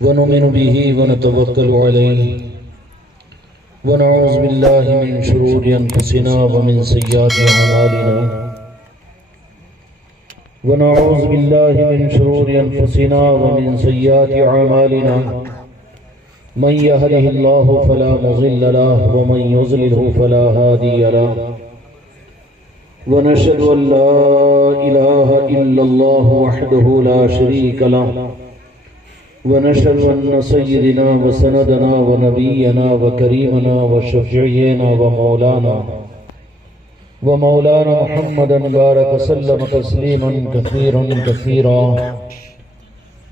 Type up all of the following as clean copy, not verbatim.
ونؤمن به ونتوكل عليه ونعوذ بالله من شرور أنفسنا ومن سيئات أعمالنا ونعوذ بالله من شرور أنفسنا ومن سيئات أعمالنا من يهده الله فلا مضل له ومن يضلل فلا هادي له ونشهد أن لا إله إلا الله وحده لا شريك له ونشهد أن سيدنا وسندنا ونبينا وكريمنا وشفيعنا ومولانا محمدا بارك وسلم تسليما كثيرا كثيرا.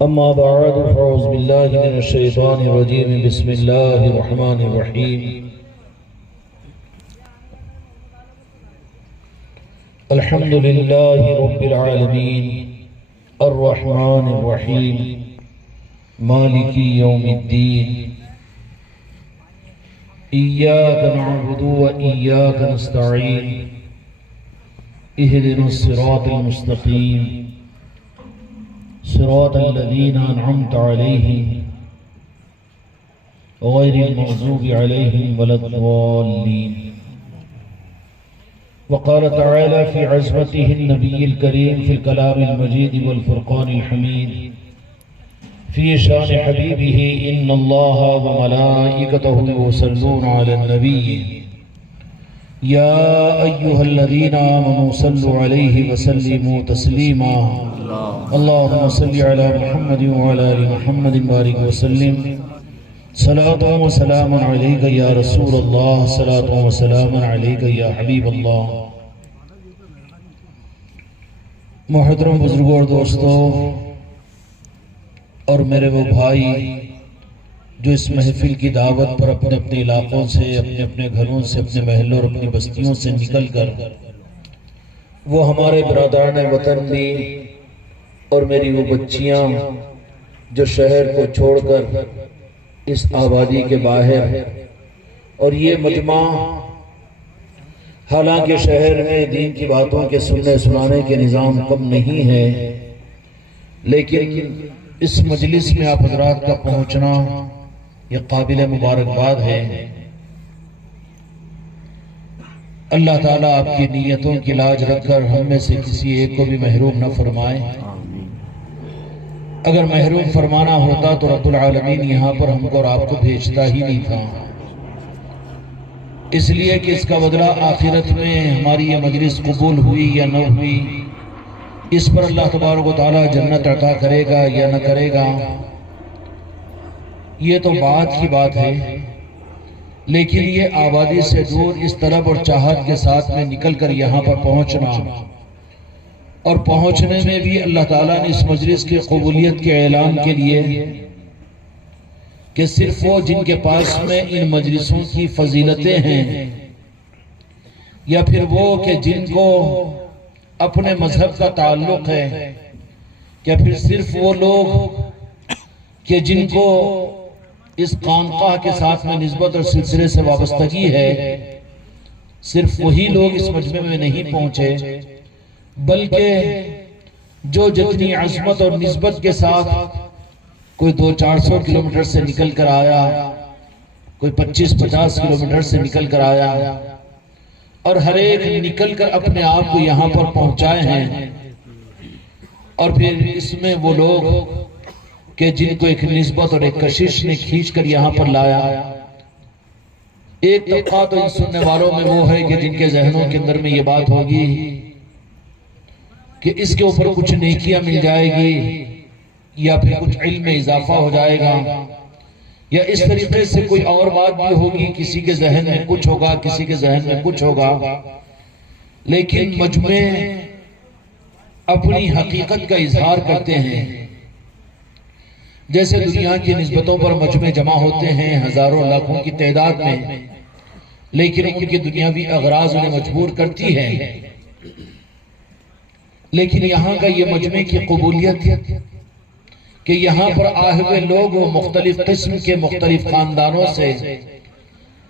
أما بعد فأعوذ بالله من الشيطان الرجيم. بسم الله الرحمن الرحيم. الحمد لله رب العالمين الرحمن الرحيم مالك يوم الدين. إياك نعبد وإياك نستعين. اهدنا الصراط المستقيم صراط الذين أنعمت عليهم غير المغضوب عليهم ولا الضالين. وقال تعالى في عزمته النبي الكريم في الكلام المجيد والفرقان الحميد في شان حبيبه إن الله وملائكته يصلون على النبي يا أيها الذين آمنوا صلوا عليه وسلموا تسليما. اللهم صل على محمد وعلى آل محمد بارك وسلم. صلاة وسلام عليك يا رسول الله. صلاة وسلام عليك يا حبيب الله. محترم بزرگوں اور دوستوں اور میرے وہ بھائی جو اس محفل کی دعوت پر اپنے اپنے علاقوں سے اپنے اپنے گھروں سے اپنے محلوں اور اپنی بستیوں سے نکل کر وہ ہمارے برادران وطن بھی اور میری وہ بچیاں جو شہر کو چھوڑ کر اس آبادی کے باہر اور یہ مجمع حالانکہ شہر میں دین کی باتوں کے سننے سنانے کے نظام کم نہیں ہے لیکن اس مجلس میں آپ حضرات کا پہنچنا یہ قابل مبارکباد ہے. اللہ تعالیٰ آپ کی نیتوں کی لاج رکھ کر ہم میں سے کسی ایک کو بھی محروم نہ فرمائے. اگر محروم فرمانا ہوتا تو رب العالمین یہاں پر ہم کو اور آپ کو بھیجتا ہی نہیں تھا. اس لیے کہ اس کا بدلہ آخرت میں ہماری یہ مجلس قبول ہوئی یا نہ ہوئی اس پر اللہ تبارک و تعالیٰ جنت عطا کرے گا یا نہ کرے گا یہ تو بعد کی بات ہے. لیکن یہ آبادی سے دور اس طلب اور چاہت کے ساتھ میں نکل کر یہاں پر پہنچنا اور پہنچنے میں بھی اللہ تعالیٰ نے اس مجلس کی قبولیت کے اعلان کے لیے کہ صرف وہ جن کے پاس میں ان مجلسوں کی فضیلتیں ہیں یا پھر وہ کہ جن کو اپنے مذہب کا تعلق ہے یا پھر صرف وہ لوگ کہ جن کو اس خانقاہ کے ساتھ میں نسبت اور سلسلے سے وابستگی ہے صرف وہی لوگ اس مجمع میں نہیں پہنچے بلکہ جو جتنی عظمت اور نسبت کے ساتھ کوئی 200-400 کلومیٹر سے نکل کر آیا کوئی 25-50 کلومیٹر سے نکل کر آیا اور ہر ایک نکل کر اپنے آپ کو یہاں پر پہنچائے ہیں. اور پھر اس میں وہ لوگ کہ جن کو ایک نسبت اور ایک کشش نے کھینچ کر یہاں پر لایا. ایک طبقہ تو ان سننے والوں میں وہ ہے کہ جن کے ذہنوں کے اندر میں یہ بات ہوگی کہ اس کے اوپر کچھ نیکیاں مل جائے گی یا پھر کچھ علم میں اضافہ ہو جائے گا یا اس طریقے سے کوئی اور بات بھی ہوگی. کسی کے ذہن میں کچھ ہوگا کسی کے ذہن میں کچھ ہوگا لیکن مجمع اپنی حقیقت کا اظہار کرتے ہیں. جیسے دنیا کی نسبتوں پر مجمع جمع ہوتے ہیں ہزاروں لاکھوں کی تعداد میں لیکن ان کی دنیاوی اغراض انہیں مجبور کرتی ہے. لیکن یہاں کا یہ مجمع کی قبولیت کہ یہاں پر آئے ہوئے لوگ وہ مختلف قسم کے مختلف خاندانوں سے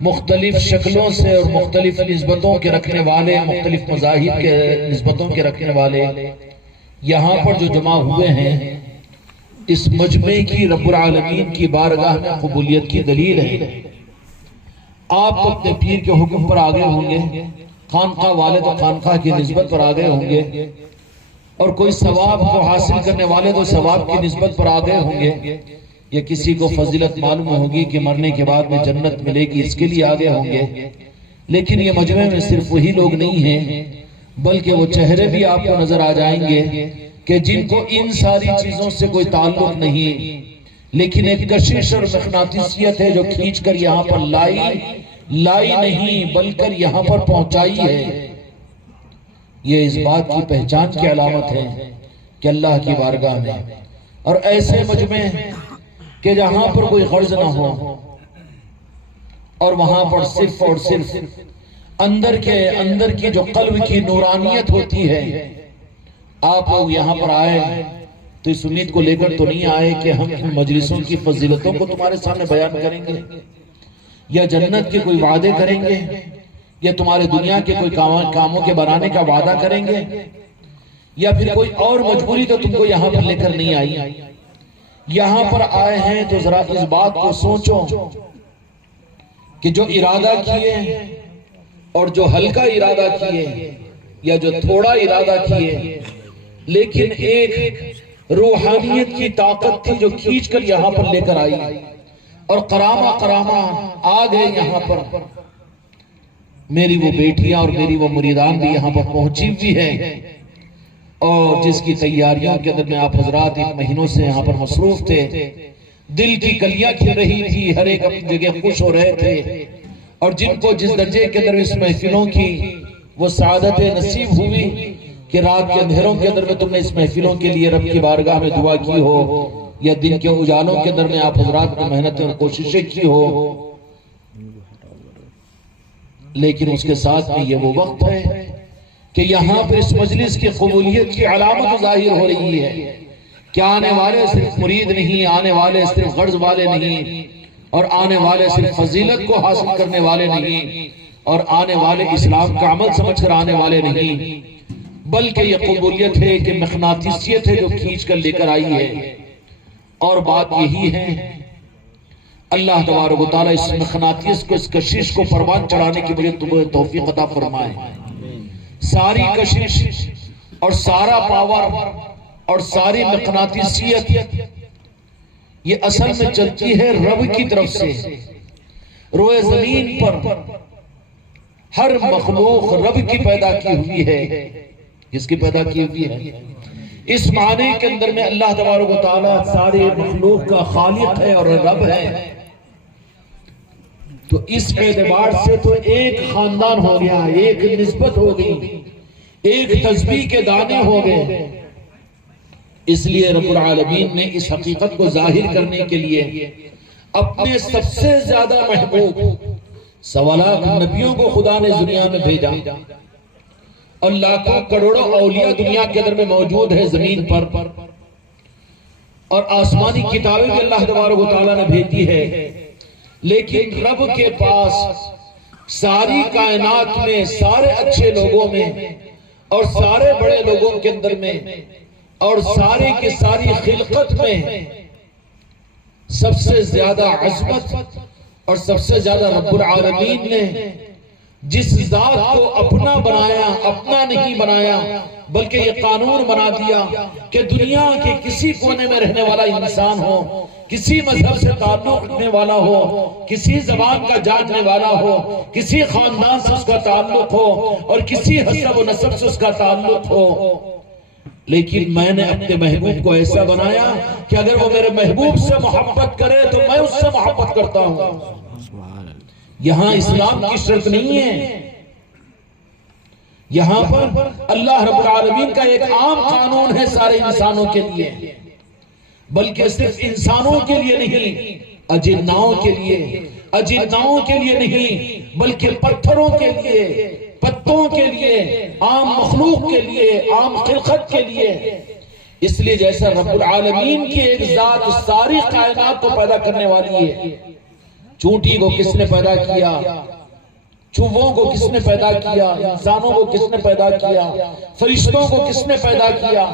مختلف شکلوں سے اور مختلف نسبتوں کے رکھنے والے مختلف مذاہب کے نسبتوں کے رکھنے والے یہاں پر جو جمع ہوئے ہیں اس مجمع کی رب العالمین کی بارگاہ میں قبولیت کی دلیل ہے۔ آپ اپنے پیر کے حکم پر آگے ہوں گے، خانقاہ والے تو خانقاہ کی نسبت پر آگے ہوں گے، اور کوئی ثواب کو حاصل کرنے والے تو ثواب کی نسبت پر آگے ہوں گے، یا کسی کو فضیلت معلوم ہوگی کہ مرنے کے بعد میں جنت ملے گی، اس کے لیے آگے ہوں گے۔ لیکن یہ مجمع میں صرف وہی لوگ نہیں ہیں، بلکہ وہ چہرے بھی آپ کو نظر آ جائیں گے کہ جن کو ان ساری چیزوں سے کوئی تعلق نہیں، لیکن ایک کشش اور مغناطیسیت ہے جو کھینچ کر یہاں پر لائی نہیں بلکہ یہاں پر پہنچائی ہے۔ یہ اس بات کی پہچان کی علامت ہے کہ اللہ کی بارگاہ میں اور ایسے مجمع کہ جہاں پر کوئی غرض نہ ہو، اور وہاں پر صرف اور صرف اندر کی جو قلب کی نورانیت ہوتی ہے۔ آپ لوگ یہاں پر آئے تو اس امید کو لے کر تو نہیں آئے کہ ہم ان مجلسوں کی فضیلتوں کو تمہارے سامنے بیان کریں گے، یا جنت کے کوئی وعدے کریں گے، یا تمہارے دنیا کے کوئی کاموں کے بنانے کا وعدہ کریں گے، یا پھر کوئی اور مجبوری تو تم کو یہاں پر لے کر نہیں آئی۔ یہاں پر آئے ہیں تو ذرا اس بات کو سوچو کہ جو ارادہ کیے اور جو ہلکا ارادہ کیے یا جو تھوڑا ارادہ کیے، لیکن ایک روحانیت کی طاقت تھی جو کھینچ کر یہاں پر لے کر آئی، اور کرامہ آ گئے یہاں پر۔ میری وہ بیٹیاں اور میری وہ مریدان بھی یہاں پر پہنچی ہوئی ہے، اور جس کی تیاریوں کے اندر میں آپ حضرات ایک مہینوں سے یہاں پر مصروف تھے، دل کی کلیاں کھل رہی تھی، ہر ایک اپنی جگہ خوش ہو رہے تھے، اور جن کو جس درجے کے اندر اس محفلوں کی وہ سعادت نصیب ہوئی کہ رات کے اندھیروں کے اندر میں تم نے اس محفلوں کے لیے رب کی بارگاہ میں دعا کی ہو، یا دن کے اجالوں کے اندر میں آپ حضرات نے محنتیں اور کوششیں کی ہو، لیکن اس کے ساتھ میں یہ وہ وقت ہے کہ یہاں پر اس مجلس کی قبولیت کی علامت ظاہر ہو رہی ہے کہ آنے والے صرف مرید نہیں، آنے والے صرف غرض والے نہیں، اور آنے والے صرف فضیلت کو حاصل کرنے والے نہیں، اور آنے والے اسلام کا عمل سمجھ کر آنے والے نہیں، بلکہ یہ قبولیت ہے کہ مغناطیسیت ہے جو کھینچ کر لے کر آئی ہے۔ اور بات یہی ہے، اللہ تبارک و تعالیٰ اس مغناطیس کو، اس کشش کو پروان چڑھانے کی مجھے تمہیں توفیق عطا فرمائے۔ ساری کشش اور سارا پاور اور ساری مغناطیسیت یہ اصل میں چلتی ہے رب کی طرف سے۔ روئے زمین پر ہر مخلوق رب کی پیدا کی ہوئی ہے۔ کس کی پیدا کی ہوئی ہے؟ اس معنی کے اندر میں اللہ تبارک و تعالیٰ سارے مخلوق کا خالق ہے اور رب ہے۔ تو اس اعتبار سے تو ایک خاندان ہو گیا، ایک نسبت ہو گئی، ایک تسبیح کے دانے ہو گئے۔ اس لیے رب العالمین نے اس حقیقت کو ظاہر کرنے کے لیے اپنے سب سے زیادہ محبوب 1.25 لاکھ نبیوں کو خدا نے دنیا میں بھیجا، اور لاکھوں کروڑوں اولیاء دنیا کے اندر میں موجود ہے زمین پر، اور آسمانی کتابیں بھی اللہ تبارک و تعالیٰ نے بھیجی ہے، لیکن رب کے پاس ساری کائنات میں، سارے اچھے لوگوں میں اور سارے بڑے لوگوں کے اندر میں اور سارے کی ساری خلقت میں سب سے زیادہ عظمت اور سب سے زیادہ رب العالمین نے جس ذات کو اپنا بنایا، اپنا نہیں بنایا بلکہ یہ قانون بنا دیا کہ دنیا کے کسی کونے میں رہنے والا انسان ہو، کسی مذہب سے تعلق رکھنے والا ہو، کسی زبان کا جاننے والا ہو، کسی خاندان سے اس کا تعلق ہو اور کسی حسب و نسب سے اس کا تعلق ہو، لیکن میں نے اپنے محبوب کو ایسا بنایا کہ اگر وہ میرے محبوب سے محبت کرے تو میں اس سے محبت کرتا ہوں۔ یہاں اسلام کی شرط نہیں ہے، یہاں پر اللہ رب العالمین کا ایک عام قانون ہے سارے انسانوں کے لیے، بلکہ صرف انسانوں کے لیے نہیں، اجناؤں کے لیے نہیں، بلکہ پتھروں کے لیے، پتوں کے لیے، عام مخلوق کے لیے، عام خلقت کے لیے۔ اس لیے جیسا رب العالمین کی ایک ذات ساری کائنات کو پیدا کرنے والی ہے، چونٹی کو کس نے پیدا کیا، چوہوں کو کس نے پیدا کیا، انسانوں کو کس نے پیدا کیا، فرشتوں کو کس نے پیدا کیا،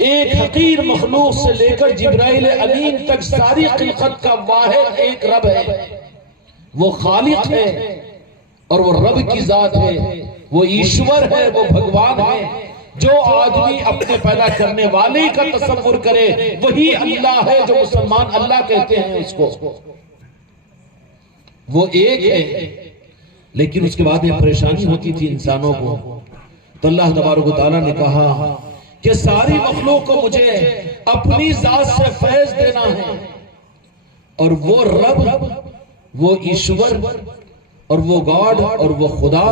ایک حقیر مخلوق سے لے کر جبرائیل امین تک ساری خلقت کا واحد ایک رب ہے، وہ خالق ہے اور وہ رب کی ذات ہے، وہ ایشور ہے، وہ بھگوان ہے۔ جو آدمی اپنے پیدا کرنے والے کا تصور کرے وہی اللہ ہے، جو مسلمان اللہ کہتے ہیں اس کو، وہ ایک ہے۔ لیکن اس کے بعد یہ پریشانی ہوتی تھی انسانوں کو، تو اللہ تبارک و تعالیٰ نے کہا کہ ساری مخلوق کو مجھے اپنی ذات سے فیض دینا ہے، اور وہ رب، وہ ایشور اور وہ گاڈ اور وہ خدا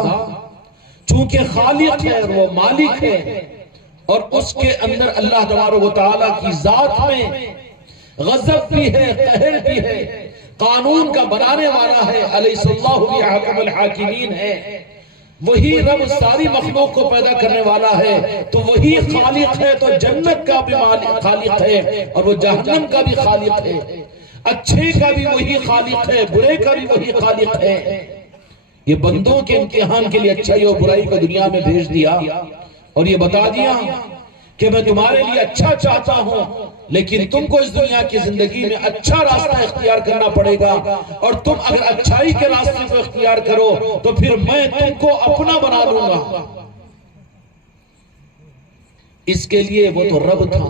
چونکہ خالق ہے اور وہ مالک ہے، اور اس کے اندر اللہ تبارک و تعالیٰ کی ذات میں غضب بھی ہے، قہر بھی ہے، قانون کا بنانے والا ہے، الیس اللہ بأحکم الحاکمین ہے، وہی رب ساری مخلوق کو پیدا کرنے والا ہے، تو وہی خالق ہے، تو جنت کا بھی خالق ہے اور وہ جہنم کا بھی خالق ہے، اچھے کا بھی وہی خالق ہے، برے کا بھی وہی خالق ہے۔ یہ بندوں کے امتحان کے لیے اچھائی اور برائی کو دنیا میں بھیج دیا اور یہ بتا دیا کہ میں تمہارے لیے اچھا چاہتا ہوں، لیکن تم کو اس دنیا کی زندگی میں اچھا راستہ اختیار کرنا پڑے گا، اور تم اگر اچھائی کے راستے کو اختیار کرو تو پھر میں تم کو اپنا بنا لوں گا۔ اس کے لیے وہ تو رب تھا،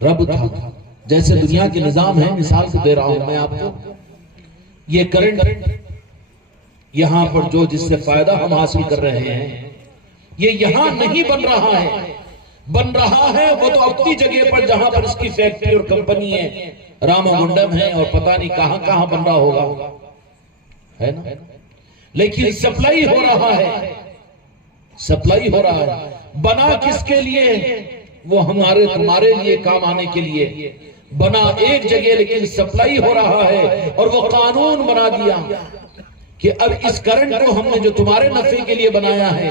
رب تھا۔ جیسے دنیا کے نظام ہے، مثال سے دے رہا ہوں میں آپ کو، یہ کرنٹ یہاں پر جو جس سے فائدہ ہم حاصل کر رہے ہیں، یہ یہاں نہیں بن رہا ہے، بن رہا ہے وہ تو اپنی جگہ پر جہاں پر اس کی فیکٹری اور کمپنی ہے، راما منڈم ہے اور پتہ نہیں کہاں کہاں بن رہا ہوگا، ہے نا؟ لیکن سپلائی ہو رہا ہے، سپلائی ہو رہا ہے، بنا کس کے لیے؟ وہ ہمارے تمہارے لیے کام آنے کے لیے بنا ایک جگہ، لیکن سپلائی ہو رہا ہے، اور وہ قانون بنا دیا کہ اب اس کرنٹ کو ہم نے جو تمہارے نفع کے لیے بنایا ہے،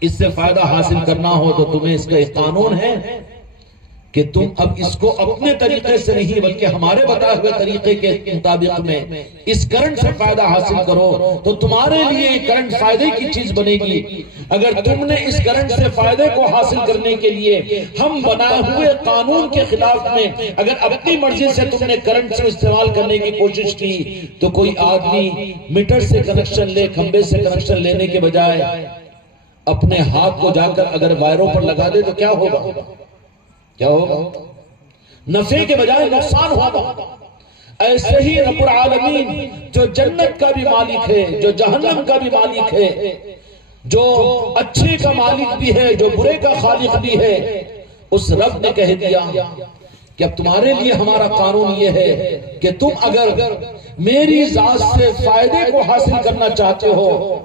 اس سے فائدہ حاصل کرنا ہو تو تمہیں اس کا ایک قانون ہے کہ تم اب اس کو اپنے طریقے سے نہیں بلکہ ہمارے بتائے ہوئے طریقے کے مطابق میں اس کرنٹ سے فائدہ حاصل کرو تو تمہارے لیے کرنٹ فائدے کی چیز بنے گی۔ اگر تم نے اس کرنٹ سے فائدے کو حاصل کرنے کے لیے ہم بنائے ہوئے قانون کے خلاف میں اگر اپنی مرضی سے تم نے کرنٹ سے استعمال کرنے کی کوشش کی، تو کوئی آدمی میٹر سے کنیکشن لے، کھمبے سے کنیکشن لینے کے بجائے اپنے ہاتھ کو جا کر اگر وائروں پر لگا دے تو کیا ہوگا؟ کیا ہوگا؟ نفع کے بجائے نقصان ہوگا۔ ایسے ہی رب العالمین جو جنت کا بھی مالک ہے، جو جہنم کا بھی مالک ہے، جو اچھے کا مالک بھی ہے، جو برے کا خالق بھی ہے، اس رب نے کہہ دیا کہ اب تمہارے لیے ہمارا قانون یہ ہے کہ تم اگر میری ذات سے فائدے کو حاصل کرنا چاہتے ہو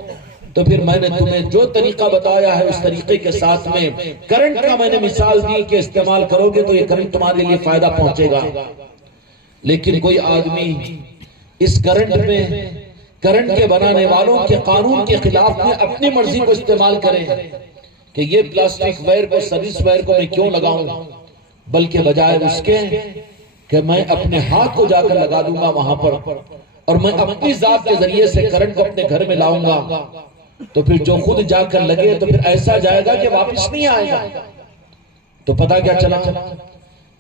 تو پھر میں نے تمہیں جو طریقہ بتایا ہے اس طریقے کے ساتھ میں کرنٹ کا میں نے مثال دی کہ استعمال کرو گے تو یہ کرنٹ تمہارے لیے فائدہ پہنچے گا۔ لیکن کوئی آدمی اس کرنٹ میں کرنٹ کے بنانے والوں کے قانون کے خلاف میں اپنی مرضی کو استعمال کرے کہ یہ پلاسٹک وائر کو سروس وائر کو میں کیوں لگاؤں، بلکہ بجائے اس کے کہ میں اپنے ہاتھ کو جا کر لگا دوں گا وہاں پر اور میں اپنی ذات کے ذریعے سے کرنٹ کو اپنے گھر میں لاؤں گا، تو پھر جو خود جا کر لگے تو پھر ایسا جائے گا کہ واپس نہیں آئے گا۔ تو پتہ کیا چلا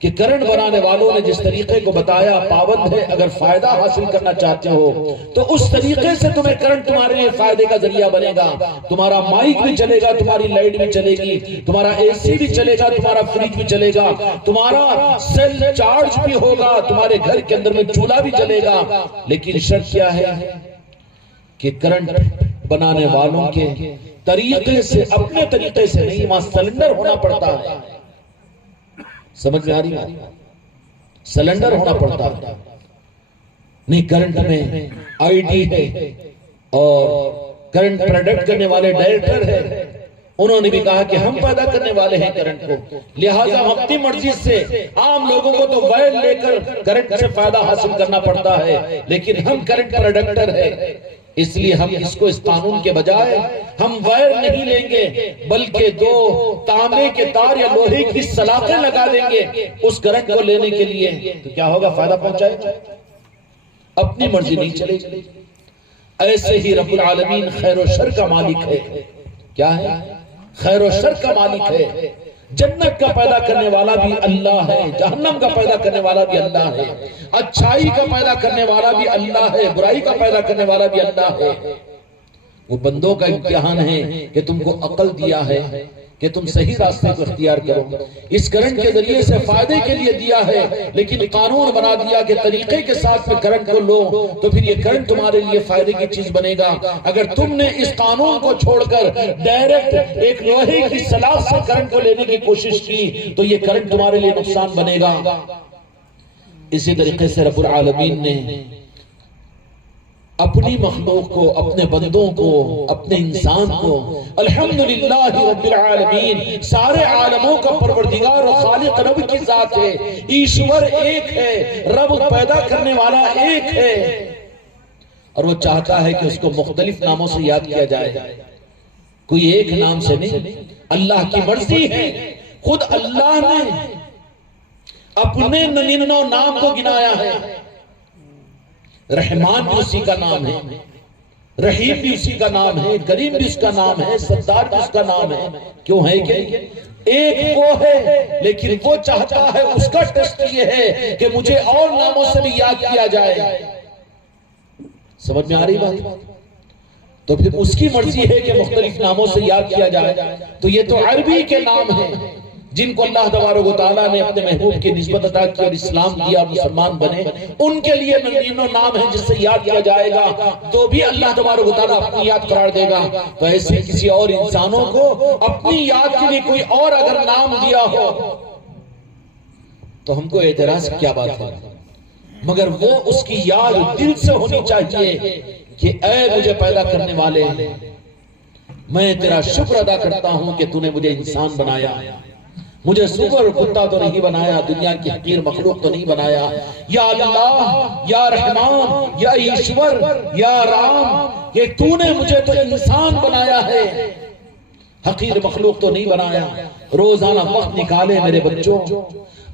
کہ کرنٹ بنانے والوں نے جس طریقے کو بتایا پابند ہے، اگر فائدہ حاصل کرنا چاہتے ہو تو اس طریقے سے تمہیں کرنٹ تمہارے لیے فائدے کا ذریعہ بنے گا، تمہارا مائک بھی چلے گا، تمہاری لائٹ بھی چلے گی، تمہارا اے سی بھی چلے گا، تمہارا فریج بھی چلے گا، تمہارا سیل چارج بھی ہوگا، تمہارے گھر کے اندر میں چولہا بھی چلے گا۔ لیکن شرط کیا ہے کہ کرنٹ بنانے والوں کے طریقے سے، اپنے طریقے سے نہیں، وہاں سلنڈر ہونا پڑتا ہے۔ سمجھ میں آ رہی ہے؟ سلنڈر ہونا پڑتا ہے، نہیں کرنٹ میں آئی ڈی ہے اور کرنٹ پروڈکٹ کرنے والے ڈائریکٹر ہے، انہوں نے بھی کہا کہ ہم پیدا کرنے والے ہیں کرنٹ کو، لہٰذا ہم اپنی مرضی سے عام لوگوں کو تو وائر لے کر کرنٹ سے فائدہ حاصل کرنا پڑتا ہے، لیکن ہم کرنٹ پروڈکٹر ہے، اس لیے ہم اس کو اس قانون کے بجائے ہم وائر نہیں لیں گے بلکہ دو تانبے کے تار یا لوہے کی سلاخیں لگا دیں گے اس کرنٹ کو لینے کے لیے، تو کیا ہوگا؟ فائدہ پہنچائے گا، اپنی مرضی نہیں چلے گی۔ ایسے ہی رب العالمین خیر و شر کا مالک ہے، کیا ہے؟ خیر و شر کا مالک ہے، جنت کا پیدا کرنے والا بھی اللہ ہے، جہنم کا پیدا کرنے والا بھی اللہ ہے، اچھائی کا پیدا کرنے والا بھی اللہ ہے، برائی کا پیدا کرنے والا بھی اللہ ہے۔ وہ بندوں کا امتحان ہے کہ تم کو عقل دیا ہے کہ تم صحیح راستے کو اختیار کرو، اس کرنٹ کے ذریعے سے فائدے کے لیے دیا ہے، لیکن قانون بنا دیا کہ طریقے کے ساتھ میں کرنٹ کو لو تو پھر یہ کرنٹ تمہارے لیے فائدے کی چیز بنے گا۔ اگر تم نے اس قانون کو چھوڑ کر ڈائریکٹ ایک لوہے کی سلاخ سے کرنٹ کو لینے کی کوشش کی تو یہ کرنٹ تمہارے لیے نقصان بنے گا۔ اسی طریقے سے رب العالمین نے اپنی مخلوق کو، اپنے بندوں کو، اپنے انسان کو الحمدللہ رب العالمین، سارے عالموں کا پروردگار و خالق رب کی ذات ہے، ایشور ایک ہے، رب پیدا کرنے والا ایک ہے، اور وہ چاہتا ہے کہ اس کو مختلف ناموں سے یاد کیا جائے، کوئی ایک نام سے نہیں۔ اللہ کی مرضی ہے، خود اللہ نے اپنے 99 نام کو گنایا ہے۔ رحمان بھی اسی کا نام ہے، رحیم بھی اسی کا نام ہے، کریم بھی اس کا نام ہے، ستار بھی اس کا نام ہے۔ کیوں ہے کہ ایک وہ ہے، لیکن وہ چاہتا ہے، اس کا ٹیسٹ یہ ہے کہ مجھے اور ناموں سے بھی یاد کیا جائے۔ سمجھ میں آ رہی بات؟ تو پھر اس کی مرضی ہے کہ مختلف ناموں سے یاد کیا جائے۔ تو یہ تو عربی کے نام ہیں جن کو اللہ تبارک و تعالیٰ نے اپنے محبوب کی نسبت عطا کی اور اسلام دیا اور مسلمان بنے، ان کے لیے 99 نام ہیں جس سے یاد کیا جائے گا تو بھی اللہ تبارک و تعالیٰ اپنی یاد قرار دے گا۔ تو ایسے کسی اور انسانوں کو اپنی یاد کے لیے کوئی اور اگر نام دیا ہو تو ہم کو اعتراض کیا بات ہے، مگر وہ اس کی یاد دل سے ہونی چاہیے کہ اے مجھے پیدا کرنے والے، میں تیرا شکر ادا کرتا ہوں کہ تو نے مجھے انسان بنایا، مجھے سور کتا تو نہیں بنایا، دنیا کی حقیر مخلوق تو نہیں بنایا۔ یا اللہ، یا رحمان، یا ایشور، یا رام، کہ تو نے مجھے تو انسان بنایا ہے، حقیر مخلوق تو نہیں بنایا۔ روزانہ وقت نکالے میرے بچوں،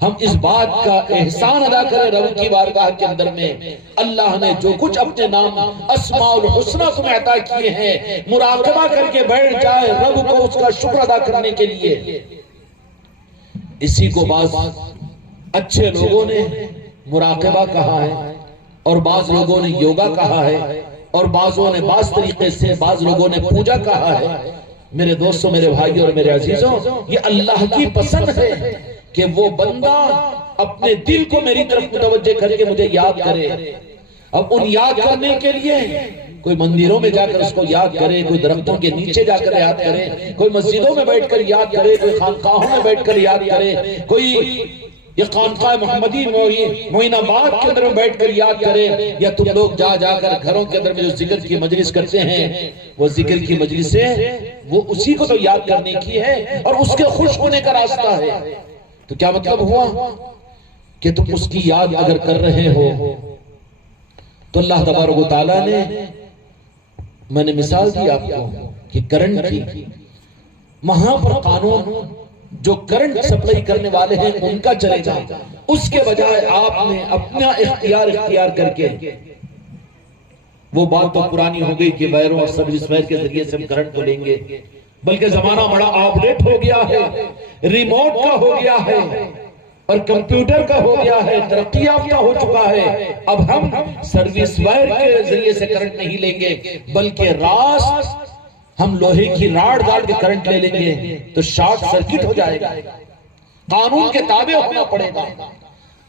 ہم اس بات کا احسان ادا کریں رب کی بارگاہ کے اندر میں، اللہ نے جو کچھ اپنے نام اسماء الحسنہ تمہیں عطا کیے ہیں، مراقبہ کر کے بیٹھ جائے رب کو اس کا شکر ادا کرنے کے لیے۔ اسی کو بعض اچھے لوگوں نے مراقبہ کہا ہے، اور بعض لوگوں نے یوگا کہا ہے، اور بعضوں نے بعض طریقے سے بعض لوگوں نے پوجا کہا ہے۔ میرے دوستوں، میرے بھائیوں اور میرے عزیزوں، یہ اللہ کی پسند ہے کہ وہ بندہ اپنے دل کو میری طرف متوجہ کر کے مجھے یاد کرے۔ اب ان یاد کرنے کے لیے کوئی مندروں میں جا کر اس کو یاد کرے، کوئی درختوں کے نیچے جا کر یاد کرے، کوئی مسجدوں میں بیٹھ کر یاد کرے، کوئی خانقاہوں میں بیٹھ کر یاد کرے، کوئی یہ خانقاہ محمدی معین آباد کے اندر میں بیٹھ کر یاد کرے، یا تم لوگ جا جا کر گھروں کے اندر میں جو ذکر کی مجلس کرتے ہیں، وہ ذکر کی مجلس ہے، وہ اسی کو تو یاد کرنے کی ہے اور اس کے خوش ہونے کا راستہ ہے۔ تو کیا مطلب ہوا کہ تم اس کی یاد اگر کر رہے ہو تو اللہ تبارک و تعالیٰ نے، میں نے مثال دی آپ کو کہ کرنٹ کی، وہاں پر قانون جو کرنٹ سپلائی کرنے والے ہیں ان کا چلے گا، اس کے بجائے آپ نے اپنا اختیار کر کے، وہ بات تو پرانی ہو گئی کہ وائروں اور سروس وائر کے ذریعے سے ہم کرنٹ کو لیں گے، بلکہ زمانہ بڑا اپڈیٹ ہو گیا ہے، ریموٹ کا ہو گیا ہے اور کمپیوٹر کا ہو گیا ہے، ترقی یافتہ ہو چکا ہے۔ اب ہم سروس وائر کے ذریعے سے کرنٹ نہیں لیں گے، بلکہ راست ہم لوہے کی راڑ ڈال کے کرنٹ لے لیں گے تو شارٹ سرکٹ ہو جائے گا، قانون کے تابع ہونا پڑے گا۔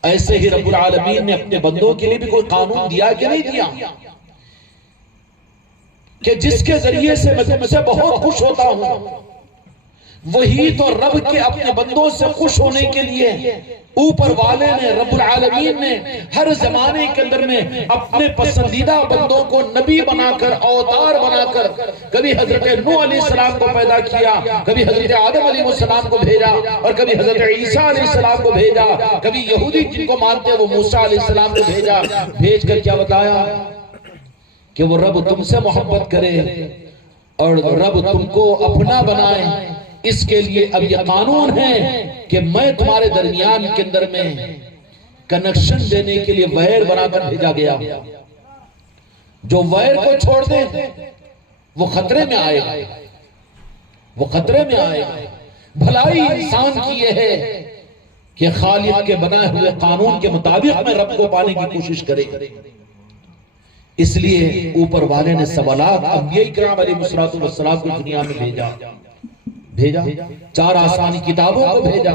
ایسے ہی رب العالمین نے اپنے بندوں کے لیے بھی کوئی قانون دیا کہ نہیں دیا کہ جس کے ذریعے سے میں تم سے بہت خوش ہوتا ہوں، وہی تو رب کے اپنے بندوں سے خوش ہونے کے لیے اوپر والے نے، رب العالمین نے ہر زمانے کے اندر میں اپنے پسندیدہ بندوں کو نبی بنا کر، اوتار بنا کر، کبھی حضرت نوح علیہ السلام کو پیدا کیا، کبھی حضرت آدم علیہ السلام کو بھیجا، اور کبھی حضرت عیسیٰ علیہ السلام کو بھیجا، کبھی یہودی جن کو مانتے ہیں وہ موسیٰ علیہ السلام کو بھیجا، بھیج کر کیا بتایا کہ وہ رب تم سے محبت کرے اور رب تم کو اپنا بنائے۔ اس کے لیے اب یہ قانون ہے کہ میں تمہارے درمیان کے اندر میں کنیکشن دینے کے لیے وائر بنا کر بھیجا گیا، جو وائر کو چھوڑ دے وہ خطرے میں آئے گا۔ وہ خطرے میں آئے گا۔ بھلائی انسان کی یہ ہے کہ خالق کے بنائے ہوئے قانون کے مطابق میں رب کو پانے کی کوشش کرے۔ اس لیے اوپر والے نے سوالات انبیاء کرام علیہ السلام کو دنیا میں بھیجا، 4 آسمانی کتابوں کو بھیجا،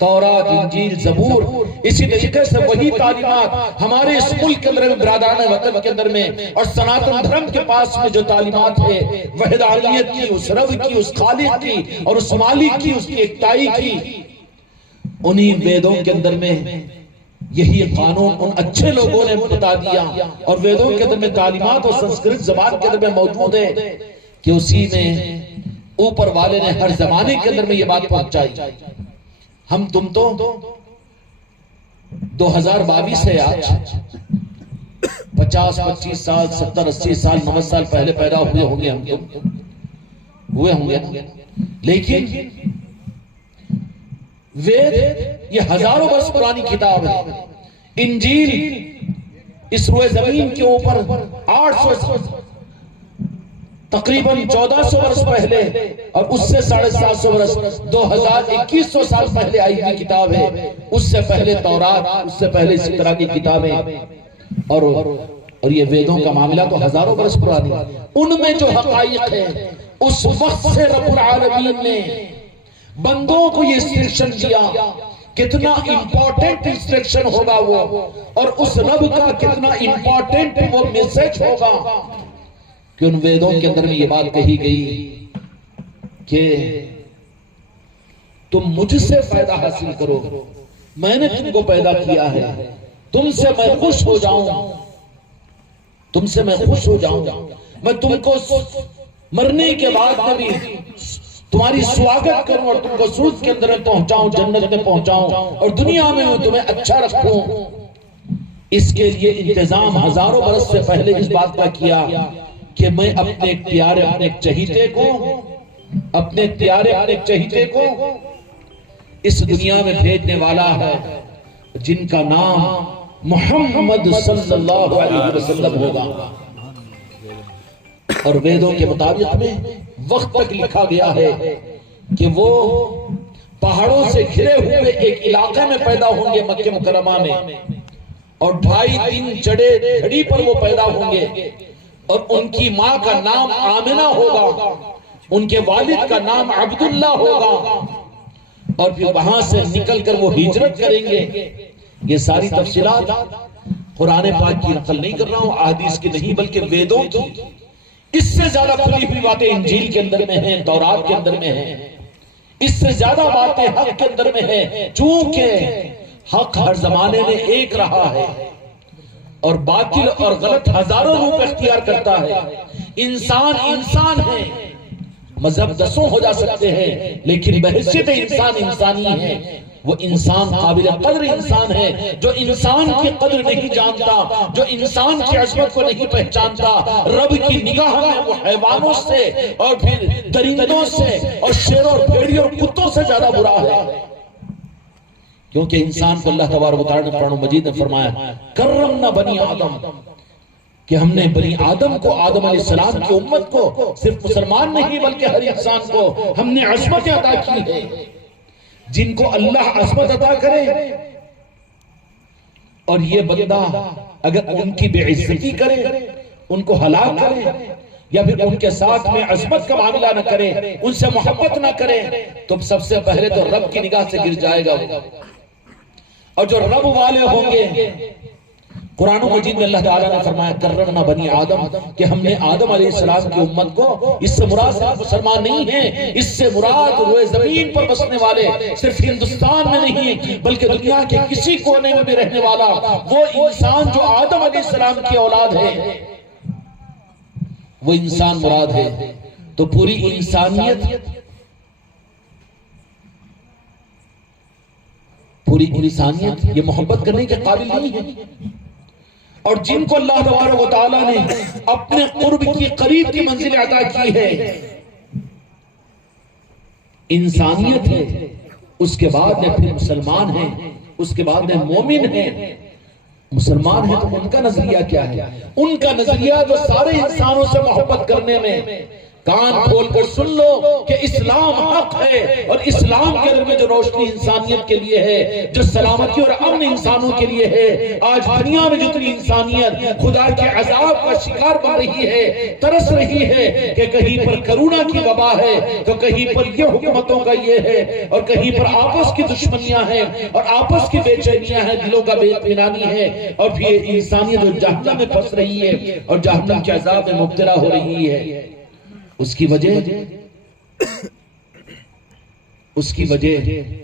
تورات، انجیل، زبور۔ اسی طریقے سے وہی تعلیمات ہمارے اس ملک کے اندر میں، برادران وطن کے اندر میں اور سناتن دھرم کے پاس میں جو تعلیمات ہے وحدانیت کی، اس رب کی، اس خالق کی اور اس مالک کی، اس کی ایکتائی کی، انہی ویدوں کے اندر میں یہی قانون ان اچھے لوگوں نے بتا دیا، اور ویدوں کے اندر میں تعلیمات اور سنسکرت زبان کے اندر میں موجود ہے کہ اسی میں اوپر والے نے ہر زمانے کے اندر میں یہ بات پہنچائی۔ ہم تم تو 2022 ہے آج، 50-25 سال، 70-80 سال، 90 سال پہلے پیدا ہوئے ہوں گے، ہم تم ہوئے ہوں گے، لیکن وید یہ ہزاروں برس پرانی کتاب ہے۔ انجیل اس روئے زمین کے اوپر 800 تقریباً 1400 برس پہلے اور اس سے 750 برس 2100 سال پہلے آئی ہوئی کتاب ہے۔ اس سے پہلے تورات، اس سے پہلے اسی طرح کی کتابیں، اور یہ ویدوں کا معاملہ تو ہزاروں برس پرانی۔ ان میں جو حقائق ہے اس وقت سے رب العالمین نے بندوں کو یہ انسٹرکشن دیا، کتنا امپورٹنٹ انسٹرکشن ہوگا وہ، اور اس رب کا کتنا امپورٹنٹ وہ میسج ہوگا کہ ان ویدوں کے اندر میں یہ بات کہی گئی کہ تم مجھ سے فائدہ حاصل کرو، میں نے تم کو پیدا کیا ہے، تم سے میں خوش ہو جاؤں، تم سے میں خوش ہو جاؤں، میں تم کو مرنے کے بعد میں بھی تمہاری سواگت کروں اور تم کو سرود کے اندر پہنچاؤں، جنت میں پہنچاؤں، اور دنیا میں تمہیں اچھا رکھوں۔ اس کے لیے انتظام ہزاروں برس سے پہلے اس بات کا کیا کہ میں اپنے ایک پیارے، اپنے ایک چہیتے کو اس دنیا میں بھیجنے والا ہے، جن کا نام محمد صلی اللہ علیہ وسلم ہوگا۔ اور ویدوں کے مطابق میں وقت تک لکھا گیا ہے کہ وہ پہاڑوں سے گھرے ہوئے ایک علاقے میں پیدا ہوں گے، مکہ مکرمہ میں، اور 2.5 دن چڑھے گھڑی پر وہ پیدا ہوں گے، اور ان کی ماں کا نام آمنہ ہوگا، ان کے والد کا نام عبداللہ ہوگا، اور پھر وہاں سے نکل کر وہ ہجرت کریں گے۔ یہ ساری تفصیلات قرآن پاک کی نقل نہیں کر رہا ہوں، احادیث کی نہیں، بلکہ ویدوں کی اس سے زیادہ کھلی ہوئی باتیں انجیل کے اندر میں ہیں، تورات کے اندر میں ہیں، اس سے زیادہ باتیں حق کے اندر میں ہیں، چونکہ حق ہر زمانے میں ایک رہا ہے اور باطل اور غلط ہزاروں روپ اختیار کرتا ہے۔ انسان ہے، مذہب 10 ہو جا سکتے ہیں، لیکن بحیثیت انسانی ہے۔ وہ انسان قابل قدر انسان ہے، جو انسان کی قدر نہیں جانتا، جو انسان کی عظمت کو نہیں پہچانتا۔ رب کی نگاہ میں وہ حیوانوں سے اور پھر درندوں سے اور شیروں اور بھیڑیوں اور کتوں سے زیادہ برا ہے، کیونکہ انسان کو اللہ تبارک و تعالیٰ نے قرآن مجید میں فرمایا کرمنا بنی آدم، کہ ہم نے بنی آدم کو، آدم علیہ السلام کی امت کو، صرف مسلمان نہیں بلکہ ہر انسان کو ہم نے عظمت عطا کی ہے۔ جن کو اللہ عظمت عطا کرے اور یہ بندہ اگر ان کی بے عزتی کرے، ان کو ہلاک کرے، یا پھر ان کے ساتھ میں عظمت کا معاملہ نہ کرے، ان سے محبت نہ کرے، تو سب سے پہلے تو رب کی نگاہ سے گر جائے گا۔ اور جو رب والے ہوں گے، قرآن مجید میں اللہ تعالیٰ نے فرمایا کرمنا بنی آدم، کہ ہم نے آدم علیہ السلام کی امت کو، اس سے مراد صرف مسلمان نہیں ہیں، اس سے مراد روئے زمین پر بسنے والے، صرف ہندوستان میں نہیں بلکہ دنیا کے کسی کونے میں بھی رہنے والا وہ انسان جو آدم علیہ السلام کی اولاد ہے، وہ انسان مراد ہے۔ تو پوری انسانیت یہ محبت کرنے کے قابل نہیں ہے، اور جن کو اللہ تبارک و تعالیٰ نے اپنے قرب کی قریب کی منزل عطا کی ہے، انسانیت ہے، اس کے بعد میں پھر مسلمان ہیں، اس کے بعد میں مومن ہیں۔ مسلمان ہیں تو ان کا نظریہ کیا ہے؟ ان کا نظریہ جو سارے انسانوں سے محبت کرنے میں، کان کھول کر سن لو کہ اسلام حق ہے، اور اسلام کے اندر میں جو روشنی انسانیت کے لیے ہے، جو سلامتی اور امن انسانوں کے لیے ہے، آج دنیا میں جتنی انسانیت خدا کے عذاب کا شکار بن رہی ہے، ترس رہی ہے کہ کہیں پر کرونا کی وبا ہے تو کہیں پر یہ حکومتوں کا یہ ہے، اور کہیں پر آپس کی دشمنیاں ہیں اور آپس کی بے چینیاں ہیں، دلوں کا بے اطمینانی ہے، اور پھر انسانیت جو جہنم میں پھنس رہی ہے اور جہنم کے عذاب میں مبتلا ہو رہی ہے۔ اس کی وجہ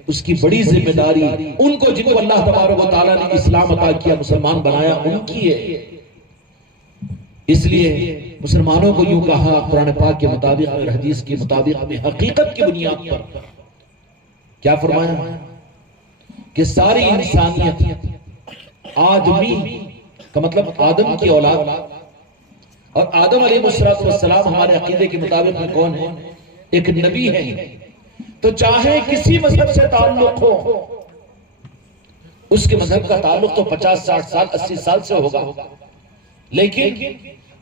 اس کی بڑی ذمہ داری ان کو جن کو اللہ تبارک و تعالیٰ نے اسلام عطا کیا، مسلمان بنایا، ان کی ہے۔ اس لیے مسلمانوں کو یوں کہا قرآن پاک کے مطابق اور حدیث کے مطابق میں حقیقت کی بنیاد پر کیا فرمایا کہ ساری انسانیت، آدمی کا مطلب آدم کی اولاد، اور آدم علیہ السلام ہمارے عقیدے کے مطابق میں کون ہے؟ ایک نبی ہے۔ تو چاہے کسی مذہب سے تعلق ہو، اس کے مذہب کا تعلق تو 50 60 سال 80 سال سے ہوگا، لیکن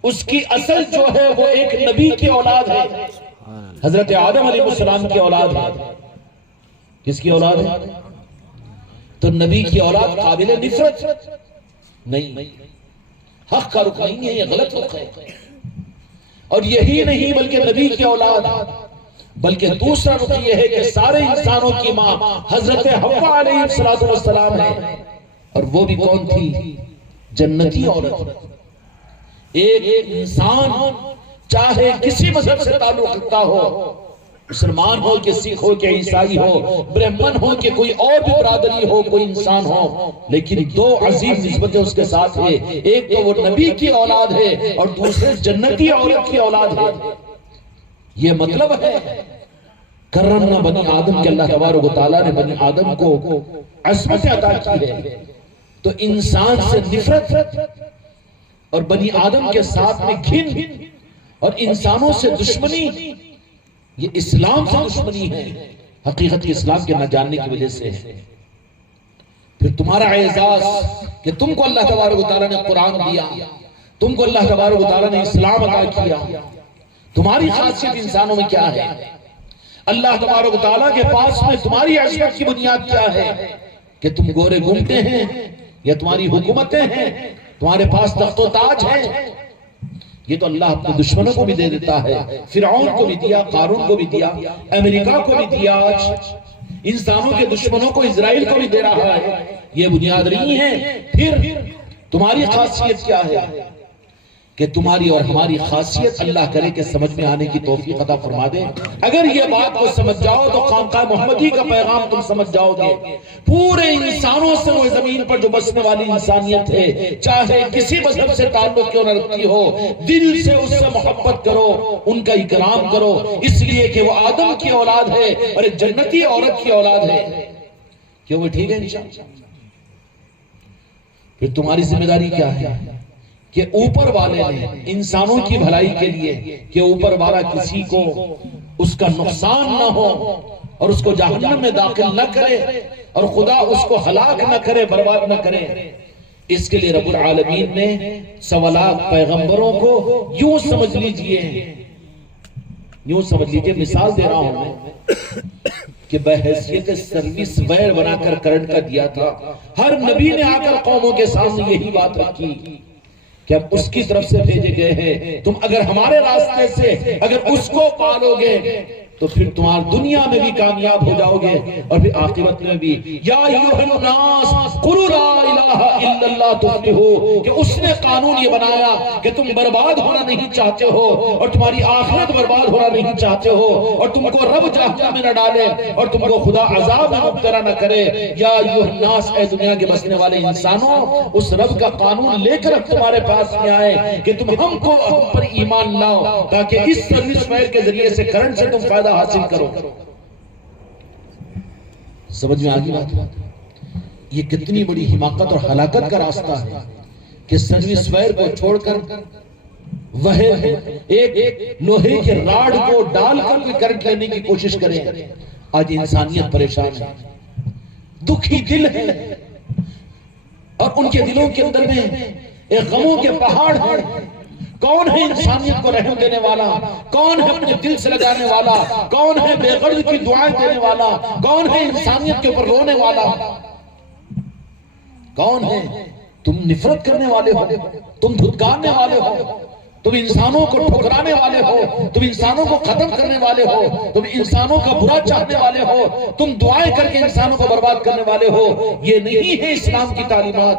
اس کی اصل جو ہے وہ ایک نبی کی اولاد ہے، حضرت آدم علیہ السلام کی اولاد ہے۔ کس کی اولاد ہے؟ تو نبی کی اولاد قابل نفرت نہیں، حق کا رخ نہیں ہے، یہ غلط رخ ہے۔ اور یہی نہیں بلکہ نبی کی اولاد، بلکہ دوسرا رخ یہ ہے کہ سارے انسانوں کی ماں حضرت حوا علیہ السلام ہے، اور وہ بھی کون تھی؟ جنتی عورت۔ ایک انسان چاہے کسی مذہب سے تعلق رکھتا ہو، مسلمان ہو کہ سکھ ہو کہ عیسائی ہو، برہمن ہو کہ کوئی اور بھی برادری ہو، کوئی انسان ہو، لیکن دو عظیم نسبتیں اس کے ساتھ ہیں، ایک تو وہ نبی کی اولاد ہے اور دوسرے جنتی عورت کی اولاد ہے۔ یہ مطلب ہے کرمنا بنی آدم کے اللہ تبارک و تعالیٰ نے بنی آدم کو عصمت عطا کی ہے، تو انسان سے نفرت اور بنی آدم کے ساتھ میں گھن اور انسانوں سے دشمنی، یہ اسلام سے دشمنی ہے، حقیقت اسلام کے نہ جاننے کی وجہ سے ہے۔ پھر تمہارا اعزاز کہ تم کو اللہ تبارک و تعالیٰ نے قرآن دیا، تم کو اللہ تبارک و تعالیٰ نے اسلام عطا کیا، تمہاری خاصیت انسانوں میں کیا ہے؟ اللہ تبارک و تعالیٰ کے پاس میں تمہاری عظمت کی بنیاد کیا ہے کہ تم گورے گھومتے ہیں یا تمہاری حکومتیں ہیں، تمہارے پاس تخت و تاج ہے؟ یہ تو اللہ اپنے دشمنوں کو بھی دے دیتا ہے، فرعون کو بھی دیا، قارون کو بھی دیا، امریکہ کو بھی دیا، آج انسانوں کے دشمنوں کو اسرائیل کو بھی دے رہا ہے۔ یہ بنیاد نہیں ہے۔ پھر تمہاری خاصیت کیا ہے کہ تمہاری اور ہماری خاصیت اللہ کرے کہ سمجھ میں آنے کی توفیق عطا فرما دے۔ اگر یہ بات کو سمجھ جاؤ تو خانقاہ محمدی کا پیغام تم سمجھ جاؤ گے۔ پورے انسانوں سے وہ زمین پر جو بسنے والی انسانیت ہے، چاہے کسی مذہب سے تعلق کیوں نہ رکھتی ہو، دل سے اس سے محبت کرو، ان کا اکرام کرو، اس لیے کہ وہ آدم کی اولاد ہے اور ایک جنتی عورت کی اولاد ہے۔ کیوں وہ ٹھیک ہے انشاءاللہ؟ پھر تمہاری ذمہ داری کیا ہے کہ اوپر والے نے انسانوں کی بھلائی کے لیے کہ اوپر والا کسی کو اس کا نقصان نہ ہو اور اس کو جہنم میں داخل نہ کرے اور خدا اس کو ہلاک نہ کرے، برباد نہ کرے۔ اس کے لیے رب العالمین نے 1.25 لاکھ پیغمبروں کو یوں سمجھ لیجئے مثال دے رہا ہوں میں کہ بحیثیت سروس وائر بنا کر کرنٹ کا دیا تھا۔ ہر نبی نے آ کر قوموں کے سامنے یہی بات رکھی کہ اب اس کی طرف سے بھیجے گئے ہیں، تم اگر ہمارے راستے سے اگر اس کو پالو گے تو پھر تمہار دنیا میں بھی کامیاب ہو جاؤ گے اور پھر آخرت میں بھی۔ یا ایھا الناس قولوا لا الہ الا اللہ تفلحوا، کہ اس نے قانون یہ بنایا کہ تم برباد ہونا نہیں چاہتے ہو اور تمہاری آخرت برباد ہونا نہیں چاہتے ہو اور تم کو رب جہنم میں نہ ڈالے اور تم کو خدا عذاب میں مبتلا نہ کرے۔ یا ایھا الناس، اے دنیا کے بسنے والے انسانوں، اس رب کا قانون لے کر تمہارے پاس میں آئے کہ تم ہم پر ایمان لاؤ تاکہ اس سروس وائر کے ذریعے سے کرنٹ سے تم فائدہ حاصل کرو۔ سمجھ میں آگی بات؟ یہ کتنی بڑی حماقت اور ہلاکت کا راستہ ہے کہ سروس وائر کو چھوڑ کر وہ ایک لوہے کے راڈ کو ڈال کر بھی کرنٹ لینے کی کوشش کریں۔ آج انسانیت پریشان ہے، دکھی دل ہے، اور ان کے دلوں کے اندر میں ایک غموں کے پہاڑ ہیں۔ کون ہے انسانیت کو رحم دینے والا؟ کون ہے اپنے دل سے لگانے والا؟ کون ہے بے غرض کی دعائیں دینے والا؟ کون ہے انسانیت کے اوپر رونے والا؟ کون ہے؟ تم نفرت کرنے والے ہو، تم دھتکارنے والے ہو، تم انسانوں کو ٹھکرانے والے ہو، تم انسانوں کو ختم کرنے والے ہو، تم انسانوں کا برا چاہنے والے ہو، تم دعائیں کر کے انسانوں کو برباد کرنے والے ہو۔ یہ نہیں ہے اسلام کی تعلیمات،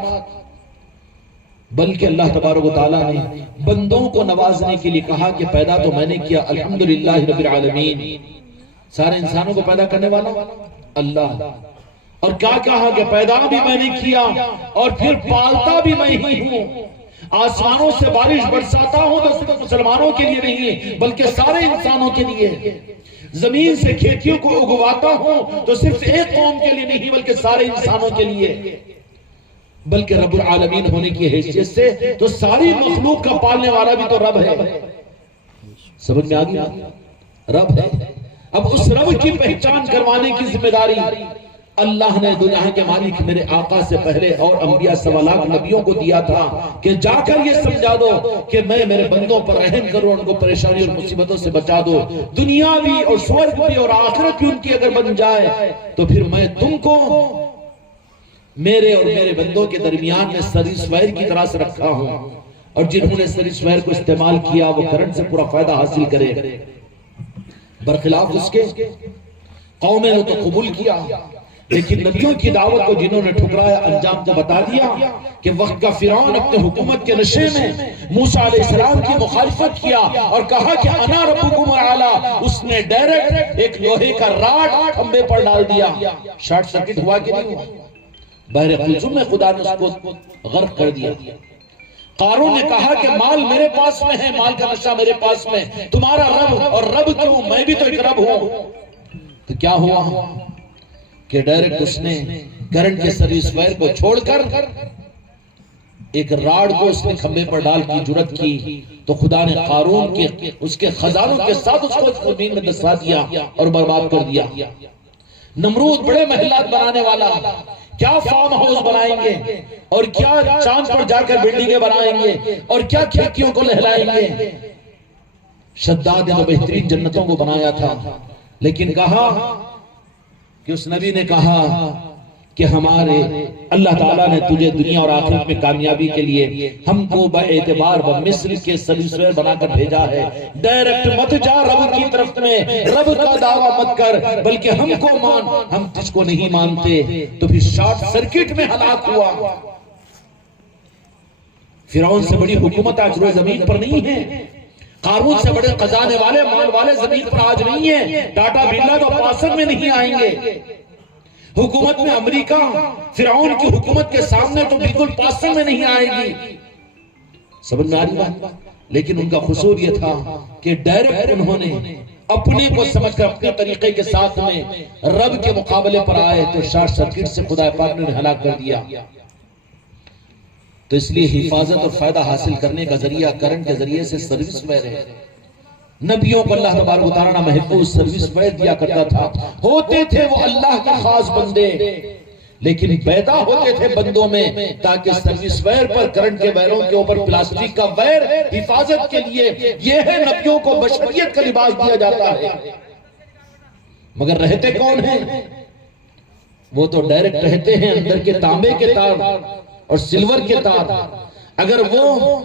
بلکہ اللہ تبارک و تعالیٰ نے بندوں کو نوازنے کے لیے کہا کہ پیدا تو میں نے کیا، الحمدللہ رب العالمین، سارے انسانوں کو پیدا کرنے والا اللہ، اور کیا کہا کہ پیدا بھی میں نے کیا اور پھر پالتا بھی میں ہی ہوں، آسمانوں سے بارش برساتا ہوں تو صرف مسلمانوں کے لیے نہیں بلکہ سارے انسانوں کے لیے، زمین سے کھیتیوں کو اگواتا ہوں تو صرف ایک قوم کے لیے نہیں بلکہ سارے انسانوں کے لیے، بلکہ رب العالمین ہونے کی حیثیت سے تو ساری مخلوق کا پالنے والا بھی تو رب ہے۔ سمجھ میں آگیا؟ رب ہے۔ اب اس رب کی پہچان کروانے کی ذمہ داری اللہ نے دنیا کے مالک میرے آقا سے پہلے اور انبیاء سوالات نبیوں کو دیا تھا کہ جا کر یہ سمجھا دو کہ میں میرے بندوں پر رحم کروں، ان کو پریشانی اور مصیبتوں سے بچا دو، دنیا بھی اور سورگ بھی اور آخرت بھی ان کی اگر بن جائے تو پھر میں تم کو میرے اور میرے بندوں کے درمیان میں سریسویر کی طرح سے رکھا ہوں، اور جنہوں نے سریسویر کو استعمال کیا وہ کرنٹ سے پورا فائدہ حاصل کرے، برخلاف اس کے قومیں نے تو قبول کیا، لیکن نبیوں کی دعوت کو جنہوں نے ٹھکرایا انجام تو بتا دیا کہ وقت کا فرعون اپنے حکومت کے نشے میں موسیٰ علیہ السلام کی مخالفت کیا اور کہا کہ انا ربکم الاعلی، اس نے ڈائریکٹ ایک لوہے کا راڈ کھمبے پر ڈال دیا، شارٹ سرکٹ ہوا کہ نہیں ہوا؟ بحر قلزم میں خدا نے اس کو غرق کر دیا۔ قارون نے کہا کہ مال میرے پاس میں ہے، مال کا نشہ میرے پاس میں، تمہارا رب اور رب کیوں، میں بھی تو ایک رب ہوں۔ تو کیا ہوا کہ ڈائریکٹ اس نے کرنٹ کے سروس وائر کو چھوڑ کر ایک راڈ کو اس نے کھمبے پر ڈال کی جرت کی، تو خدا نے قارون کے اس کے خزانوں کے ساتھ اس کو زمین میں دسا دیا اور برباد کر دیا۔ نمرود بڑے محلات بنانے والا، کیا فارم ہاؤس بنائیں گے اور کیا چاند پر جا کر بلڈنگیں بنائیں گے اور کیا کھیتیوں کو لہلائیں گے۔ شداد نے تو بہترین جنتوں کو بنایا تھا، لیکن کہا کہ اس نبی نے کہا کہ ہمارے اللہ تعالیٰ نے تجھے دنیا اور آخرت میں کامیابی کے لیے ہم کو باعتبار بمثل کے سروسویر بنا کر بھیجا ہے، ڈائریکٹ مت جا رب کی طرف میں، رب کا دعویٰ مت کر، بلکہ ہم کو مان، ہم تجھ کو نہیں مانتے۔ تو پھر شارٹ سرکٹ میں ہلاک ہوا۔ فرعون سے بڑی حکومت آج روئے زمین پر نہیں ہے، قارون سے بڑے خزانے والے مال والے زمین پر آج نہیں ہیں، ٹاٹا برلا تو پاسن میں نہیں آئیں گے۔ حکومت میں امریکہ فرعون کی حکومت کے سامنے تو بالکل پاسن میں نہیں آئے گی۔ سمجھ میں آ رہی بات؟ لیکن ان کا قصور یہ تھا کہ ڈائریکٹ انہوں نے اپنے کو سمجھ کر اپنے طریقے کے ساتھ میں رب کے مقابلے پر آئے تو شارٹ سرکٹ سے خدا پاک نے ہلاک کر دیا۔ تو اس لیے حفاظت اور فائدہ حاصل کرنے کا ذریعہ کرنٹ کے ذریعے سے سروس وائر ہے۔ نبیوں کو اللہ تبارک و تعالیٰ نے محفوظ سروس وائر دیا کرتا تھا، ہوتے تھے وہ اللہ کے خاص بندے، لیکن پیدا ہوتے تھے بندوں میں تاکہ سروس وائر پر کرنٹ کے وائروں کے اوپر پلاسٹک کا وائر حفاظت کے لیے، یہ ہے نبیوں کو بشریت کا لباس دیا جاتا ہے۔ مگر رہتے کون ہیں؟ وہ تو ڈائریکٹ رہتے ہیں اندر کے تانبے کے تار اور سلور کے تار۔ اگر وہ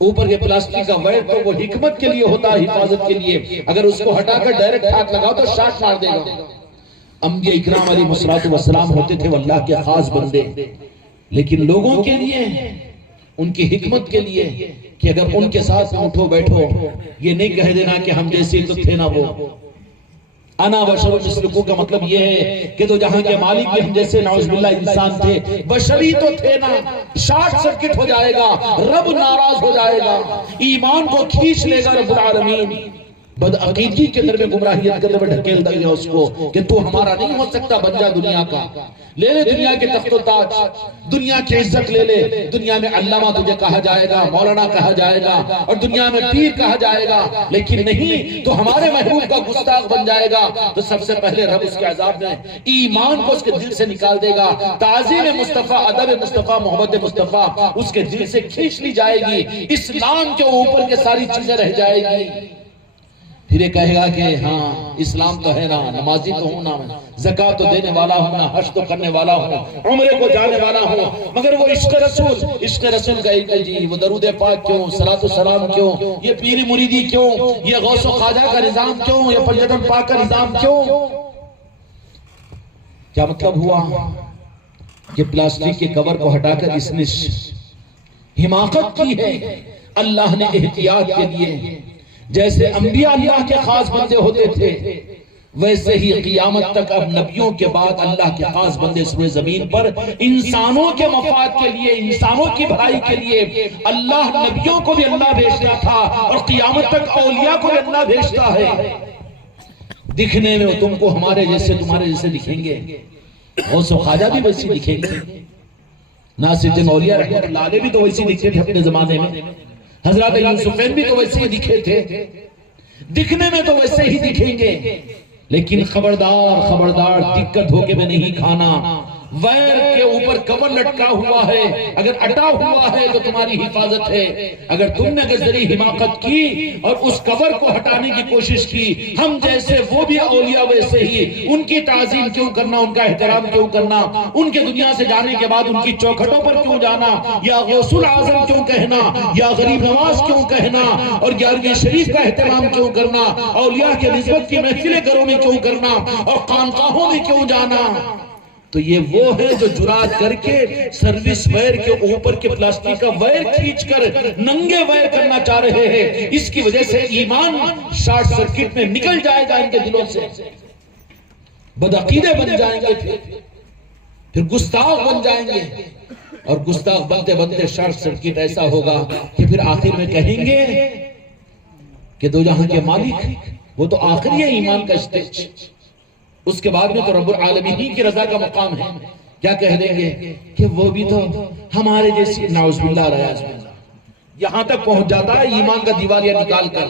اوپر کے پلاسٹک کا وائر تو وہ حکمت کے لیے ہوتا ہے، حفاظت کے لیے، اگر اس کو ہٹا کر ڈائریکٹ ہاتھ لگاؤ تو شاٹ مار دے گا۔ انبیاء اکرام علیہ السلام ہوتے تھے وہ اللہ کے خاص بندے، لیکن لوگوں کے لیے، ان کی حکمت کے لیے کہ اگر ان کے ساتھ اٹھو بیٹھو، یہ نہیں کہہ دینا کہ ہم جیسے تو تھے نہ وہ، انا بشر مثلکم کا مطلب یہ ہے کہ تو جہاں کے مالک بھی ہم جیسے نعوذ باللہ انسان تھے، بشری تو تھے نا، شارٹ سرکٹ ہو جائے گا، رب ناراض ہو جائے گا، ایمان کو کھینچ لے گا رب العالمین۔ بدعقیدگی کے اندر میں گمراہیت کے اندر میں ڈھکیل دیا اس کو کہ تو ہمارا نہیں ہو سکتا، بن جا دنیا کا، لے لے دنیا کے تخت و تاج، دنیا کی عزت لے لے، دنیا میں علامہ تجھے کہا جائے گا، مولانا کہا جائے گا، اور دنیا میں پیر کہا جائے گا، لیکن نہیں تو ہمارے محبوب کا گستاخ بن جائے گا تو سب سے پہلے رب اس کے عذاب میں ایمان کو اس کے دل سے نکال دے گا، تعظیم مصطفیٰ، ادب مصطفیٰ، محبت مصطفیٰ اس کے دل سے کھینچ لی جائے گی، اسلام کے اوپر کے ساری چیزیں رہ جائے گی۔ پھر یہ کہے گا کہ ہاں اسلام تو ہے نا، نمازی تو ہوں نا، زکاۃ تو دینے والا ہوں نا، حج تو کرنے والا ہوں، عمرے کو جانے والا ہوں، مگر وہ عشق رسول کا ایک جی، وہ درود پاک کیوں، صلاۃ و سلام کیوں، یہ پیری مریدی کیوں، یہ غوث و خواجہ کا نظام کیوں، یہ پنجتن پاک کا نظام کیوں؟ کیا مطلب ہوا کہ پلاسٹک کے کور کو ہٹا کر اس نے حماقت کی ہے۔ اللہ نے احتیاط کے لیے جیسے انبیاء اللہ کے خاص بندے ہوتے تھے، ویسے ہی قیامت تک اب نبیوں کے بعد اللہ کے خاص بندے سورہ زمین پر انسانوں کے مفاد کے لیے، انسانوں کی بھلائی کے لیے اللہ نبیوں کو بھی اللہ بھیجتا تھا، اور قیامت تک اولیاء کو بھی اللہ بھیجتا ہے۔ دکھنے میں تم کو ہمارے جیسے، تمہارے جیسے دکھیں گے، غوث و خواجہ بھی ویسی دکھیں گے، ناصر الدین اولیاء رحمۃ اللہ علیہ بھی تو ویسی دکھتے تھے اپنے زمانے میں، حضرت یوسفین بھی تو ویسے ہی دکھے تھے، دکھنے میں تو ویسے ہی دکھیں گے، لیکن خبردار دقت دھوکے میں نہیں کھانا۔ ویر کے اوپر کور لٹکا ہوا ہے، اگر اٹا ہوا ہے تو تمہاری حفاظت ہے، اگر تم نے ذری حماقت کی اور اس کور کو ہٹانے کی کوشش کی، ہم جیسے وہ بھی اولیاء ویسے ہی، ان کی تعظیم کیوں کرنا، ان کا احترام کیوں کرنا، ان کے دنیا سے جانے کے بعد ان کی چوکھٹوں پر کیوں جانا، یا غوث العظم کیوں کہنا، یا غریب نواز کیوں کہنا، اور 11ویں شریف کا احترام کیوں کرنا، اولیاء کے نسبت کی محفلیں گھروں میں کیوں کرنا، اور خانقاہوں میں کیوں جانا؟ تو یہ وہ ہے جو جرات کر کے سروس وائر کے اوپر کے پلاسٹک کا وائر کھینچ کر ننگے وائر کرنا چاہ رہے ہیں۔ اس کی وجہ سے ایمان شارٹ سرکٹ میں نکل جائے گا ان کے دلوں سے، بدعقیدے بن جائیں گے، پھر گستاخ بن جائیں گے، اور گستاخ بنتے بنتے شارٹ سرکٹ ایسا ہوگا کہ پھر آخر میں کہیں گے کہ دو جہاں کے مالک، وہ تو آخری ہے ایمان کا اسٹیج، اس کے بعد میں تو رب العالمین کی رضا کا مقام ہے۔ کیا کہہ دیں گے کہ وہ بھی تو ہمارے جیسی، نعوذ باللہ ریاض باللہ، یہاں تک پہنچ جاتا ہے ایمان کا دیوالیہ نکال کر۔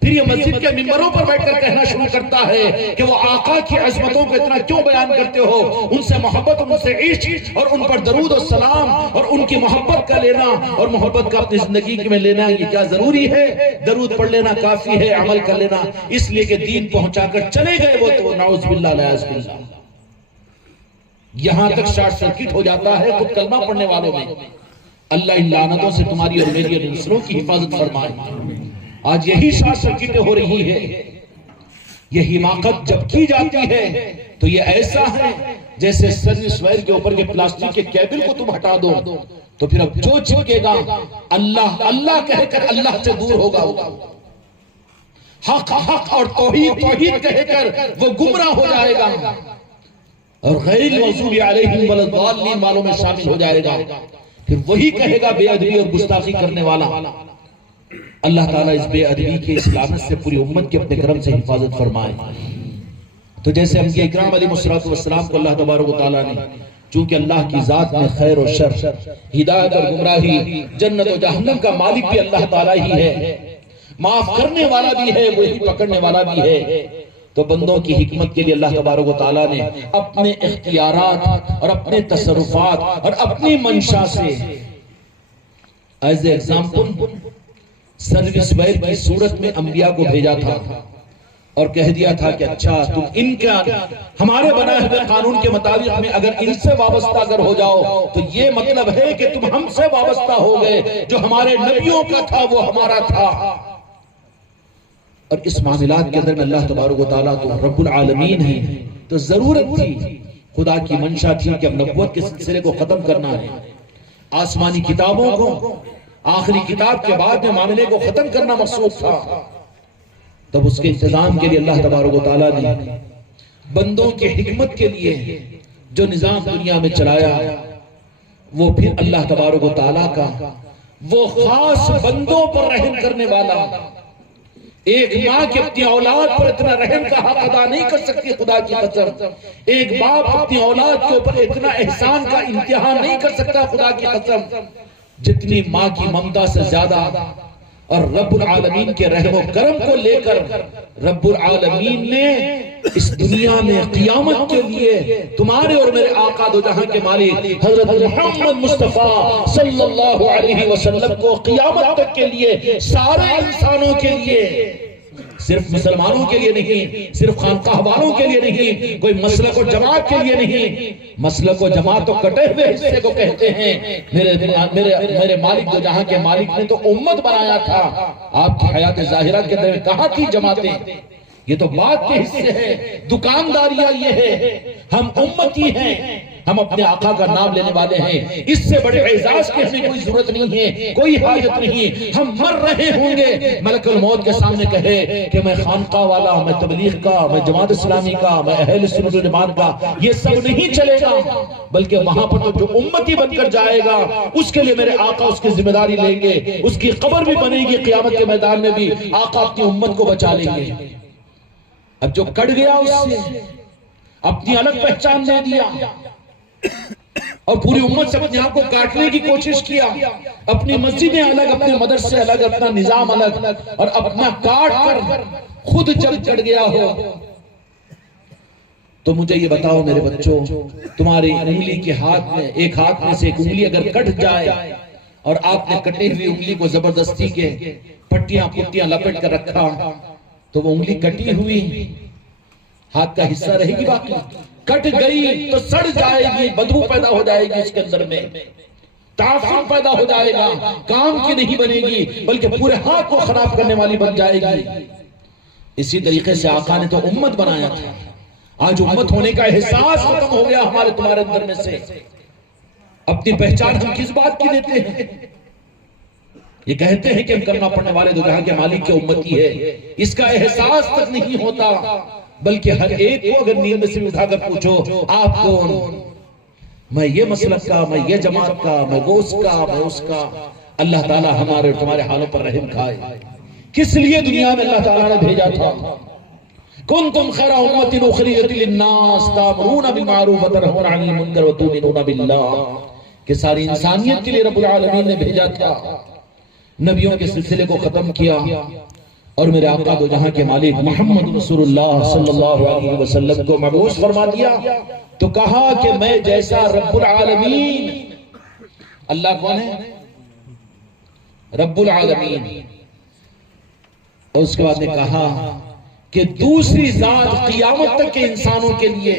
پھر یہ مسجد کے ممبروں پر بیٹھ کر کہنا شروع کرتا ہے کہ وہ آقا کی عظمتوں کو اتنا کیوں بیان کرتے ہو، ان سے محبت، ان سے عشق، اور ان پر درود و سلام، اور ان کی محبت کا لینا، اور محبت کا اپنی زندگی میں لینا، یہ کیا ضروری ہے؟ درود پڑھ لینا کافی ہے، عمل کر لینا، اس لیے کہ دین پہنچا کر چلے گئے وہ تو نعوذ باللہ لاعوذ باللہ۔ یہاں تک شارٹ سرکٹ ہو جاتا ہے خود کلمہ پڑھنے والوں میں۔ اللہ ان لعنتوں سے تمہاری اور میری اور نسلوں کی حفاظت فرمائے۔ آج یہی شارٹ سرکٹیں ہو رہی ہے، یہ حماقت جب کی جاتی ہے تو یہ ایسا ہے جیسے سروس وائر کے اوپر کے پلاسٹک کے کیبل کو تم ہٹا دو تو پھر اب جو چھکے گا اللہ اللہ کہہ کر اللہ سے دور ہوگا، حق حق اور توحید توحید کہہ کر وہ گمراہ ہو جائے گا، اور غیر المغضوب علیہم ولا الضالین والوں میں شامل ہو جائے گا۔ پھر وہی کہے گا بے ادبی اور گستاخی کرنے والا۔ اللہ تعالیٰ اس بے ادبی کے اس لعنت سے پوری امت کے اپنے کرم سے حفاظت فرمائے۔ تو جیسے انبیاء اکرام علیہ السلام کو اللہ تبارک و تعالیٰ نے، چونکہ اللہ کی ذات میں خیر و شر، ہدایت اور گمراہی، جنت و جہنم کا مالک بھی اللہ تعالیٰ ہی ہے، معاف کرنے والا بھی ہے، وہی پکڑنے والا بھی ہے، تو بندوں کی حکمت کے لیے اللہ تبارک و تعالیٰ نے اپنے اختیارات اور اپنے تصرفات اور اپنی منشا سے as a example service wire کی صورت میں انبیاء کو بھیجا تھا اور کہہ دیا تھا کہ اچھا تم ان کا ہمارے بنائے ہوئے قانون کے مطابق میں اگر ان سے وابستہ اگر ہو جاؤ تو یہ مطلب ہے کہ تم ہم سے وابستہ ہو گئے، جو ہمارے نبیوں کا تھا وہ ہمارا تھا۔ اور اس معاملات کے اندر میں اللہ تبارک و تعالیٰ تو رب العالمین ہے، تو ضرورت تھی، خدا کی منشا تھی کہ اب نبوت کے سلسلے کو ختم کرنا ہے، آسمانی کتابوں کو آخری کتاب کے بعد میں معاملے کو ختم کرنا مقصود تھا۔ تب اس کے انتظام کے لیے اللہ تبارک و تعالیٰ نے بندوں کے حکمت کے لیے جو نظام دنیا میں چلایا، وہ پھر اللہ تبارک و تعالیٰ کا وہ خاص بندوں پر رحم کرنے والا ایک ماں کی اپنی اولاد پر اتنا رحم کا حق ادا نہیں کر سکتی، خدا کی قسم۔ ایک باپ اپنی اولاد کے اوپر اتنا احسان کا انتہا نہیں کر سکتا، خدا کی قسم، جتنی ماں کی ممتا سے زیادہ۔ اور رب العالمین کے رحم و کرم کو لے کر رب العالمین نے اس دنیا میں قیامت کے لیے تمہارے اور میرے آقا دو جہاں کے مالک حضرت محمد مصطفیٰ صلی اللہ علیہ وسلم کو قیامت تک کے لیے، سارے انسانوں کے لیے، صرف مسلمانوں کے لیے نہیں، صرف خانقاہ والوں کے لیے نہیں، کوئی مسلک و جماعت کے لیے نہیں۔ مسلک و جماعت تو کٹے ہوئے حصے کو کہتے ہیں۔ میرے مالک دو جہاں کے مالک نے تو امت بنایا تھا۔ آپ کی حیات ظاہرہ کے در کہاں تھی جماعتیں؟ یہ تو بات کے حصے ہیں، دکانداریاں یہ ہے۔ ہم امتی ہیں، ہم اپنے آقا کا نام لینے والے ہیں، اس سے بڑے اعزاز کے ہمیں کوئی ضرورت نہیں ہے، کوئی حاجت نہیں۔ ہم مر رہے ہوں گے، ملک الموت کے سامنے کہے کہ میں خانقاہ والا، میں تبلیغ کا، میں جماعت اسلامی کا، میں اہل سنت و جماعت کا، یہ سب نہیں چلے گا، بلکہ وہاں پر تو جو امتی بن کر جائے گا اس کے لیے میرے آقا اس کی ذمہ داری لیں گے، اس کی قبر بھی بنے گی، قیامت کے میدان میں بھی آقا اپنی امت کو بچا لیں گے۔ اب جو کٹ گیا اس سے اپنی الگ پہچان دے دیا اور پوری امت سے اپنے آپ کو کاٹنے کی کوشش کیا، اپنی مسجدیں الگ، اپنے مدرسے الگ، اپنا نظام الگ، اور اپنا کاٹ کر خود جب چڑھ گیا ہو، تو مجھے یہ بتاؤ میرے بچوں، تمہاری انگلی کے ہاتھ میں، ایک ہاتھ میں سے ایک انگلی اگر کٹ جائے اور آپ نے کٹی ہوئی انگلی کو زبردستی کے پٹیاں پٹیاں لپٹ کر رکھا، تو وہ انگلی کٹی ہوئی ہاتھ کا حصہ رہے گی باقی؟ کٹ گئی تو سڑ جائے گی، بدبو پیدا ہو جائے گی اس کے اندر میں، تعفن پیدا ہو جائے گا، کام کی نہیں بنے گی بلکہ پورے ہاتھ کو خراب کرنے والی بن جائے گی۔ اسی طریقے سے آقا نے تو امت بنایا تھا، آج امت ہونے کا احساس ختم ہو گیا ہمارے تمہارے اندر میں سے۔ اپنی پہچان ہم کس بات کی دیتے ہیں؟ یہ کہتے ہیں کہ ہم کرنا پڑنے والے دو جہاں کے مالک کے امتی ہے، اس کا احساس تک نہیں ہوتا، بلکہ ہر ایک کو اگر نیند میں سے اٹھا کر پوچھو آپ کون، میں یہ مسلک کا، میں یہ جماعت کا، میں وہ اس کا، میں اس کا۔ اللہ تعالی ہمارے اور تمہارے حالوں پر رحم کھائے۔ کس لیے دنیا میں اللہ تعالیٰ نے بھیجا تھا؟ کنتم خیر امت اخرجت للناس تامرون بالمعروف وتنہون عن المنکر وتؤمنون باللہ، کہ ساری انسانیت کے لیے رب العالمین نے بھیجا تھا، نبیوں کے سلسلے کو ختم کیا، اور میرے آقا دو جہاں کے مالک محمد رسول اللہ صلی اللہ علیہ وسلم کو مبعوث فرما دیا، تو کہا کہ میں جیسا رب العالمین، اللہ کون ہے؟ رب العالمین، اور اس کے بعد نے کہا کہ دوسری ذات قیامت تک کے انسانوں کے لیے،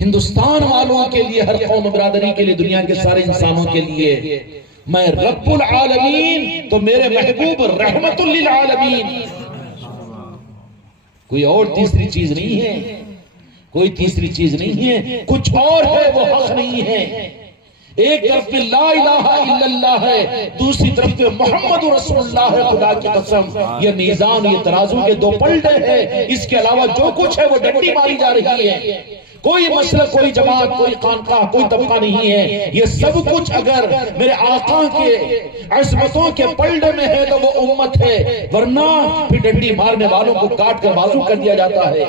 ہندوستان والوں کے لیے، ہر قوم برادری کے لیے، دنیا کے سارے انسانوں کے لیے میں رب العالمین، تو میرے محبوب رحمت للعالمین، کوئی اور تیسری چیز نہیں ہے، کوئی تیسری چیز نہیں ہے، کچھ اور ہے وہ حق نہیں ہے۔ ایک طرف پہ لا الہ الا اللہ ہے، دوسری طرف پہ محمد رسول اللہ ہے، خدا کی قسم یہ میزان، یہ ترازو کے دو پلڑے ہیں، اس کے علاوہ جو کچھ ہے وہ ڈنڈی ماری جا رہی ہے۔ کوئی مسلک، کوئی جماعت، کوئی خانقاہ، کوئی طبقہ نہیں ہے، یہ سب کچھ اگر میرے آقا کے عظمتوں کے پلڑے میں ہے تو وہ امت ہے، ورنہ پھر ڈنڈی مارنے والوں کو کاٹ کر بازو کر دیا جاتا ہے۔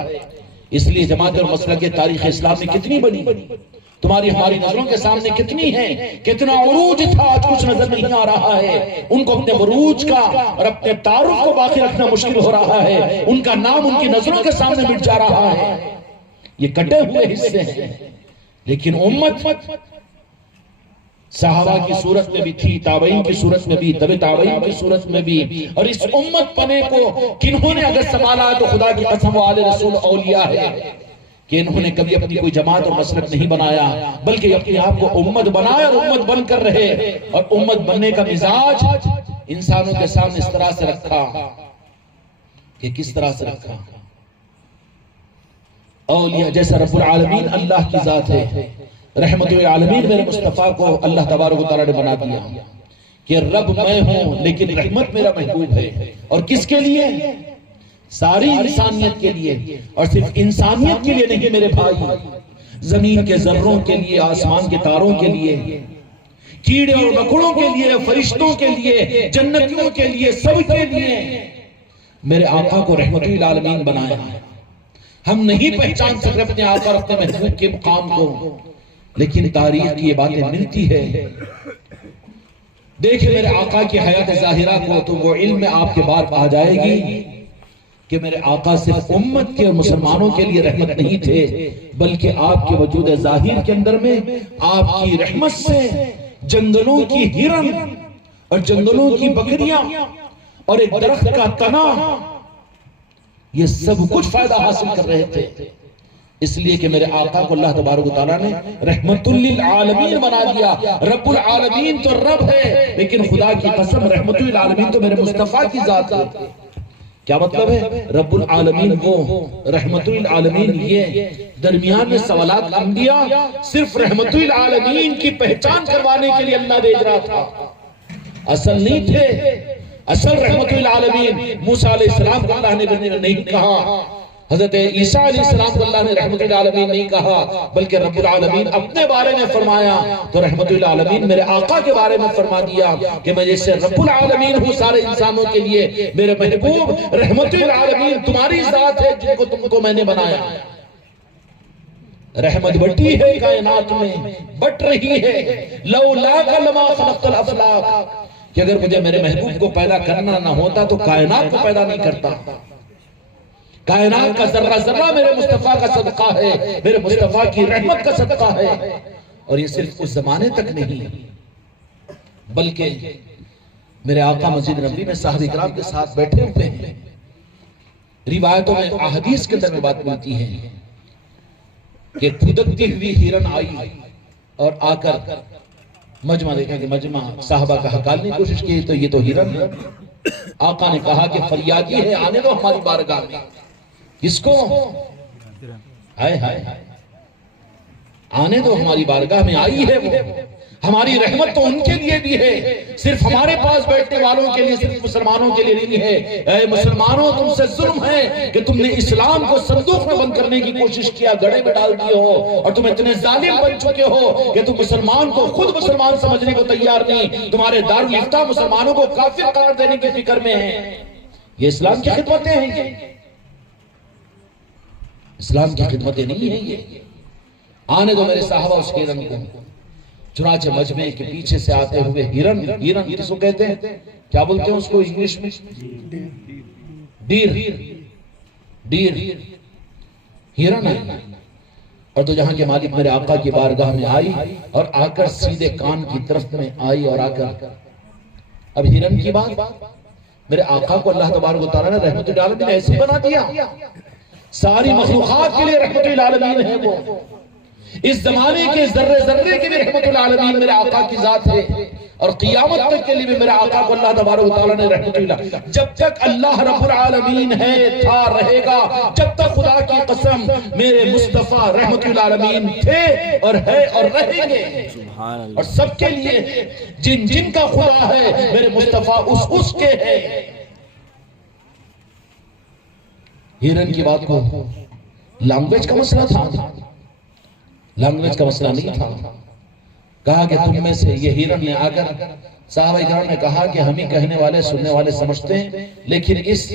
اس لیے جماعت اور مسلک کے تاریخ اسلام میں کتنی بنی، تمہاری ہماری نظروں کے سامنے کتنی ہے، کتنا عروج تھا، آج کچھ نظر نہیں آ رہا ہے۔ ان کو اپنے عروج کا اور اپنے تعارف کو باقی رکھنا مشکل ہو رہا ہے، ان کا نام ان کی نظروں کے سامنے مٹ جا رہا ہے۔ یہ کٹے ہوئے حصے ہیں، لیکن امت صحابہ کی صورت میں بھی تھی، تابعین کی صورت میں بھی، تبع تابعین کی صورت میں بھی، اور اس امت پنے کو کنہوں نے اگر سنبھالا تو خدا کی قسم آل رسول اولیاء ہے، کہ انہوں نے کبھی اپنی کوئی جماعت اور مسلک نہیں بنایا، بلکہ اپنے آپ کو امت بنایا اور امت بن کر رہے، اور امت بننے کا مزاج انسانوں کے سامنے اس طرح سے رکھا کہ کس طرح سے رکھا؟ اولیاء جیسا رب العالمین اللہ کی ذات ہے، رحمت العالمین میرے مصطفیٰ کو اللہ تبارک و تعالیٰ نے بنا دیا کہ رب میں ہوں لیکن رحمت میرا محبوب ہے، اور کس کے لیے؟ ساری انسانیت کے لیے، اور صرف انسانیت کے لیے نہیں میرے بھائی، زمین کے ذروں کے لیے، آسمان کے تاروں کے لیے، کیڑے اور مکڑوں کے لیے، فرشتوں کے لیے، جنتیوں کے لیے، سب کے لیے میرے آقا کو رحمت للعالمین بنایا. ہم نہیں پہچان سکتے اپنے آقا اور اپنے محبوب کے مقام کو، لیکن تاریخ کی یہ باتیں ملتی ہے. دیکھیں میرے آقا کی حیات ظاہرہ کو تو وہ علم میں آپ کے بار کہا جائے گی کہ میرے آقا صرف امت کے اور مسلمانوں کے لیے رحمت نہیں تھے، بلکہ آپ کے وجود ظاہر کے اندر میں آپ کی رحمت سے جنگلوں کی ہرن اور جنگلوں کی بکریاں اور ایک درخت کا تنا یہ سب کچھ فائدہ حاصل کر رہے تھے. اس لیے کہ میرے آقا کو اللہ تبارک و تعالیٰ نے رحمت للعالمین بنا دیا. رب العالمین تو رب ہے، لیکن خدا کی قسم رحمت للعالمین تو میرے مصطفیٰ کی ذات ہے. کیا مطلب ہے؟ رب العالمین وہ، رحمت للعالمین یہ. درمیان میں سوالات انبیاء صرف رحمت للعالمین کی پہچان کروانے کے لیے اللہ بھیج رہا تھا، اصل نہیں تھے. اصل رحمت للعالمین موسیٰ علیہ السلام کو اللہ نے نہیں کہا، حضرت عیسیٰ علیہ السلام کو اللہ نے رحمت للعالمین نہیں کہا، بلکہ رب العالمین اپنے بارے میں فرمایا تو رحمت للعالمین میرے آقا کے بارے میں فرما دیا کہ میں جیسے رب العالمین ہوں سارے انسانوں کے لیے، میرے محبوب رحمت للعالمین تمہاری ذات ہے جن کو تم کو میں نے بنایا. رحمت بٹی ہے کائنات میں، بٹ رہی ہے. لولاک لما خلقت الافلاک، کہ اگر مجھے میرے محبوب کو پیدا کرنا نہ ہوتا تو کائنات کو پیدا نہیں کرتا. کائنات کا ذرہ ذرہ میرے مصطفیٰ کا صدقہ ہے، میرے مصطفیٰ کی رحمت کا صدقہ ہے. اور یہ صرف اس زمانے تک نہیں بلکہ میرے آقا مسجد نبوی میں صحابہ کرام کے ساتھ بیٹھے ہوئے ہیں. روایتوں میں احادیث کے اندر میں بات ملتی ہے کہ کھدکتی ہوئی ہرن آئی اور آ کر مجمع دیکھا کہ مجمع صحابہ کا ہکالنے کی کوشش کی تو یہ تو ہرن ہے. آقا نے کہا کہ فریادی ہے، آنے دو ہماری بارگاہ میں. کس کو؟ ہائے ہائے آنے دو ہماری بارگاہ میں. آئی ہے وہ، ہماری رحمت تو ان کے لیے بھی ہے، صرف ہمارے پاس بیٹھنے والوں کے لیے، صرف مسلمانوں کے لیے نہیں ہے. اے مسلمانوں تم سے ظلم ہے کہ تم نے اسلام کو صندوق میں بند کرنے کی کوشش کیا، گڑھے میں ڈال دیے ہو، اور تم اتنے ظالم بن چکے ہو کہ تم مسلمان کو خود مسلمان سمجھنے کو تیار نہیں. تمہارے دارالافتاء مسلمانوں کو کافر قرار دینے کی فکر میں ہیں. یہ اسلام کی خدمتیں ہیں، یہ اسلام کی خدمتیں نہیں ہیں. یہ آنے دو میرے صحابہ اس ہرن کو. چنانچہ مجمع کے پیچھے سے آتے ہوئے ہرن کس کو کہتے ہیں؟ کیا بولتے ہیں اس کو انگلش میں؟ ڈیر. ہرن ہے. اور تو جہاں کے مالک میرے آقا کی بارگاہ میں آئی اور آ کر سیدھے کان کی طرف میں آئی اور آ کر اب ہرن کی بات میرے آقا کو اللہ تبارک و تعالیٰ نے رحمت للعالمین ایسے بنا دیا. ساری مخلوقات کے لیے رحمت للعالمین ہے. وہ اس زمانے کے ذرے ذرے کے بھی رحمت للعالمین میرے آقا کی ذات ہے، اور قیامت تک کے لیے بھی میرے آقا کو اللہ تبارک و تعالیٰ نے رحمت للہ. جب تک اللہ رب العالمین ہے، تھا، رہے گا، جب تک خدا کی قسم میرے مصطفیٰ رحمت للعالمین تھے اور ہے اور رہیں گے. اور سب کے لیے جن کا خدا ہے میرے مصطفیٰ اس کے ہے. ہرن کی بات کو لینگویج کا مسئلہ تھا، لینگویج کا مسئلہ نہیں تھا. کہا کہ تم میں سے یہ ہرن نے آ کر صحابہ کرام نے کہا کہ ہم ہی کہنے والے سننے والے سمجھتے ہیں، لیکن اس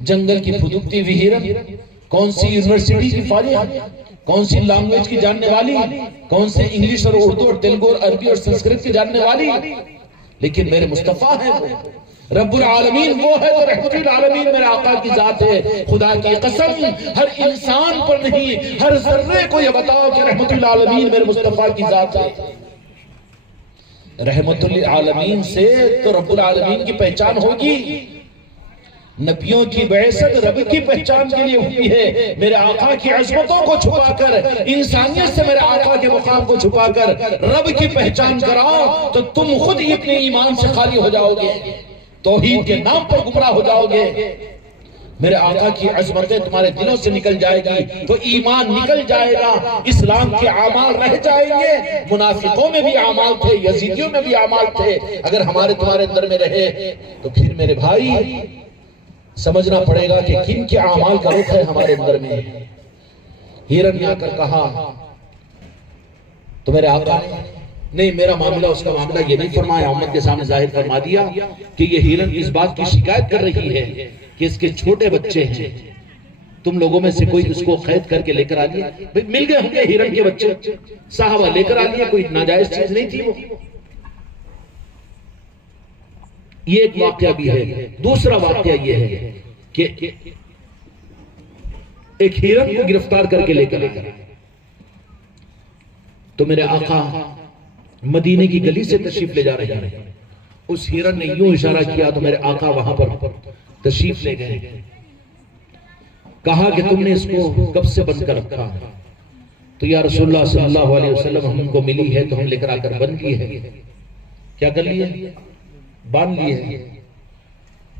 جنگل کی پھدکتی ہوئی ہرن کون سی یونیورسٹی کی فارغ، کون سی لینگویج کی جاننے والی، کون سے انگلش اور اردو اور تیلگو اور عربی اور سنسکرت کی جاننے والی، لیکن میرے مصطفیٰ ہے وہ. رب العالمین وہ ہے تو رحمت للعالمین میرے آقا کی ذات ہے. خدا کی قسم ہر انسان پر نہیں، ہر ذرے کو یہ بتاؤ کہ رحمت للعالمین میرے مصطفیٰ کی ذات ہے. رحمت للعالمین سے تو رب العالمین کی پہچان ہوگی. نبیوں کی بعثت رب کی پہچان کے لیے ہوئی ہے. میرے آقا کی عظمتوں کو چھپا کر، انسانیت سے میرے آقا کے مقام کو چھپا کر رب کی پہچان کراؤ تو تم خود ہی اپنے ایمان سے خالی ہو جاؤ گے، توحید کے نام پر گمراہ ہو جاؤ گے. میرے آقا کی عظمتیں تمہارے دلوں سے نکل جائے گی تو ایمان نکل جائے گا، اسلام کے اعمال رہ جائیں گے. منافقوں میں بھی اعمال تھے، یزیدیوں میں بھی اعمال تھے، اگر ہمارے تمہارے اندر میں رہے تو پھر میرے بھائی سمجھنا پڑے گا کہ کن کے اعمال کا رخ ہے ہمارے اندر میں. ہرن نے آ کر کہا تو میرے آقا نے نہیں، میرا معاملہ اس کا معاملہ یہ نہیں فرمایا، امت کے سامنے ظاہر فرما دیا کہ یہ ہرن اس بات کی شکایت کر رہی ہے کہ اس کے چھوٹے بچے ہیں، تم لوگوں میں سے کوئی اس کو قید کر کے لے کر آ لیا؟ مل گئے ہوں گے ہرن کے بچے، صحابہ لے کر آ لیا، کوئی ناجائز چیز نہیں تھی وہ۔ یہ ایک واقعہ بھی ہے۔ دوسرا واقعہ یہ ہے کہ ایک ہرن کو گرفتار کر کے لے کر آیا تو میرے آقا مدینے کی گلی سے تشریف لے جا رہے ہیں، اس ہرن نے یوں اشارہ کیا تو میرے آقا وہاں پر تشریف لے گئے، کہا کہ تم نے اس کو کب سے بند کر رکھا؟ تو یا رسول اللہ صلی اللہ علیہ وسلم ہم کو ملی ہے تو ہم لے کر آ کر بند کی ہے۔ کیا کر لیے؟ باندھ لیے ہے۔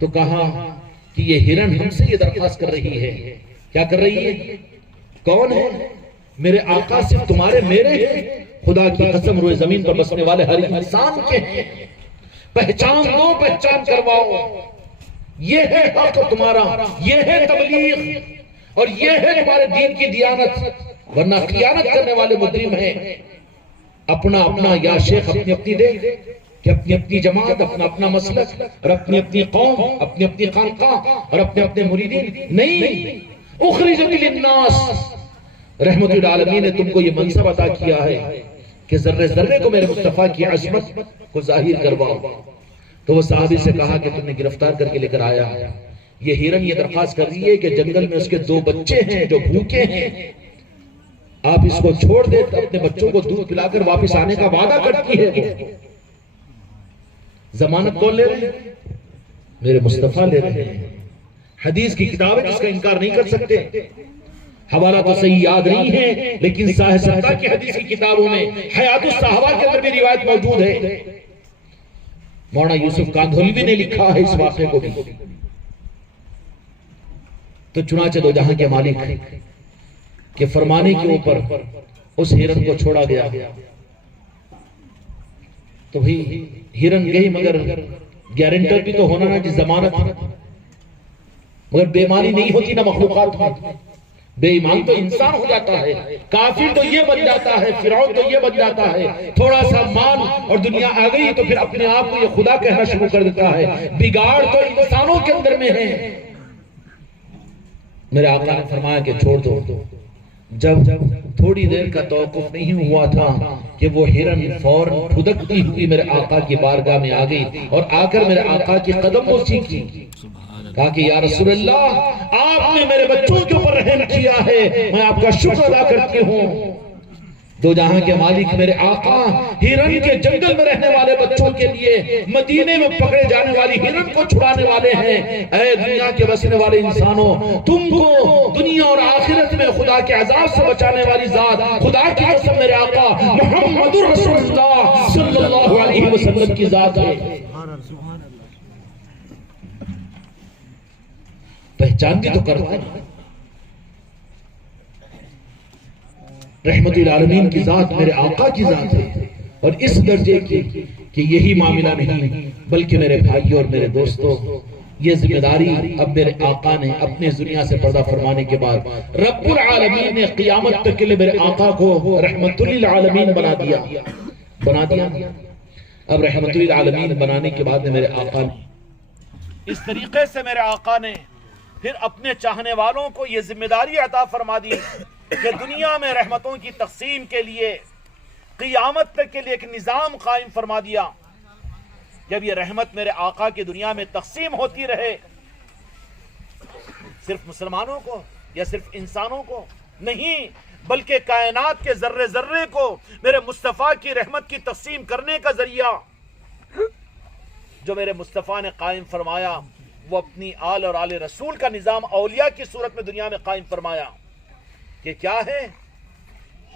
تو کہا کہ یہ ہرن ہم سے یہ درخواست کر رہی ہے۔ کیا کر رہی ہے؟ کون ہے؟ میرے آقا صرف تمہارے میرے ہیں، خدا کی قسم روئے زمین پر بسنے والے ہر انسان کے ہیں، پہچان دو، پہچان کرواؤ، یہ ہے حق تمہارا، یہ ہے تبلیغ، اور یہ ہے تمہارے دین کی دیانت، ورنہ خیانت کرنے والے مجرم ہیں۔ اپنا اپنا یا شیخ اپنی اپنی دیکھ کہ اپنی اپنی جماعت، اپنا اپنا مسلک، اور اپنی اپنی قوم، اپنی اپنی خانقاہ اور اپنے اپنے مریدین نہیں۔ اخرجت للناس، رحمت العالمین نے تم کو یہ منصب عطا کیا ہے کہ ذرے ذرے کو میرے مصطفیٰ کی عظمت کو ظاہر کرواؤ۔ تو وہ صحابی سے کہا کہ تم نے گرفتار کر کے لے کر آیا، یہ ہرن یہ درخواست کر رہی ہے کہ جنگل میں اس کے 2 بچے ہیں جو بھوکے ہیں، آپ اس کو چھوڑ دے، اپنے بچوں کو دودھ پلا کر واپس آنے کا وعدہ کرتی ہے۔ ضمانت کون لے رہے ہیں؟ میرے مصطفیٰ لے رہے ہیں۔ حدیث کی کتاب ہے، جس کا انکار نہیں کر سکتے، حوالہ تو صحیح یاد نہیں ہے، لیکن صحیح ستہ کی حدیث کی کتابوں میں حیات الصحابہ کے اندر بھی روایت موجود ہے۔ مولانا یوسف کاندھولوی نے لکھا ہے اس واقعے کو بھی۔ تو چنانچہ دو جہاں کے مالک کے فرمانے کے اوپر اس ہرن کو چھوڑا گیا۔ تو بھی ہرن گئی، مگر گارنٹر بھی تو ہونا نا جس ضمانت، مگر بیماری نہیں ہوتی نا مخلوقات میں۔ بے ایمان تو انسان ہو جاتا ہے، کافر تو یہ بن جاتا ہے، فرعون تو یہ بن جاتا ہے، تھوڑا سا مال اور دنیا آ گئی تو پھر اپنے آپ کو یہ خدا کہنا شروع کر دیتا ہے۔ بگاڑ تو انسانوں کے اندر میں ہے۔ میرے آقا نے فرمایا کہ چھوڑ دو۔ جب تھوڑی دیر کا توقف نہیں ہوا تھا کہ وہ ہرن فوراً پھدکتی ہوئی میرے آقا کی بارگاہ میں آ گئی اور آ کر میرے آقا کی قدم بوسی کی، کہا کہ یا رسول اللہ، آپ نے میرے بچوں کے اوپر رحم کیا ہے، میں آپ کا شکر ادا کرتی ہوں۔ دو جہاں کے مالک میرے آقا ہرن کے جنگل میں رہنے والے بچوں کے لیے مدینے میں پکڑے جانے والی ہرن کو چھڑانے والے ہیں۔ اے دنیا کے بسنے والے انسانوں، تم کو دنیا اور آخرت میں خدا کے عذاب سے بچانے والی ذات، خدا کی قسم میرے آقا محمد رسول اللہ صلی اللہ علیہ وسلم کی ذات ہے۔ پہچان بھی تو کرو، رحمت العالمین کی ذات میرے آقا کی ذات ہے، اور اس درجے کی کہ یہی معاملہ نہیں بلکہ میرے بھائیوں اور میرے دوستوں، یہ ذمہ داری اب میرے آقا نے اپنے دنیا سے پردہ فرمانے کے بعد رب العالمین نے قیامت تک کے لئے میرے آقا کو رحمت للعالمین بنا دیا۔ اب رحمت للعالمین بنانے کے بعد میرے آقا نے اس طریقے سے میرے آقا نے پھر اپنے چاہنے والوں کو یہ ذمہ داری عطا فرما دی کہ دنیا میں رحمتوں کی تقسیم کے لیے قیامت تک کے لیے ایک نظام قائم فرما دیا۔ جب یہ رحمت میرے آقا کی دنیا میں تقسیم ہوتی رہے، صرف مسلمانوں کو یا صرف انسانوں کو نہیں، بلکہ کائنات کے ذرے ذرے کو میرے مصطفیٰ کی رحمت کی تقسیم کرنے کا ذریعہ جو میرے مصطفیٰ نے قائم فرمایا، وہ اپنی آل اور آل رسول کا نظام اولیاء کی صورت میں دنیا میں قائم فرمایا۔ کہ کیا ہے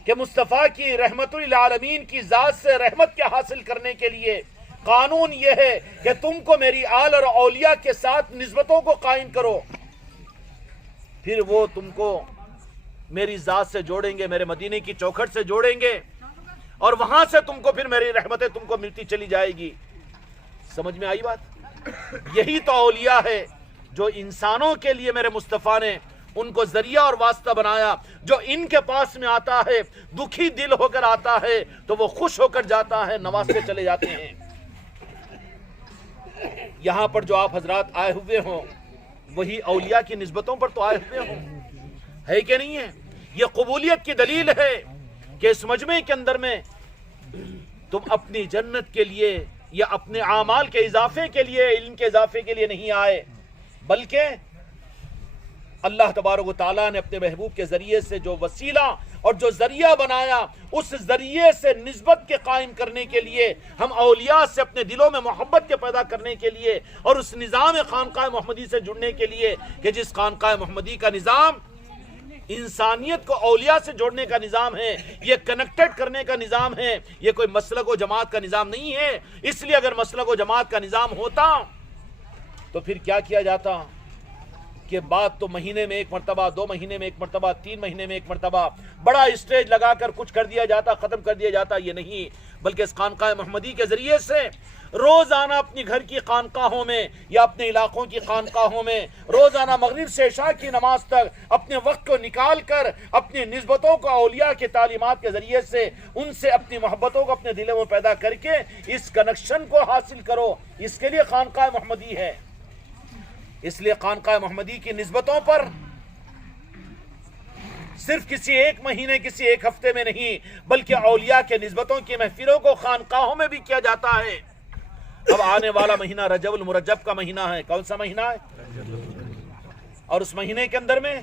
کہ مصطفیٰ کی رحمت للعالمین کی ذات سے رحمت کے حاصل کرنے کے لیے قانون یہ ہے کہ تم کو میری آل اور اولیاء کے ساتھ نسبتوں کو قائم کرو، پھر وہ تم کو میری ذات سے جوڑیں گے، میرے مدینے کی چوکھٹ سے جوڑیں گے، اور وہاں سے تم کو پھر میری رحمتیں تم کو ملتی چلی جائے گی۔ سمجھ میں آئی بات؟ یہی تو اولیاء ہے جو انسانوں کے لیے میرے مصطفیٰ نے ان کو ذریعہ اور واسطہ بنایا۔ جو ان کے پاس میں آتا ہے دکھی دل ہو کر آتا ہے تو وہ خوش ہو کر جاتا ہے، نوازتے چلے جاتے ہیں۔ یہاں پر جو آپ حضرات آئے ہوئے ہوں وہی اولیاء کی نسبتوں پر تو آئے ہوئے ہوں، ہے کہ نہیں ہے؟ یہ قبولیت کی دلیل ہے کہ اس مجمع کے اندر میں تم اپنی جنت کے لیے یا اپنے اعمال کے اضافے کے لیے، علم کے اضافے کے لیے نہیں آئے، بلکہ اللہ تبارک و تعالیٰ نے اپنے محبوب کے ذریعے سے جو وسیلہ اور جو ذریعہ بنایا، اس ذریعے سے نسبت کے قائم کرنے کے لیے، ہم اولیاء سے اپنے دلوں میں محبت کے پیدا کرنے کے لیے، اور اس نظام خانقاہ محمدی سے جڑنے کے لیے کہ جس خانقاہ محمدی کا نظام انسانیت کو اولیاء سے جوڑنے کا نظام ہے، یہ کنیکٹڈ کرنے کا نظام ہے، یہ کوئی مسلک و جماعت کا نظام نہیں ہے۔ اس لیے اگر مسلک و جماعت کا نظام ہوتا تو پھر کیا کیا جاتا کہ بات تو مہینے میں ایک مرتبہ، 2 مہینے میں ایک مرتبہ، 3 مہینے میں ایک مرتبہ بڑا اسٹیج لگا کر کچھ کر دیا جاتا، ختم کر دیا جاتا، یہ نہیں، بلکہ اس خانقاہ محمدی کے ذریعے سے روزانہ اپنی گھر کی خانقاہوں میں یا اپنے علاقوں کی خانقاہوں میں روزانہ مغرب سے عشاء کی نماز تک اپنے وقت کو نکال کر اپنی نسبتوں کو اولیاء کے تعلیمات کے ذریعے سے ان سے اپنی محبتوں کو اپنے دلوں میں پیدا کر کے اس کنیکشن کو حاصل کرو۔ اس کے لیے خانقاہ محمدی ہے۔ اس لیے خانقاہ محمدی کی نسبتوں پر صرف کسی ایک مہینے، کسی ایک ہفتے میں نہیں، بلکہ اولیاء کے نسبتوں کی محفلوں کو خانقاہوں میں بھی کیا جاتا ہے۔ اب آنے والا مہینہ رجب المرجب کا مہینہ ہے۔ کون سا مہینہ ہے؟ اور اس مہینے کے اندر میں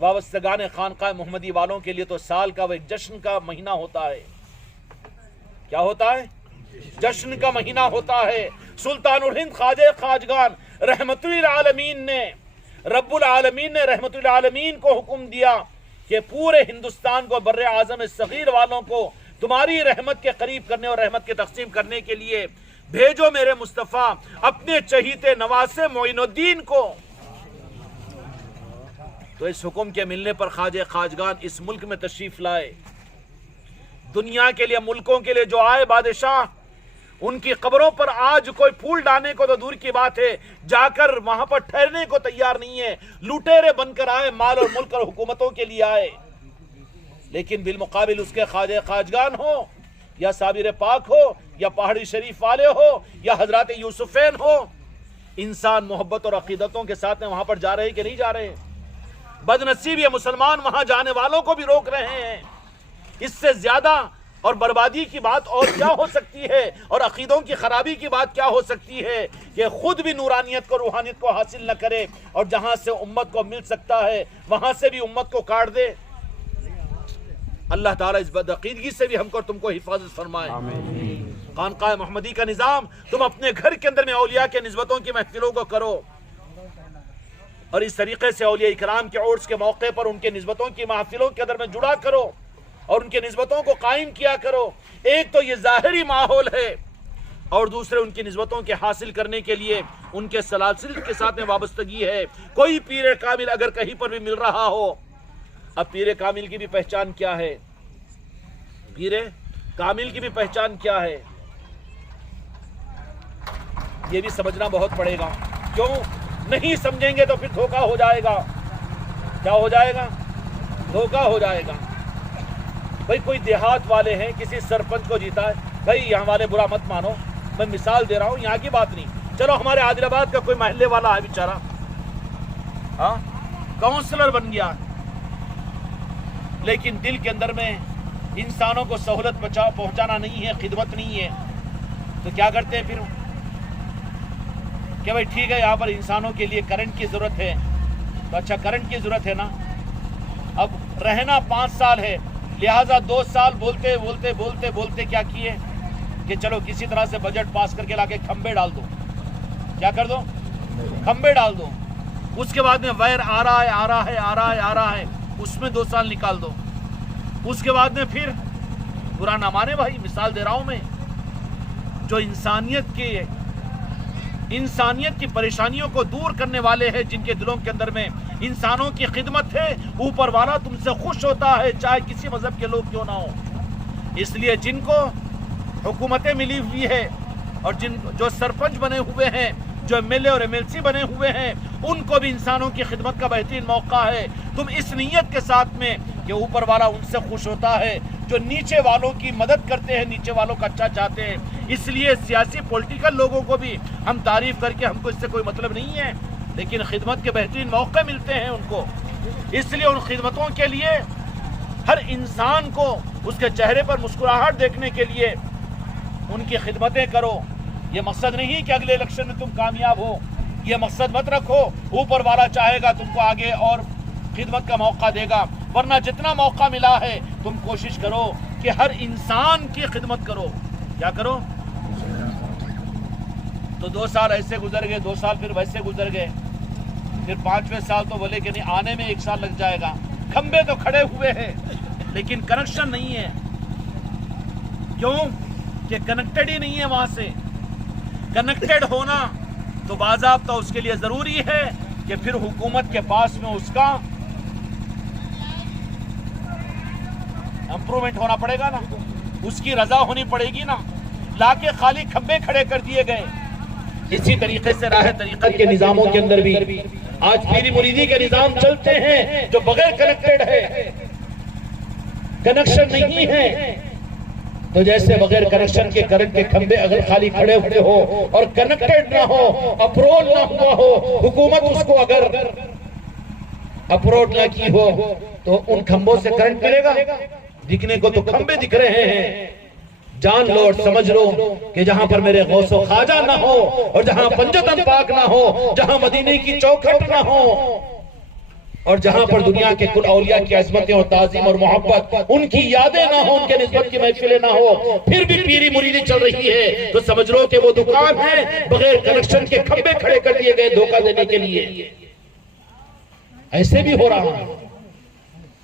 وابستگان خانقاہ محمدی والوں کے لیے تو سال کا وہ ایک جشن کا مہینہ ہوتا ہے۔ کیا ہوتا ہے؟ جشن کا مہینہ ہوتا ہے۔ سلطان الہند خواجہ خواجگان رحمت للعالمین نے، رب العالمین نے رحمت للعالمین کو حکم دیا کہ پورے ہندوستان کو، بر اعظم صغیر والوں کو تمہاری رحمت کے قریب کرنے اور رحمت کے تقسیم کرنے کے لیے بھیجو میرے مصطفیٰ اپنے چہیتے نواسے معین الدین کو۔ تو اس حکم کے ملنے پر خواجہ خواجگان اس ملک میں تشریف لائے۔ دنیا کے لیے، ملکوں کے لیے جو آئے بادشاہ، ان کی قبروں پر آج کوئی پھول ڈالنے کو تو دور کی بات ہے، جا کر وہاں پر ٹھہرنے کو تیار نہیں ہے۔ لوٹیرے بن کر آئے، مال اور ملک اور حکومتوں کے لیے آئے، لیکن بالمقابل اس کے خواجہ خواجگان ہو یا صابر پاک ہو یا پہاڑی شریف والے ہو یا حضرات یوسفین ہو، انسان محبت اور عقیدتوں کے ساتھ میں وہاں پر جا رہے کہ نہیں جا رہے؟ بدنصیب یہ مسلمان وہاں جانے والوں کو بھی روک رہے ہیں۔ اس سے زیادہ اور بربادی کی بات اور کیا ہو سکتی ہے، اور عقیدوں کی خرابی کی بات کیا ہو سکتی ہے کہ خود بھی نورانیت کو، روحانیت کو حاصل نہ کرے، اور جہاں سے امت کو مل سکتا ہے وہاں سے بھی امت کو کاٹ دے۔ اللہ تعالیٰ اس بدعقیدگی سے بھی ہم کو تم کو حفاظت فرمائے۔ خانقاہ محمدی کا نظام تم اپنے گھر کے اندر میں اولیاء کے نسبتوں کی محفلوں کو کرو، اور اس طریقے سے اولیاء اکرام کے عرس کے موقع پر ان کے نسبتوں کی محفلوں کے اندر میں جڑا کرو اور ان کے نسبتوں کو قائم کیا کرو۔ ایک تو یہ ظاہری ماحول ہے، اور دوسرے ان کی نسبتوں کے حاصل کرنے کے لیے ان کے سلاسل کے ساتھ میں وابستگی ہے۔ کوئی پیر کامل اگر کہیں پر بھی مل رہا ہو، اب پیر کامل کی بھی پہچان کیا ہے؟ پیر کامل کی بھی پہچان کیا ہے؟ یہ بھی سمجھنا بہت پڑے گا۔ کیوں نہیں سمجھیں گے تو پھر دھوکہ ہو جائے گا۔ کیا ہو جائے گا؟ دھوکہ ہو جائے گا۔ بھائی کوئی دیہات والے ہیں، کسی سرپنچ کو جیتا ہے، بھائی یہاں والے برا مت مانو، میں مثال دے رہا ہوں، یہاں کی بات نہیں، چلو ہمارے عادل آباد کا کوئی محلے والا ہے بیچارہ، ہاں کاؤنسلر بن گیا، لیکن دل کے اندر میں انسانوں کو سہولت پہنچانا نہیں ہے، خدمت نہیں ہے، تو کیا کرتے ہیں پھر کہ بھائی ٹھیک ہے یہاں پر انسانوں کے لیے کرنٹ کی ضرورت ہے، تو اچھا کرنٹ کی ضرورت ہے نا، اب رہنا 5 سال ہے، لہٰذا 2 سال بولتے کیا کیے کہ چلو کسی طرح سے بجٹ پاس کر کے لا کے کھمبے ڈال دو۔ کیا کر دو؟ کھمبے ڈال دو۔ اس کے بعد میں ویر آ رہا ہے، اس میں 2 سال نکال دو۔ اس کے بعد میں پھر برا نہ مانے بھائی، مثال دے رہا ہوں میں، جو انسانیت کی پریشانیوں کو دور کرنے والے ہیں، جن کے دلوں کے اندر میں انسانوں کی خدمت ہے، اوپر والا تم سے خوش ہوتا ہے، چاہے کسی مذہب کے لوگ کیوں نہ ہو۔ اس لیے جن کو حکومتیں ملی ہوئی ہے، اور جو سرپنچ بنے ہوئے ہیں، جو MLA اور MLC بنے ہوئے ہیں، ان کو بھی انسانوں کی خدمت کا بہترین موقع ہے۔ تم اس نیت کے ساتھ میں کہ اوپر والا ان سے خوش ہوتا ہے، جو نیچے والوں کی مدد کرتے ہیں، نیچے والوں کا اچھا چاہتے ہیں۔ اس لیے سیاسی پولیٹیکل لوگوں کو بھی ہم تعریف کر کے، ہم کو اس سے کوئی مطلب نہیں ہے، لیکن خدمت کے بہترین موقع ملتے ہیں ان کو، اس لیے ان خدمتوں کے لیے ہر انسان کو اس کے چہرے پر مسکراہٹ دیکھنے کے لیے ان کی خدمتیں کرو۔ یہ مقصد نہیں کہ اگلے الیکشن میں تم کامیاب ہو، یہ مقصد مت رکھو اوپر والا چاہے گا تم کو آگے اور خدمت کا موقع دے گا، ورنہ جتنا موقع ملا ہے تم کوشش کرو کہ ہر انسان کی خدمت کرو۔ کیا کرو؟ تو 2 سال ایسے گزر گئے، 2 سال پھر ویسے گزر گئے، پھر 5ویں سال تو بولے کہ نہیں آنے میں 1 سال لگ جائے گا۔ کھمبے تو کھڑے ہوئے ہیں لیکن کنیکشن نہیں ہے۔ کیوں؟ کہ کنیکٹڈ ہی نہیں ہے وہاں سے۔ کنیکٹڈ ہونا تو باضابطہ اس کے لیے ضروری ہے کہ پھر حکومت کے پاس میں اس کا امپرومنٹ ہونا پڑے گا نا، اس کی رضا ہونی پڑے گی نا، لا کے خالی کھمبے کھڑے کر دیے گئے۔ اسی طریقے سے راہ طریقت کے نظاموں کے اندر بھی آج پیری مریدی کے نظام چلتے ہیں جو بغیر کنیکٹڈ ہے، کنیکشن نہیں ہے۔ تو جیسے بغیر کنیکشن کے کرنٹ کے کھمبے اگر خالی کھڑے ہوئے ہو اور کنیکٹڈ نہ ہو، اپروڈ نہ ہوا ہو، حکومت اس کو اگر اپروڈ نہ کی ہو تو ان کھمبوں سے کرنٹ ملے گا؟ دکھنے کو تو کھمبے دکھ رہے ہیں، جان لو اور سمجھ لو کہ جہاں پر میرے غوث و خواجہ نہ ہو اور جہاں پنجتن پاک نہ ہو، جہاں مدینے کی چوکھٹ نہ ہو اور جہاں پر دنیا کے کل اولیاء کی عظمتیں اور تعظیم اور محبت ان کی یادیں نہ ہو، ان کے نسبت کی محفلیں نہ ہو، پھر بھی پیری مریدی چل رہی ہے، تو سمجھ لو کہ وہ دکان ہے بغیر کنیکشن کے کھمبے کھڑے کر دیے گئے دھوکہ دینے کے لیے۔ ایسے بھی ہو رہا ہے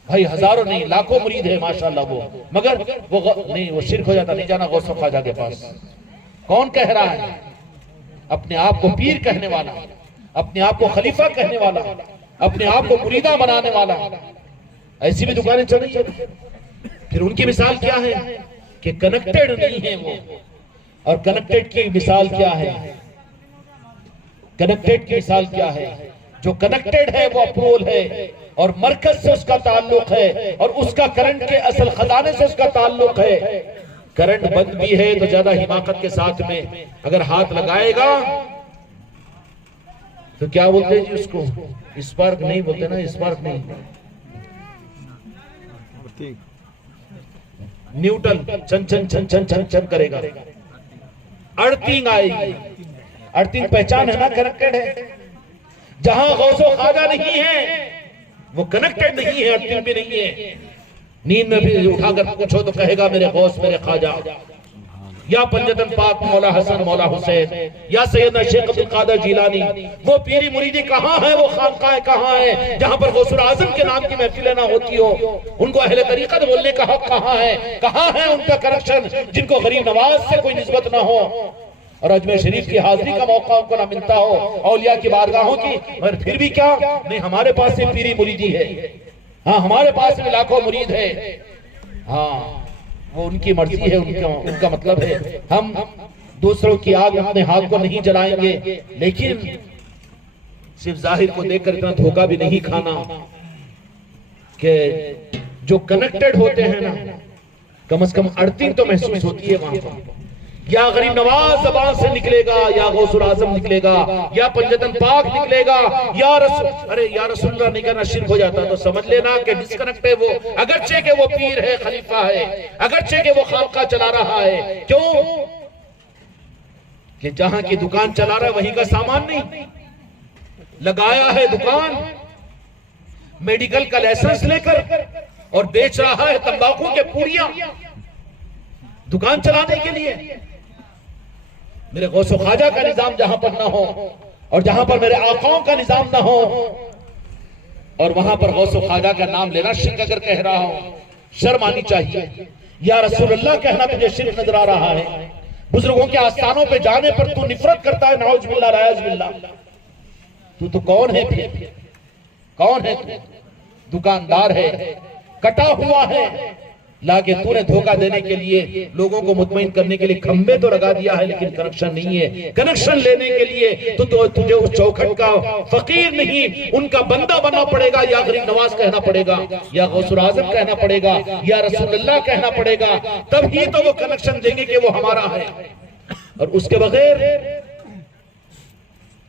بھائی، ہزاروں نہیں لاکھوں مرید ہے ماشاءاللہ وہ، مگر وہ شرک ہو جاتا، نہیں جانا غوث و خواجہ کے پاس۔ کون کہہ رہا ہے؟ اپنے آپ کو پیر کہنے والا، اپنے آپ کو خلیفہ کہنے والا، اپنے آپ کو مریدہ بنانے والا، ایسی بھی دکانیں چل رہی ہیں۔ پھر ان کی مثال کیا ہے کہ کنیکٹڈ نہیں ہے وہ، اور کنیکٹڈ کی مثال کیا ہے؟ کنیکٹڈ کی مثال کیا ہے؟ جو کنیکٹڈ ہے وہ اپرول ہے اور مرکز سے اس کا تعلق ہے اور اس کا کرنٹ کے اصل خزانے سے اس کا تعلق ہے۔ کرنٹ بند بھی ہے تو زیادہ حماقت کے ساتھ میں اگر ہاتھ لگائے گا تو کیا بولتے ہیں جی اس کو؟ اسپارک نہیں بولتے نا، اسپارک نہیں، نیوٹن چن چن چن چن چن چن کرے گا، ارتھنگ آئے گی۔ ارتھنگ پہچان ہے نا، کنیکٹڈ ہے۔ جہاں غوث و خواجہ نہیں ہے وہ کنیکٹڈ نہیں ہے، ارتھنگ بھی نہیں ہے۔ نیند میں بھی اٹھا کر پوچھو تو کہے گا میرے غوث میرے خواجہ، یا پنجتن پاک مولا حسن مولا حسین، یا سیدنا شیخ عبد القادر جیلانی۔ وہ پیری مریدی کہاں ہے، وہ خانقاہ کہاں ہے جہاں پر غوث الاعظم کے نام کی محفلیں نہ ہوتی ہو؟ ان کو اہل طریقت بولنے کا حق کہاں ہے؟ کہاں ہے ان کا کرپشن جن کو غریب نواز سے کوئی نسبت نہ ہو اور اجمیر شریف کی حاضری کا موقع ان کو نہ ملتا ہو، اولیاء کی بارگاہوں کی؟ اور پھر بھی کیا نہیں، ہمارے پاس سے پیری مریدی ہے، ہاں ہمارے پاس میں لاکھوں مرید ہے۔ ہاں وہ ان کی مرضی ہے، ان کا مطلب ہے ہم دوسروں کی آگ اپنے ہاتھ کو نہیں جلائیں گے، لیکن صرف ظاہر کو دیکھ کر اتنا دھوکہ بھی نہیں کھانا کہ جو کنیکٹڈ ہوتے ہیں نا کم از کم ارتھنگ تو محسوس ہوتی ہے وہاں پر۔ یا غریب نواز زبان سے نکلے گا، یا غوث الاعظم نکلے گا، یا پنجتن پاک نکلے گا، یا رسول اللہ نہیں کہنا شرک ہو جاتا، تو سمجھ لینا کہ ڈسکنیکٹ ہے وہ، اگرچہ کہ وہ پیر ہے، خلیفہ ہے، اگرچہ کہ وہ خانقاہ چلا رہا ہے۔ کیوں؟ کہ جہاں کی دکان چلا رہا ہے وہیں کا سامان نہیں لگایا ہے، دکان میڈیکل کا لائسنس لے کر اور بیچ رہا ہے تمباکو کے پوریاں دکان چلانے کے لیے۔ میرے غوث و خواجہ کا نظام جہاں پر نہ ہو اور جہاں پر میرے آقاؤں کا نظام نہ ہو اور وہاں پر غوث و خواجہ کا نام لینا شرک اگر کہہ رہا ہوں، شرم آنی چاہیے۔ یا رسول اللہ کہنا تجھے شرک نظر آ رہا ہے، بزرگوں کے آستانوں پہ جانے پر تو نفرت کرتا ہے، نعوذ باللہ نعوذ باللہ۔ تو کون ہے پھر؟ کون ہے تو؟ دکاندار ہے، کٹا ہوا ہے، لیکن تو نے دھوکہ دینے کے لیے لوگوں کو مطمئن کرنے کے لیے کھمبے تو لگا دیا ہے لیکن کنیکشن نہیں ہے۔ کنیکشن لینے کے لیے تو تجھے اس چوکھٹ کا فقیر نہیں، ان کا بندہ بننا پڑے گا، یا غریب نواز کہنا پڑے گا، یا غوث الاعظم کہنا پڑے گا، یا رسول اللہ کہنا پڑے گا، تب ہی تو وہ کنیکشن دیں گے کہ وہ ہمارا ہے۔ اور اس کے بغیر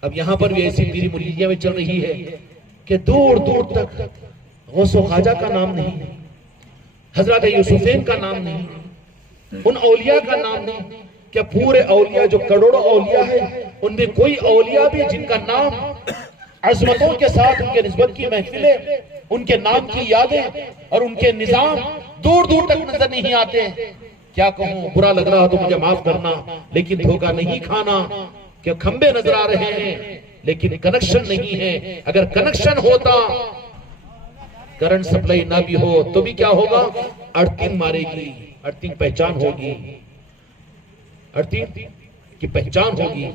اب یہاں پر بھی ایسی پیری مریدیاں میں چل رہی ہے کہ دور دور تک غوث و خواجہ کا نام نہیں، حضرت یوسفین کا نام نہیں، ان اولیاء کا نام نہیں، کہ پورے اولیاء جو کروڑوں اولیاء ہیں ان میں کوئی اولیاء بھی جن کا نام عظمتوں کے ساتھ ان کے نسبت کی محفلیں، ان کے نام کی یادیں اور ان کے نظام دور دور تک نظر نہیں آتے. کیا کہوں، برا لگ رہا تو مجھے معاف کرنا، لیکن دھوکہ نہیں کھانا کہ کھمبے نظر آ رہے ہیں لیکن کنیکشن نہیں ہے. اگر کنیکشن ہوتا، کرنٹ سپلائی نہ بھی ہو تو بھی کیا ہوگا، ارتھنگ مارے گی، ارتھنگ پہچان ہوگی، ارتھنگ کی پہچان ہوگی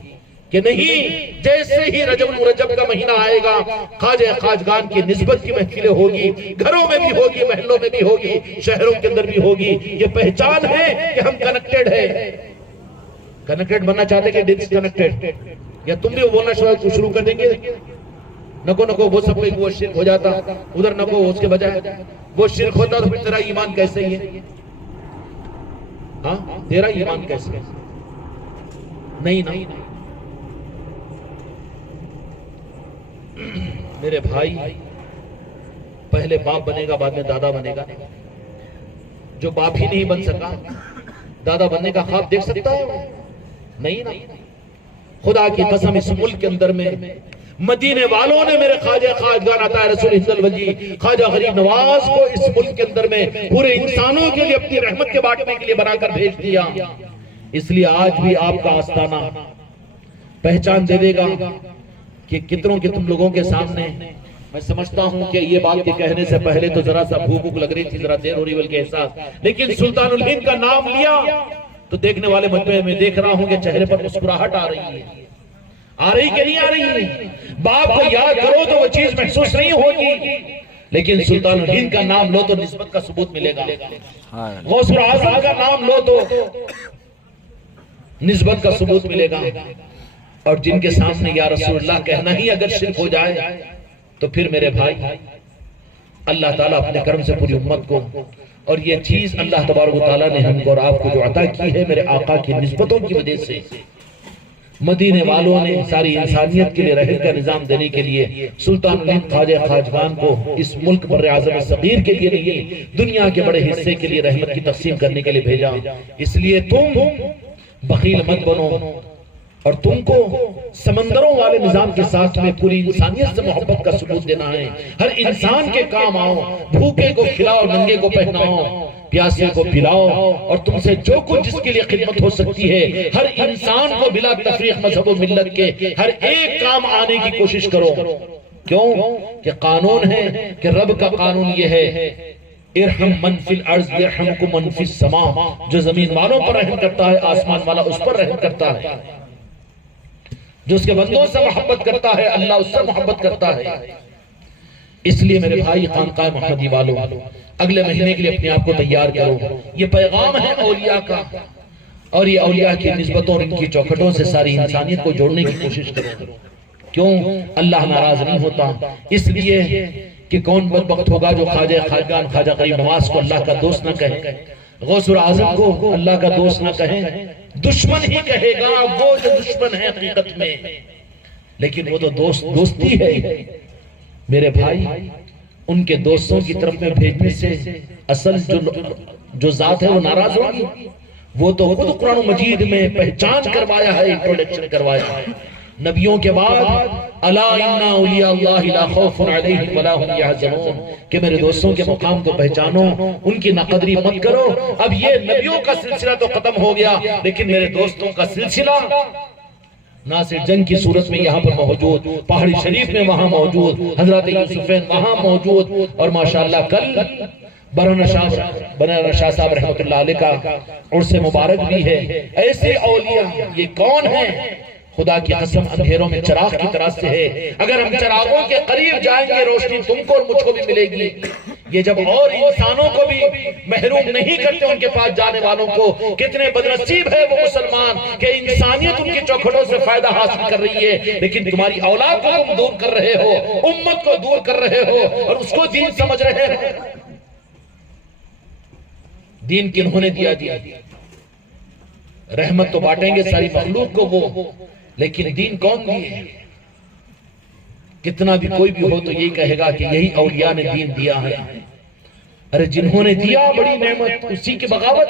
کہ نہیں. جیسے ہی رجب المرجب کا مہینہ آئے گا، خواجہ خواجگان کی نسبت کی محفلیں ہوگی، گھروں میں بھی ہوگی، محلوں میں بھی ہوگی، شہروں کے اندر بھی ہوگی. یہ پہچان ہے کہ ہم کنیکٹڈ ہے. کنیکٹڈ بننا چاہتے کہ ڈس کنیکٹڈ؟ یا تم بھی وہ بولنا شروع کر دیں گے، نکو نکو وہ سب وہ شرک ہو جاتا، ادھر نکو اس کے بجائے وہ شرک ہوتا تو پھر تیرا ایمان کیسے ہے؟ ہاں تیرا ایمان کیسے ہے؟ نہیں. میرے بھائی، پہلے باپ بنے گا بعد میں دادا بنے گا. جو باپ ہی نہیں بن سکا، دادا بننے کا خواب دیکھ سکتا ہے؟ نہیں. خدا کی قسم اس ملک کے اندر میں مدینے والوں نے میرے خواجہ خواجگان عطا رسول ہند الوجی خواجہ غریب نواز کو اس ملک کے اندر میں پورے انسانوں کے لیے اپنی رحمت کے بانٹنے کے لیے بنا کر بھیج دیا. اس لیے آج بھی آپ کا آستانہ پہچان دے دے گا کہ کتنوں کے تم لوگوں کے سامنے. میں سمجھتا ہوں کہ یہ بات کے کہنے سے پہلے تو ذرا سا بھوک لگ رہی تھی، ذرا دیر ہو رہی بلکہ احساس، لیکن سلطان الہند کا نام لیا تو دیکھنے والے مجمع میں دیکھ رہا ہوں کہ چہرے پر مسکراہٹ آ رہی ہے. آ رہی کہ نہیں آ رہی؟ باپ کو یاد کرو تو وہ چیز محسوس نہیں ہوگی، لیکن سلطان الہند کا نام لو تو نسبت کا ثبوت ملے گا. غوث اعظم کا نام لو تو نسبت کا ثبوت ملے گا. اور جن کے سامنے یا رسول اللہ کہنا ہی اگر شرک ہو جائے تو پھر میرے بھائی اللہ تعالیٰ اپنے کرم سے پوری امت کو، اور یہ چیز اللہ تبارک و تعالیٰ نے ہم کو اور آپ کو جو عطا کی ہے میرے آقا کی نسبتوں کی وجہ سے، مدینے والوں نے ساری انسانیت کے لیے رحمت کا نظام دینے کے لیے سلطان الہند خواجہ خواجگان کو اس ملک بر اعظم صغیر کے لیے نہیں، دنیا کے بڑے حصے کے لیے رحمت کی تقسیم کرنے کے لیے بھیجا. اس لیے تم بخیل مت بنو، اور تم کو سمندروں والے نظام کے ساتھ میں پوری انسانیت سے محبت کا ثبوت دینا ہے. ہر انسان کے کام آؤ، بھوکے کو کھلاؤ، ننگے کو پہناؤ، پیاسے کو پلاؤ، اور تم سے جو کچھ جس کے لیے خدمت ہو سکتی ہے ہر انسان کو بلا تفریق مذہب و ملت کے ہر ایک کام آنے کی کوشش کرو. کیوں کہ قانون ہے کہ رب کا قانون یہ ہے، ارحم من فی الارض یرحمکم من فی السماء. جو زمین والوں پر رحم کرتا ہے آسمان والا اس پر رحم کرتا ہے. جو اس کے بندوں سے محبت کرتا ہے اللہ اس سے محبت کرتا ہے. اس لیے میرے بھائی خانقاہ محمدی والوں، اگلے مہینے کے لیے اپنے آپ کو تیار کرو. یہ پیغام ہے اولیاء کا، اور یہ اولیاء کی نسبتوں اور ان کی چوکھٹوں سے ساری انسانیت کو جوڑنے کی کوشش کرو. کیوں؟ اللہ ناراض نہیں ہوتا. اس لیے کہ کون بدبخت ہوگا جو خواجہ خواجگان خواجہ غریب نواز کو اللہ کا دوست نہ کہے، غوث اعظم کو اللہ کا دوست نہ کہیں. دشمن ہی کہے گا وہ جو دشمن ہے حقیقت میں، لیکن وہ تو دوستی ہے. میرے بھائی ان کے دوستوں کی طرف میں بھیجنے سے اصل جو ذات ہے وہ ناراض ہوگی. وہ تو خود قرآن مجید میں پہچان کروایا ہے، انٹروڈکشن کروایا ہے. نبیوں کے بعد الا ان اولیاء اللہ لا خوف علیہم ولا هم يحزنون، کہ میرے دوستوں کے مقام کو پہچانو، ان کی ناقدری مت کرو. اب یہ نبیوں کا سلسلہ تو ختم ہو گیا، لیکن میرے دوستوں کا سلسلہ ناصر جنگ کی صورت میں یہاں پر موجود، پہاڑی شریف میں وہاں موجود، حضرت یوسفین وہاں موجود، اور ماشاءاللہ کل برانا شاہ صاحب رحمت اللہ علیہ کا عرس مبارک بھی ہے. ایسے اولیاء یہ کون ہیں؟ خدا کی قسم اندھیروں میں چراغ کی طرح سے ہے. اگر ہم چراغوں کے قریب جائیں گے روشنی تم کو اور مجھ کو بھی ملے گی. یہ جب اور انسانوں کو بھی محروم نہیں کرتے ان کے پاس جانے والوں کو، کتنے بدنصیب ہے وہ مسلمان کہ انسانیت ان کی چوکھٹوں سے فائدہ حاصل کر رہی ہے، لیکن تمہاری اولاد کو تم دور کر رہے ہو، امت کو دور کر رہے ہو، اور اس کو دین سمجھ رہے ہو. دین کنہوں نے دیا؟ رحمت تو بانٹیں گے ساری مخلوق کو وہ، لیکن دین کون دیے؟ کتنا بھی کوئی بھی ہو تو یہی کہے گا کہ یہی اولیاء نے دین دیا ہے. ارے جنہوں نے دیا بڑی نعمت، اسی کی بغاوت.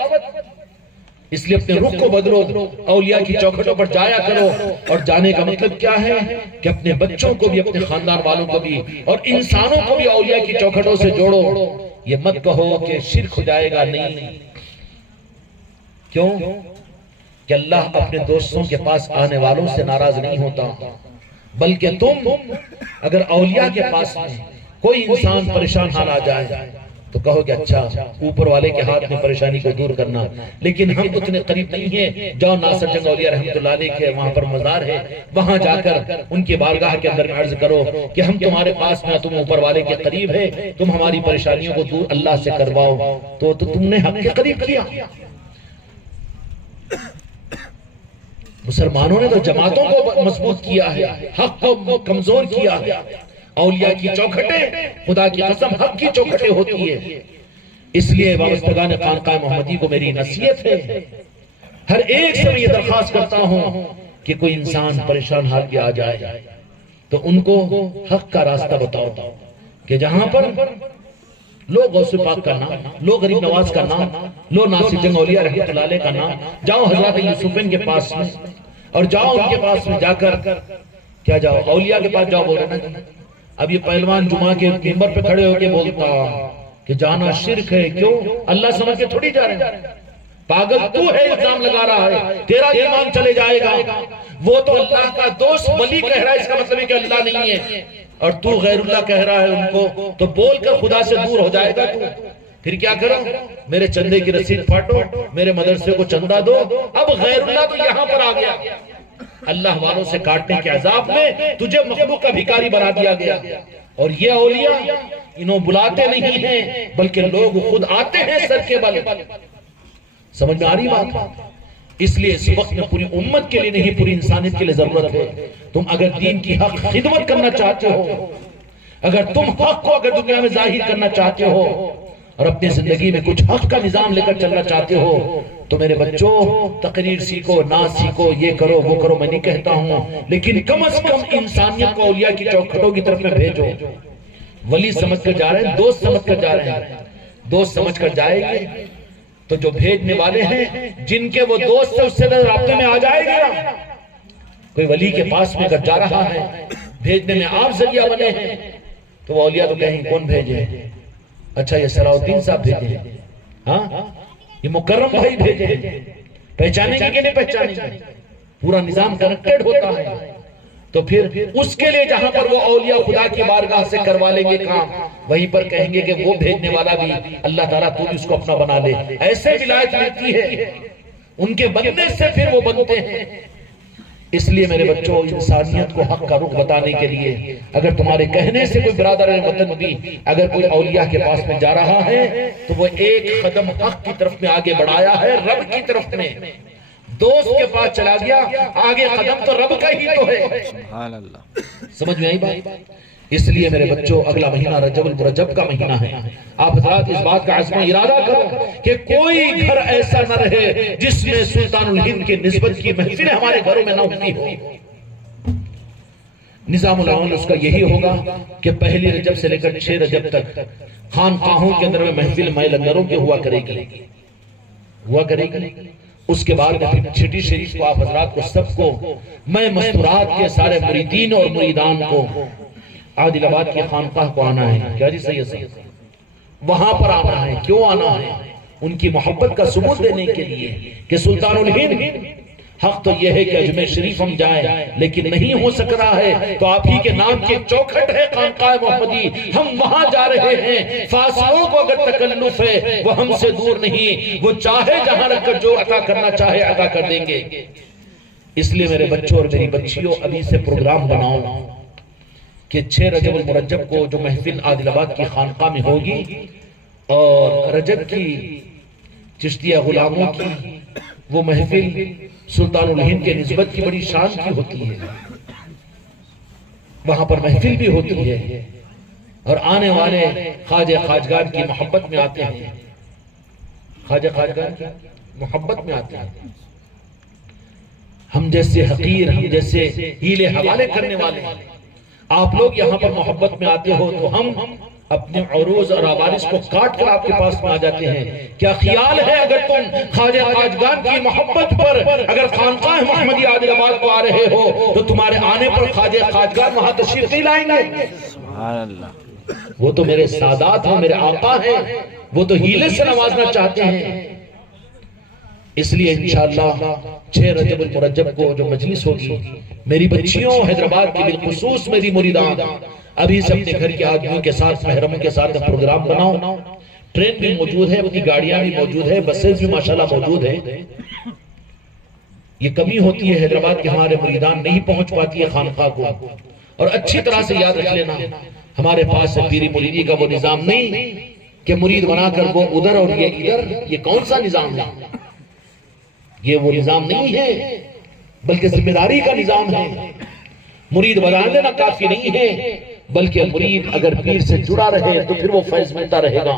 اس لیے اپنے رخ کو بدلو، اولیاء کی چوکھٹوں پر جایا کرو. اور جانے کا مطلب کیا ہے کہ اپنے بچوں کو بھی، اپنے خاندان والوں کو بھی اور انسانوں کو بھی اولیاء کی چوکھٹوں سے جوڑو. یہ مت کہو کہ شرک ہو جائے گا، نہیں. کیوں کہ اللہ اپنے دوستوں کے پاس آنے والوں سے ناراض نہیں ہوتا، بلکہ تم اگر اولیاء کے پاس میں کوئی انسان پریشان حال آ جائے تو کہو کہ اچھا اوپر والے کے ہاتھ میں پریشانی کو دور کرنا. لیکن ہم اتنے قریب نہیں ہیں. جاؤ ناصر جنگ اولیاء رحمت اللہ علیہ کے وہاں پر مزار ہے، وہاں جا کر ان کی بارگاہ کے اندر عرض کرو کہ ہم تمہارے پاس میں، تم اوپر والے کے قریب ہے، تم ہماری پریشانیوں کو دور اللہ سے کرواؤ. تو تم نے حق کے قریب کیا. مسلمانوں نے تو جماعتوں کو مضبوط کیا ہے، حق کو کمزور کیا ہے. اولیاء کی چوکھٹیں خدا کی قسم حق کی چوکھٹیں ہوتی ہے. اس لیے وابستگان خانقاہ محمدی کو میری نصیحت ہے، ہر ایک سے میں یہ درخواست کرتا ہوں کہ کوئی انسان پریشان حال پہ آ جائے تو ان کو حق کا راستہ بتاؤ کہ جہاں پر لو غوث پاک کا نام، لو غریب نواز کا نام، لو ناصر جنگ اولیاء رحمت اللہ علیہ کا نام. جاؤ حضرت یوسفین کے پاس میں اور جاؤ ان کے پاس میں جا کر کیا جاؤ اولیاء کے پاس جاؤ. بول رہے نا اب یہ پہلوان جمعہ کے منبر پہ کھڑے ہو کے بولتا کہ جانا شرک ہے. کیوں؟ اللہ سمجھ کے تھوڑی جا رہے ہیں. پاگل تو ہے، الزام لگا رہا ہے، تیرا ایمان چلے جائے گا. وہ تو اللہ کا دوست ولی کہہ رہا ہے، اس کا مطلب ہے کہ اللہ نہیں ہے. اور تو غیر اللہ کہہ رہا ہے ان کو، تو بول کر خدا سے دور ہو جائے گا. تو پھر کیا کرو؟ میرے چندے کی رسید پھاٹو، میرے مدرسے کو چندہ دو. اب غیر اللہ تو یہاں پر آ گیا. اللہ والوں سے کاٹنے کے عذاب میں تجھے مخلوق کا بھکاری بنا دیا گیا. اور یہ اولیاء انہوں بلاتے نہیں ہیں بلکہ لوگ خود آتے ہیں سر کے بل. سمجھ میں آ رہی بات؟ اس لیے اس وقت میں پوری امت کے لیے نہیں، پوری انسانیت کے لیے ضرورت ہے. تم اگر دین کی حق خدمت کرنا چاہتے ہو، اگر تم حق کو اگر دنیا میں ظاہر کرنا چاہتے ہو اور اپنی زندگی میں کچھ حق کا نظام لے کر چلنا چاہتے ہو تو میرے بچوں تقریر سیکھو، ناز سیکھو، یہ کرو وہ کرو. میں نہیں کہتا ہوں، لیکن کم از کم انسانیت کو اولیاء کی چوکھٹوں کی طرف میں بھیجو. ولی سمجھ کر جا رہے ہیں، دوست سمجھ کر جا رہے ہیں. دوست سمجھ کر جائے گے تو جو بھیجنے والے ہیں، جن کے وہ دوست سے اس سے رابطے میں آ جائے گا. کوئی ولی کے پاس میں اگر جا رہا ہے، بھیجنے میں آپ ذریعہ بنے ہیں تو وہ اولیاء تو کہیں کون بھیجے؟ اچھا یہ صلاح الدین صاحب بھیجے، ہاں یہ مکرم بھائی بھیجے. پہچانے گے کہ نہیں پہچانے گے؟ پورا نظام کنیکٹڈ ہوتا ہے. تو پھر اس کے لیے جہاں پر وہ اولیاء خدا کی بارگاہ سے کروا لیں گے کام، وہیں پر کہیں گے کہ وہ بھیجنے والا بھی اللہ تعالیٰ تو بھی اس کو اپنا بنا لے. ایسے ولایت ملتی ہے، ان کے بننے سے پھر وہ بنتے ہیں. اس لیے میرے بچوں انسانیت کو حق کا رخ بتانے کے لیے اگر تمہارے کہنے سے کوئی برادر وطن بھی اگر کوئی اولیاء کے پاس میں جا رہا ہے تو وہ ایک قدم حق کی طرف میں آگے بڑھایا ہے، رب کی طرف میں. دوست کے پاس چلا گیا، آگے قدم تو رب کا ہی تو ہے. سبحان اللہ. سمجھ میں آئی بات؟ اس لیے میرے بچوں اگلا مہینہ رجب المرجب کا مہینہ ہے. آپ حضرات اس بات کا عزم ارادہ کرو کہ کوئی گھر ایسا نہ رہے جس میں سلطان الہند کی نسبت کی محفلیں ہمارے گھروں میں نہ ہوتی ہو. نظام العمل اس کا یہی ہوگا کہ پہلی رجب سے لے کر 6 رجب تک خانقاہوں کے اندر میں محفل مائے لنگروں کے ہوا کرے گی. اس کے بعد پھر چھٹی شریف کو آپ حضرات کو سب کو میں مستورات کے سارے مریدین اور مریدان کو عادل آباد کی خانقاہ کو آنا ہے. کیا جی صحیح وہاں پر آنا ہے. کیوں آنا ہے؟ ان کی محبت کا ثبوت دینے کے لیے کہ سلطان الہند حق تو یہ ہے کہ اجمیر شریف ہم جائیں، لیکن نہیں ہو سک رہا ہے تو آپ ہی کے نام کی چوکھٹ ہے خانقاہ محمدی، ہم وہاں جا رہے ہیں. فاصلوں کو اگر تکلف ہے وہ ہم سے دور نہیں، وہ چاہے جہاں رکھ کر جو عطا کرنا چاہے عطا کر دیں گے. اس لیے میرے بچوں اور میری بچیوں ابھی سے پروگرام بناؤ کہ 6 رجب المرجب کو جو محفل عادل آباد کی خانقاہ میں ہوگی اور رجب کی چشتیہ غلاموں کی وہ محفل سلطان الہند کے نسبت کی بڑی شان کی ہوتی ہے، وہاں پر محفل بھی ہوتی ہے اور آنے والے خواجہ خواجگان کی محبت میں آتے ہیں. خواجہ خواجگان کی محبت میں آتے ہیں. ہم جیسے حقیر، ہم جیسے ہیلے حوالے کرنے والے آپ لوگ یہاں پر محبت میں آتے ہو تو ہم اپنے عروض اور عوارض کو کاٹ کر آپ کے پاس میں آ جاتے ہیں. کیا خیال ہے اگر تم خواجہ خواجگان کی محبت پر اگر خانقاہ محمدی عادل آباد کو آ رہے ہو تو تمہارے آنے پر خواجہ خواجگان وہاں تشریف نہیں لائیں گے؟ سبحان اللہ. وہ تو میرے سادات ہیں، میرے آقا ہیں، وہ تو ہیلے سے نوازنا چاہتے ہیں. اس لیے انشاءاللہ 6 رجب المرجب کو جو مجلس ہوگی، میری بچیوں حیدرآباد کی بالخصوص میری مریدان ابھی سے اپنے گھر کے آدمیوں کے ساتھ محرموں کے ساتھ پروگرام بناؤ. ٹرین بھی موجود ہے، اپنی گاڑیاں بھی موجود ہے، بسیں بھی ماشاءاللہ موجود ہے. یہ کمی ہوتی ہے حیدرآباد کے ہمارے مریدان نہیں پہنچ پاتی ہے خانقاہ کو. اور اچھی طرح سے یاد رکھ لینا ہمارے پاس پیری مریدی کا وہ نظام نہیں کہ مرید بنا کر وہ ادھر اور یہ ادھر. یہ کون سا نظام ہے؟ یہ وہ نظام نہیں ہے بلکہ ذمہ داری کا نظام ہے. مرید بنا دینا کافی نہیں ہے بلکہ مرید اگر پیر سے جڑا رہے تو پھر وہ فیض ملتا رہے گا،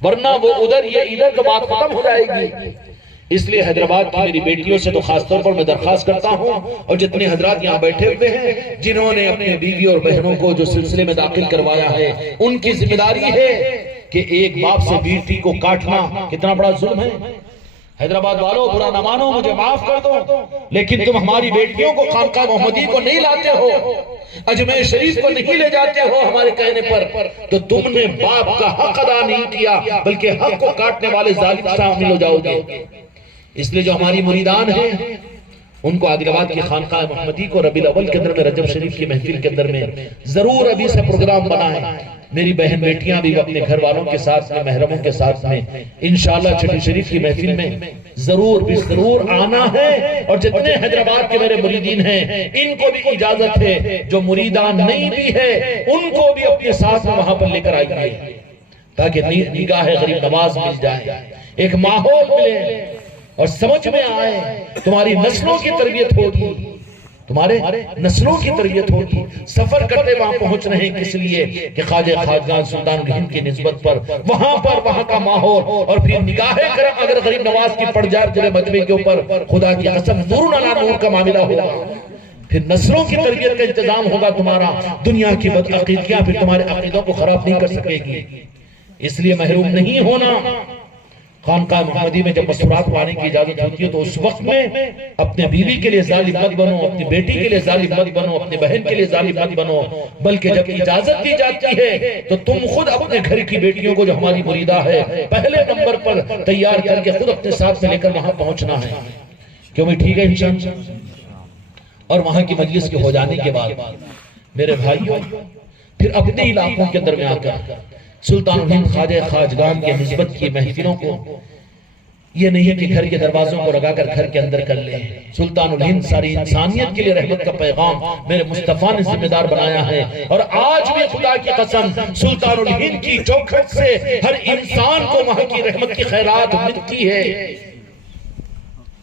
ورنہ وہ ادھر یہ ادھر کا بات ختم ہو جائے گی. اس لیے حیدرآباد کی میری بیٹیوں سے تو خاص طور پر میں درخواست کرتا ہوں، اور جتنے حضرات یہاں بیٹھے ہوئے ہیں جنہوں نے اپنے بیوی اور بہنوں کو جو سلسلے میں داخل کروایا ہے، ان کی ذمہ داری ہے کہ ایک باپ سے بیٹی کو کاٹنا کتنا بڑا ظلم ہے. حیدرآباد والوں برا نہ مانو، مجھے معاف کر دو، لیکن تم ہماری بیٹیوں کو خانقاہ محمدی کو نہیں لاتے ہو، اجمیر شریف کو نہیں لے جاتے ہو ہمارے کہنے پر، تو تم نے باپ کا حق ادا نہیں کیا بلکہ حق کو کاٹنے والے ظالم شامل ہو جاؤ گے. اس لیے جو ہماری مریدان ہیں ان کو عادل آباد کی خانقاہ محمدی کو ربیع الاول کے اندر میں رجب شریف کی محفل کے اندر میں ضرور ابھی سے پروگرام بنائیں. میری بہن بیٹیاں بھی اپنے گھر والوں کے ساتھ میں محرموں کے ساتھ میں انشاءاللہ چھٹی شریف کی محفل میں ضرور آنا ہے. اور جتنے حیدرآباد کے میرے مریدین ہیں ان کو بھی اجازت ہے، جو مریدان نہیں بھی ہے ان کو بھی اپنے ساتھ میں وہاں پر لے کر آئیے تاکہ نگاہ غریب نواز مل جائے، ایک ماحول ملے اور سمجھ میں آئے. تمہاری نسلوں کی تربیت ہوگی، تمہارے نسلوں کی تربیت ہوگی. سفر کرتے وہاں پہنچ رہے ہیں کس لیے کہ خواجہ خواجگان سلطان الہند کی نسبت پر وہاں کا ماحول اور پھر نگاہ کرم اگر غریب نواز کی پڑ جائے جلے مجمع کے اوپر، خدا کی قسم نور علی نور کا معاملہ ہوگا. پھر نسلوں کی تربیت کا انتظام ہوگا تمہارا. دنیا کی بد عقیدگیاں پھر تمہارے عقیدوں کو خراب نہیں کر سکے گی. اس لیے محروم نہیں ہونا. خانقاہ محمدی میں جب مستورات پانے کی اجازت ہوتی ہے تو اس وقت میں اپنے بیوی کے لیے ظالم مت بنو، اپنی بیٹی کے لیے ظالم مت بنو، اپنی بہن کے لیے ظالم مت بنو، بلکہ جب اجازت دی جاتی ہے تو تم خود اپنے گھر کی بیٹیوں کو جو ہماری مریدہ ہے پہلے نمبر پر تیار کر کے خود اپنے ساتھ میں لے کر وہاں پہنچنا ہے. کیوں بھی ٹھیک ہے انشاءاللہ. اور وہاں کی مجلس کے ہو جانے کے بعد میرے بھائیوں پھر اپنے علاقوں کے اندر میں آ کر سلطان الہند خواجہ خواجگان کے نسبت کی محفلوں کو یہ نہیں کہ گھر کے دروازوں کو لگا کر گھر کے اندر کر لیں. سلطان الہند ساری انسانیت کے لیے رحمت کا پیغام میرے مصطفیٰ نے ذمہ دار بنایا ہے. اور آج بھی خدا کی قسم سلطان الہند کی چوکھٹ سے ہر انسان کو وہاں کی رحمت کی خیرات ملتی ہے.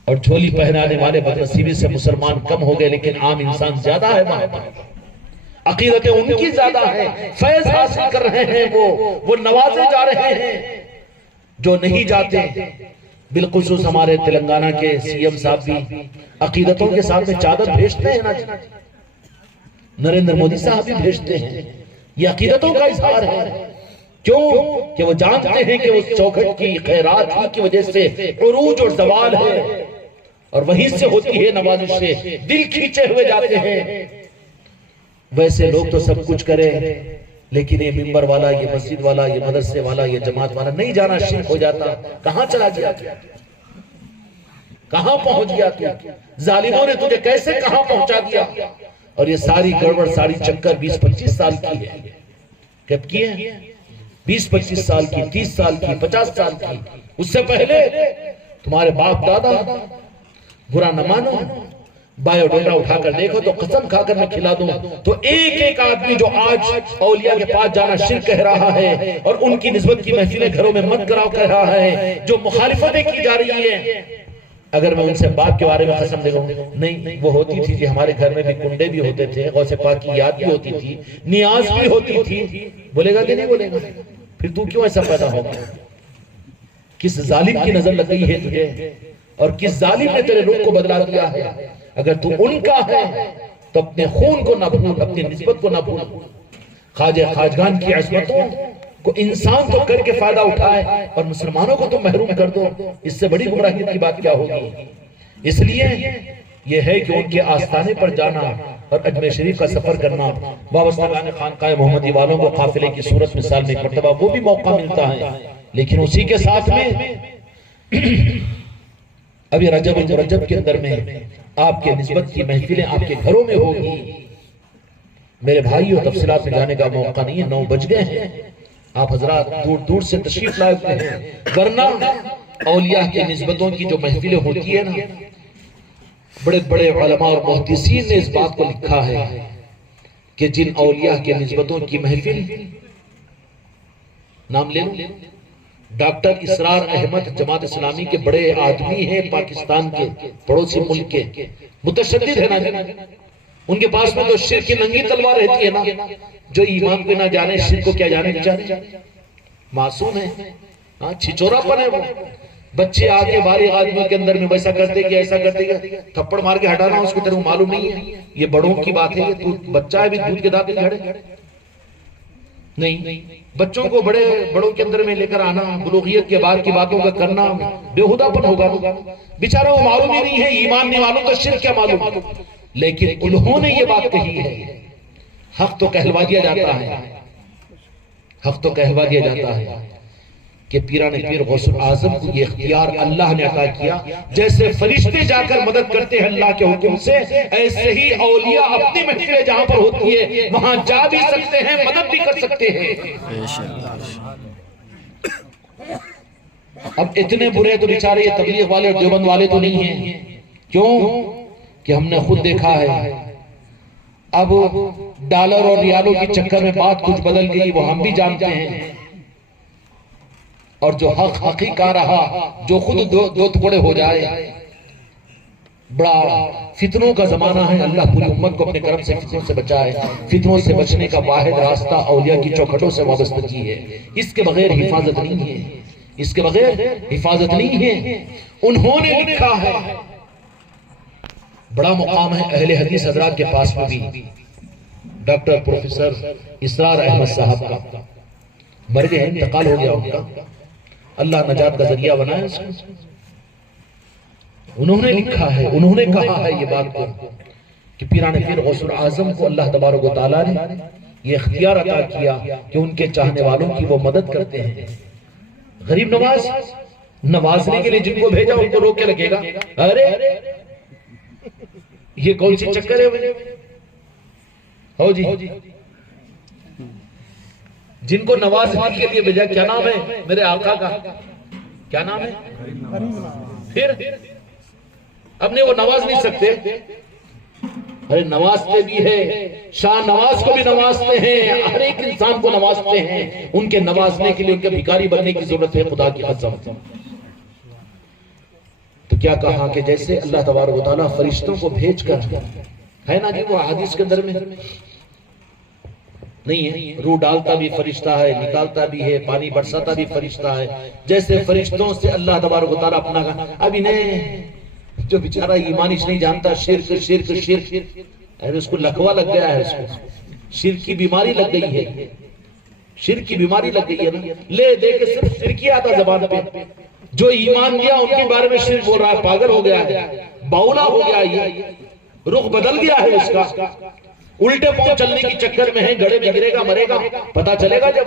اور جھولی پہنانے والے بدنصیبی سے مسلمان کم ہو گئے لیکن عام انسان زیادہ ہے وہاں پر. عقیدتیں ان کی زیادہ ہیں، فیض حاصل کر رہے ہیں، وہ نوازے جا رہے ہیں. جو نہیں جاتے بالخصوص ہمارے تلنگانہ کے سی ایم صاحب بھی عقیدتوں کے ساتھ میں چادر بھیجتے ہیں نا، نریندر مودی صاحب بھی بھیجتے ہیں. یہ عقیدتوں کا اظہار ہے. کیوں کہ وہ جانتے ہیں کہ اس چوکھٹ کی خیرات ہی کی وجہ سے عروج اور زوال ہے، اور وہیں سے ہوتی ہے نوازش سے دل کھینچے ہوئے جاتے ہیں. ویسے لوگ تو سب کچھ کرے لیکن یہ منبر والا، یہ مسجد والا، یہ مدرسے والا، یہ جماعت والا نہیں جانا شرک ہو جاتا. کہاں چلا گیا تو؟ کہاں پہنچ گیا تو؟ ظالموں نے تجھے کیسے کہاں پہنچا دیا؟ اور یہ ساری گڑبڑ ساری چکر 20-25 سال کی ہے. کب کی ہے؟ 20-25 سال کی، 30 سال کی، 50 سال کی. اس سے پہلے تمہارے باپ دادا، برا نہ مانو، بایو ڈیٹا اٹھا کر دیکھو تو قسم کھا کر میں کھلا دوں تو ایک آدمی جو آج اولیاء کے پاس جانا شرک کہہ رہا ہے اور ان کی نسبت کی محفلیں گھروں میں مت کراؤ کہہ رہا ہے، جو مخالفتیں کی جا رہی ہیں، اگر میں ان سے باپ کے بارے میں قسم دے گا نہیں وہ ہوتی تھی کہ ہمارے گھر میں بھی کنڈے بھی ہوتے تھے، غوث پاک کی یاد بھی ہوتی تھی، نیاز بھی ہوتی تھی. بولے گا کہ نہیں بولے گا؟ پھر تو کیوں ایسا پیدا ہوگا؟ کس ظالم کی نظر لگ گئی ہے تجھے اور کس ظالم نے تیرے روح کو بدلا دیا ہے؟ اگر تو ان کا ہے تو اپنے خون کو نہ بھول، اپنی نسبت کو نہ بھول. خواجہ خواجگان کی عظمتوں کو انسان تو کر کے فائدہ اٹھائے اور مسلمانوں کو تو محروم کر دو، اس سے بڑی گمراہیت کی بات کیا ہوگی. اس لیے یہ ہے کہ ان کے آستانے پر جانا اور اجمیر شریف کا سفر کرنا، وابستگان خانقاہ محمدی والوں کو قافلے کی صورت میں سال میں ایک مرتبہ وہ بھی موقع ملتا ہے. لیکن اسی کے ساتھ میں ابھی رجب المرجب کے اندر میں آپ کے نسبت کی محفلیں آپ کے گھروں میں ہوگی. میرے بھائیوں، تفصیلات میں جانے کا موقع نہیں ہے، 9 بج گئے ہیں. آپ حضرات دور دور سے تشریف لائے ہوئے ہیں، ورنہ اولیاء کی نسبتوں کی جو محفلیں ہوتی ہے نا، بڑے بڑے علماء اور محدثین نے اس بات کو لکھا ہے کہ جن اولیاء کے نسبتوں کی محفل، نام لے لوں، ڈاکٹر اسرار احمد جماعت اسلامی کے بڑے آدمی ہیں، پاکستان کے پڑوسی ملک کے، متشدد ہے نا، ان کے پاس میں تو شرک کی ننگی تلوار رہتی ہے نا. جو ایمان کو نہ جانے، شرک کو کیا جانے بیچارے، معصوم ہے، چھچورا پن ہے. وہ بچے آگے بالغ آدمیوں کے اندر میں ویسا کرتے کہ ایسا کرتے کہ تھپڑ مار کے ہٹانا اس کو تیرے کو معلوم نہیں ہے. یہ بڑوں کی بات ہے، تو بچہ ہے بھی دودھ کے دانت جھڑے نہیں. بچوں کو بڑوں کے اندر میں لے کر آنا، بلوغیت کے بعد کی باتوں کا کرنا بےہودہ پن ہوگا. بیچارہ وہ معلوم ہی نہیں ہے، ایمان نہیں معلوم تو شرک کیا معلوم. لیکن انہوں نے یہ بات کہی ہے. حق تو کہلوا دیا جاتا ہے، حق تو کہلوا دیا جاتا ہے کہ پیران پیر غوث اعظم کو یہ اختیار اللہ نے عطا کیا. جیسے فرشتے جا کر مدد کرتے ہیں اللہ کے حکم سے، ایسے ہی اولیاء اپنی محفلیں جہاں پر ہوتی ہے وہاں جا بھی سکتے ہیں، مدد بھی کر سکتے ہیں. اب اتنے برے تو بیچارے یہ تبلیغ والے اور دیوبند والے تو نہیں ہیں. کیوں کہ ہم نے خود دیکھا ہے اب ڈالر اور ریالوں کے چکر میں بات کچھ بدل گئی، وہ ہم بھی جانتے ہیں. اور جو حق حقیقہ رہا، جو خود دو ٹکڑے ہو جائے. بڑا فتنوں کا زمانہ ہے، اللہ پوری امت کو اپنے کرم سے فتنوں سے بچائے. فتنوں سے بچنے کا واحد راستہ اولیاء کی چوکھٹوں سے وابستگی ہے. اس کے بغیر حفاظت نہیں ہے، اس کے بغیر حفاظت نہیں ہے. انہوں نے لکھا ہے، بڑا مقام ہے اہل حدیث حضرات کے پاس میں بھی. ڈاکٹر پروفیسر اسرار احمد صاحب کا مر گئے، انتقال ہو گیا ان کا، اللہ نجات کا ذریعہ بنائے اس کو. انہوں نے لکھا ہے، انہوں نے کہا ہے یہ بات کو کہ پیران پیر غوث اعظم کو اللہ تبارک و تعالیٰ نے یہ اختیار عطا کیا کہ ان کے چاہنے والوں کی وہ مدد کرتے ہیں. غریب نواز نوازنے کے لیے جن کو بھیجا ان کو روک کے لگے گا، ارے یہ کون سی چکر ہے ہو جی. جن کو نوازنے کے لیے بھیجا، کیا نام ہے میرے آقا کا، کیا نام ہے؟ پھر اپنے وہ نواز نہیں سکتے. ارے نوازتے بھی ہے، شاہ نواز کو بھی نوازتے ہیں، ہر ایک انسان کو نوازتے ہیں. ان کے نوازنے کے لیے ان کے بھکاری بننے کی ضرورت ہے، خدا کی قسم. تو کیا کہا کہ جیسے اللہ تبارک و تعالیٰ فرشتوں کو بھیج کر، ہے نا جی وہ حدیث کے اندر میں نہیں ہے، روح ڈالتا بھی فرشتہ ہے، نکالتا بھی ہے، پانی برساتا بھی فرشتہ ہے. جیسے فرشتوں سے اللہ تبارک و تعالیٰ اپنا اب انہیں جو بیچارہ ایمانش نہیں جانتا، شرک شرک شرک، اس کو لکوا لگ گیا ہے، اس کو شرک کی بیماری لگ گئی ہے، شرک کی بیماری لگ گئی ہے نا. لے دے کے صرف شرک ہی آتا زبان پہ. جو ایمان دیا ان کے بارے میں شرک بول رہا ہے، پاگل ہو گیا ہے، باولا ہو گیا ہے، یہ رخ بدل گیا ہے اس کا. الٹے پاؤں چلنے کی چکر میں ہے، گڑے میں گرے گا مرے گا، پتا چلے گا جب.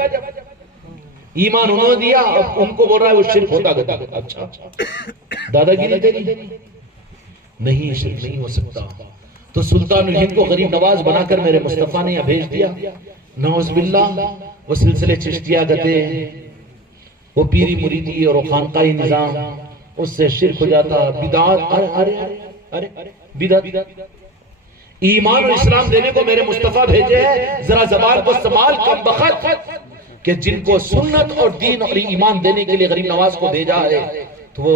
ایمان انہوں نے دیا، اب ان کو بول رہا ہے وہ شرک ہوتا گیا. اچھا دادا گیری تیری نہیں، شرک نہیں ہو سکتا. تو سلطان الہند کو غریب نواز بنا کر میرے مصطفیٰ نے بھیج دیا. نعوذ باللہ وہ سلسلے چشتیہ گتے، وہ پیری مریدی اور خانقاہی نظام، اس سے شرک ہو جاتا. بدعات، بدعت. ایمان اور اسلام دینے کو میرے مصطفیٰ بھیجے ہیں، ذرا زبان کو سنبھال کم بخت، کہ جن کو سنت اور دین اور ایمان دینے کے لیے غریب نواز کو بھیجا ہے تو وہ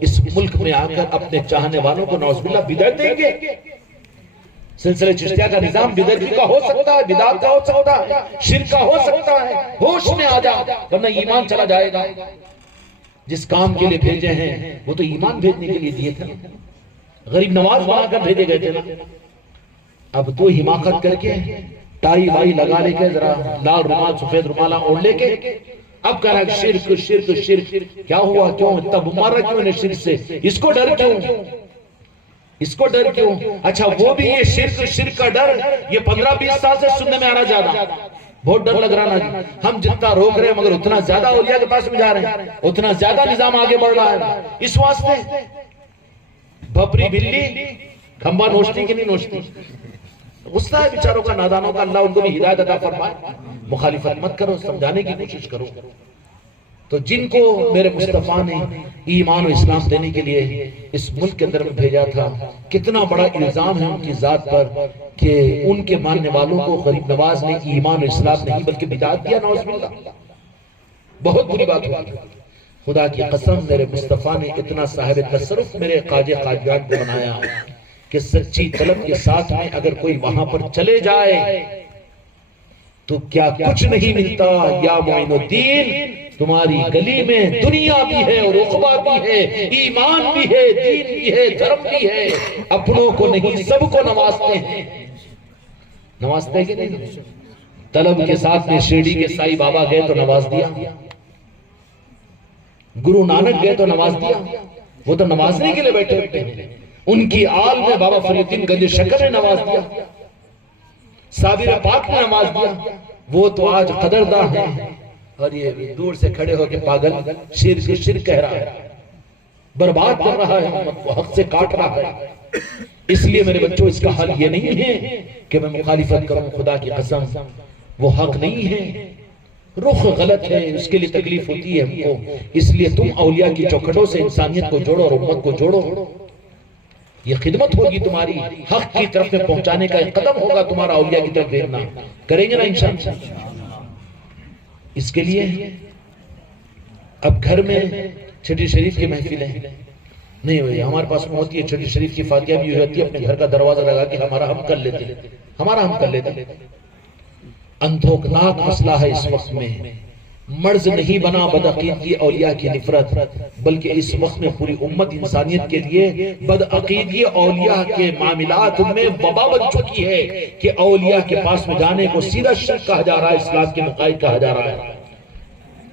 اس ملک میں آ کر اپنے چاہنے والوں کو نعوذ باللہ بدعت دیں گے. سلسلے چشتیہ کا نظام بدعت کا ہو سکتا ہے، بدعت کا ہو سکتا ہے، شرک کا ہو سکتا ہے. ہوش میں آ جا ورنہ ایمان چلا جائے گا. جس کام کے لیے بھیجے ہیں وہ تو ایمان بھیجنے کے لیے دیے تھے، غریب نواز بنا کر بھیجے گئے تھے نا. اب تو حماقت کر کے ٹائی وائی لگا لے کے ذرا لال رومال سفید رومالا اوڑھ لے کے اب کہہ رہا ہے شرک شرک شرک. کیا ہوا؟ کیوں اتنا مارا کیوں انہیں شرک سے؟ اس کو ڈر کیوں؟ اس کو ڈر کیوں؟ اچھا وہ بھی یہ شرک کا ڈر یہ 15-20 سال سے سننے میں آ رہا زیادہ. بہت ڈر لگ رہا نا. ہم جتنا روک رہے ہیں مگر اتنا زیادہ اولیاء کے پاس میں جا رہے ہیں, اتنا زیادہ نظام آگے بڑھ رہا ہے. اس واسطے بھپری بلی کھمبا نوچتی کہ نہیں نوچتی؟ غصہ ہے بیچاروں کا, نادانوں کا. اللہ ان کو بھی ہدایت عطا فرمائے. مخالفت مت کرو, سمجھانے کی کوشش کرو. تو جن کو میرے مصطفیٰ نے ایمان و اسلام دینے کے لیے اس ملک کے اندر میں بھیجا تھا, کتنا بڑا الزام ہے ان کی ذات پر کہ ان کے ماننے والوں کو غریب نواز نے ایمان و اسلام نہیں بلکہ بدعت دیا. نعوذ باللہ, بہت بری بات ہوئی. خدا کی قسم میرے مصطفیٰ نے اتنا صاحب تصرف میرے خواجہ خواجات کو بنایا کہ سچی طلب کے ساتھ میں اگر کوئی وہاں پر چلے جائے تو کیا کچھ نہیں ملتا. یا معین الدین, تمہاری گلی میں دنیا بھی ہے اور عقبہ بھی ہے, ایمان بھی ہے, دین بھی ہے, دھرم بھی ہے. اپنوں کو نہیں سب کو نوازتے ہیں. نوازتے ہیں کہ نہیں؟ طلب کے ساتھ میں شیرڈی کے سائی بابا گئے تو نواز دیا, گرو نانک گئے تو نواز دیا. وہ تو نوازنے کے لیے بیٹھے ہوتے ہیں. ان کی آل میں بابا فرید الدین گنج شکر نے نواز دیا, صابر پاک نے نواز دیا. وہ تو آج قدرداں ہیں اور یہ دور سے کھڑے ہو کے پاگل شرک کہہ رہا ہے, برباد کر رہا ہے امت کو, حق سے کاٹ رہا ہے. اس لیے میرے بچوں اس کا حل یہ نہیں ہے کہ میں مخالفت کروں. خدا کی قسم وہ حق نہیں ہے, رخ غلط ہے, اس کے لیے تکلیف ہوتی ہے ہم کو. اس لیے تم اولیاء کی چوکھٹوں سے انسانیت کو جوڑو اور امت کو جوڑو. یہ خدمت ہوگی تمہاری, حق کی طرف میں پہنچانے کا ایک قدم ہوگا تمہارا اولیاء کی طرف دیکھنا. کریں گے نا انشاءاللہ؟ اس کے لیے اب گھر میں چھٹی شریف کی محفلیں نہیں ہوئی. ہمارے پاس میں ہوتی ہے چھٹی شریف کی فاتحہ بھی ہوتی ہے, اپنے گھر کا دروازہ لگا کے ہمارا ہم کر لیتے. اندھوکناک مسئلہ ہے اس وقت میں. مرض نہیں بنا بدعقیدگی اولیاء کی نفرت, بلکہ اس وقت میں پوری امت انسانیت کے لیے بدعقیدگی اولیاء کے معاملات میں وبا بن چکی ہے کہ اولیاء کے پاس میں جانے کو سیدھا شرک کہا جا رہا ہے, اسلام کے مقائد کہا جا رہا ہے.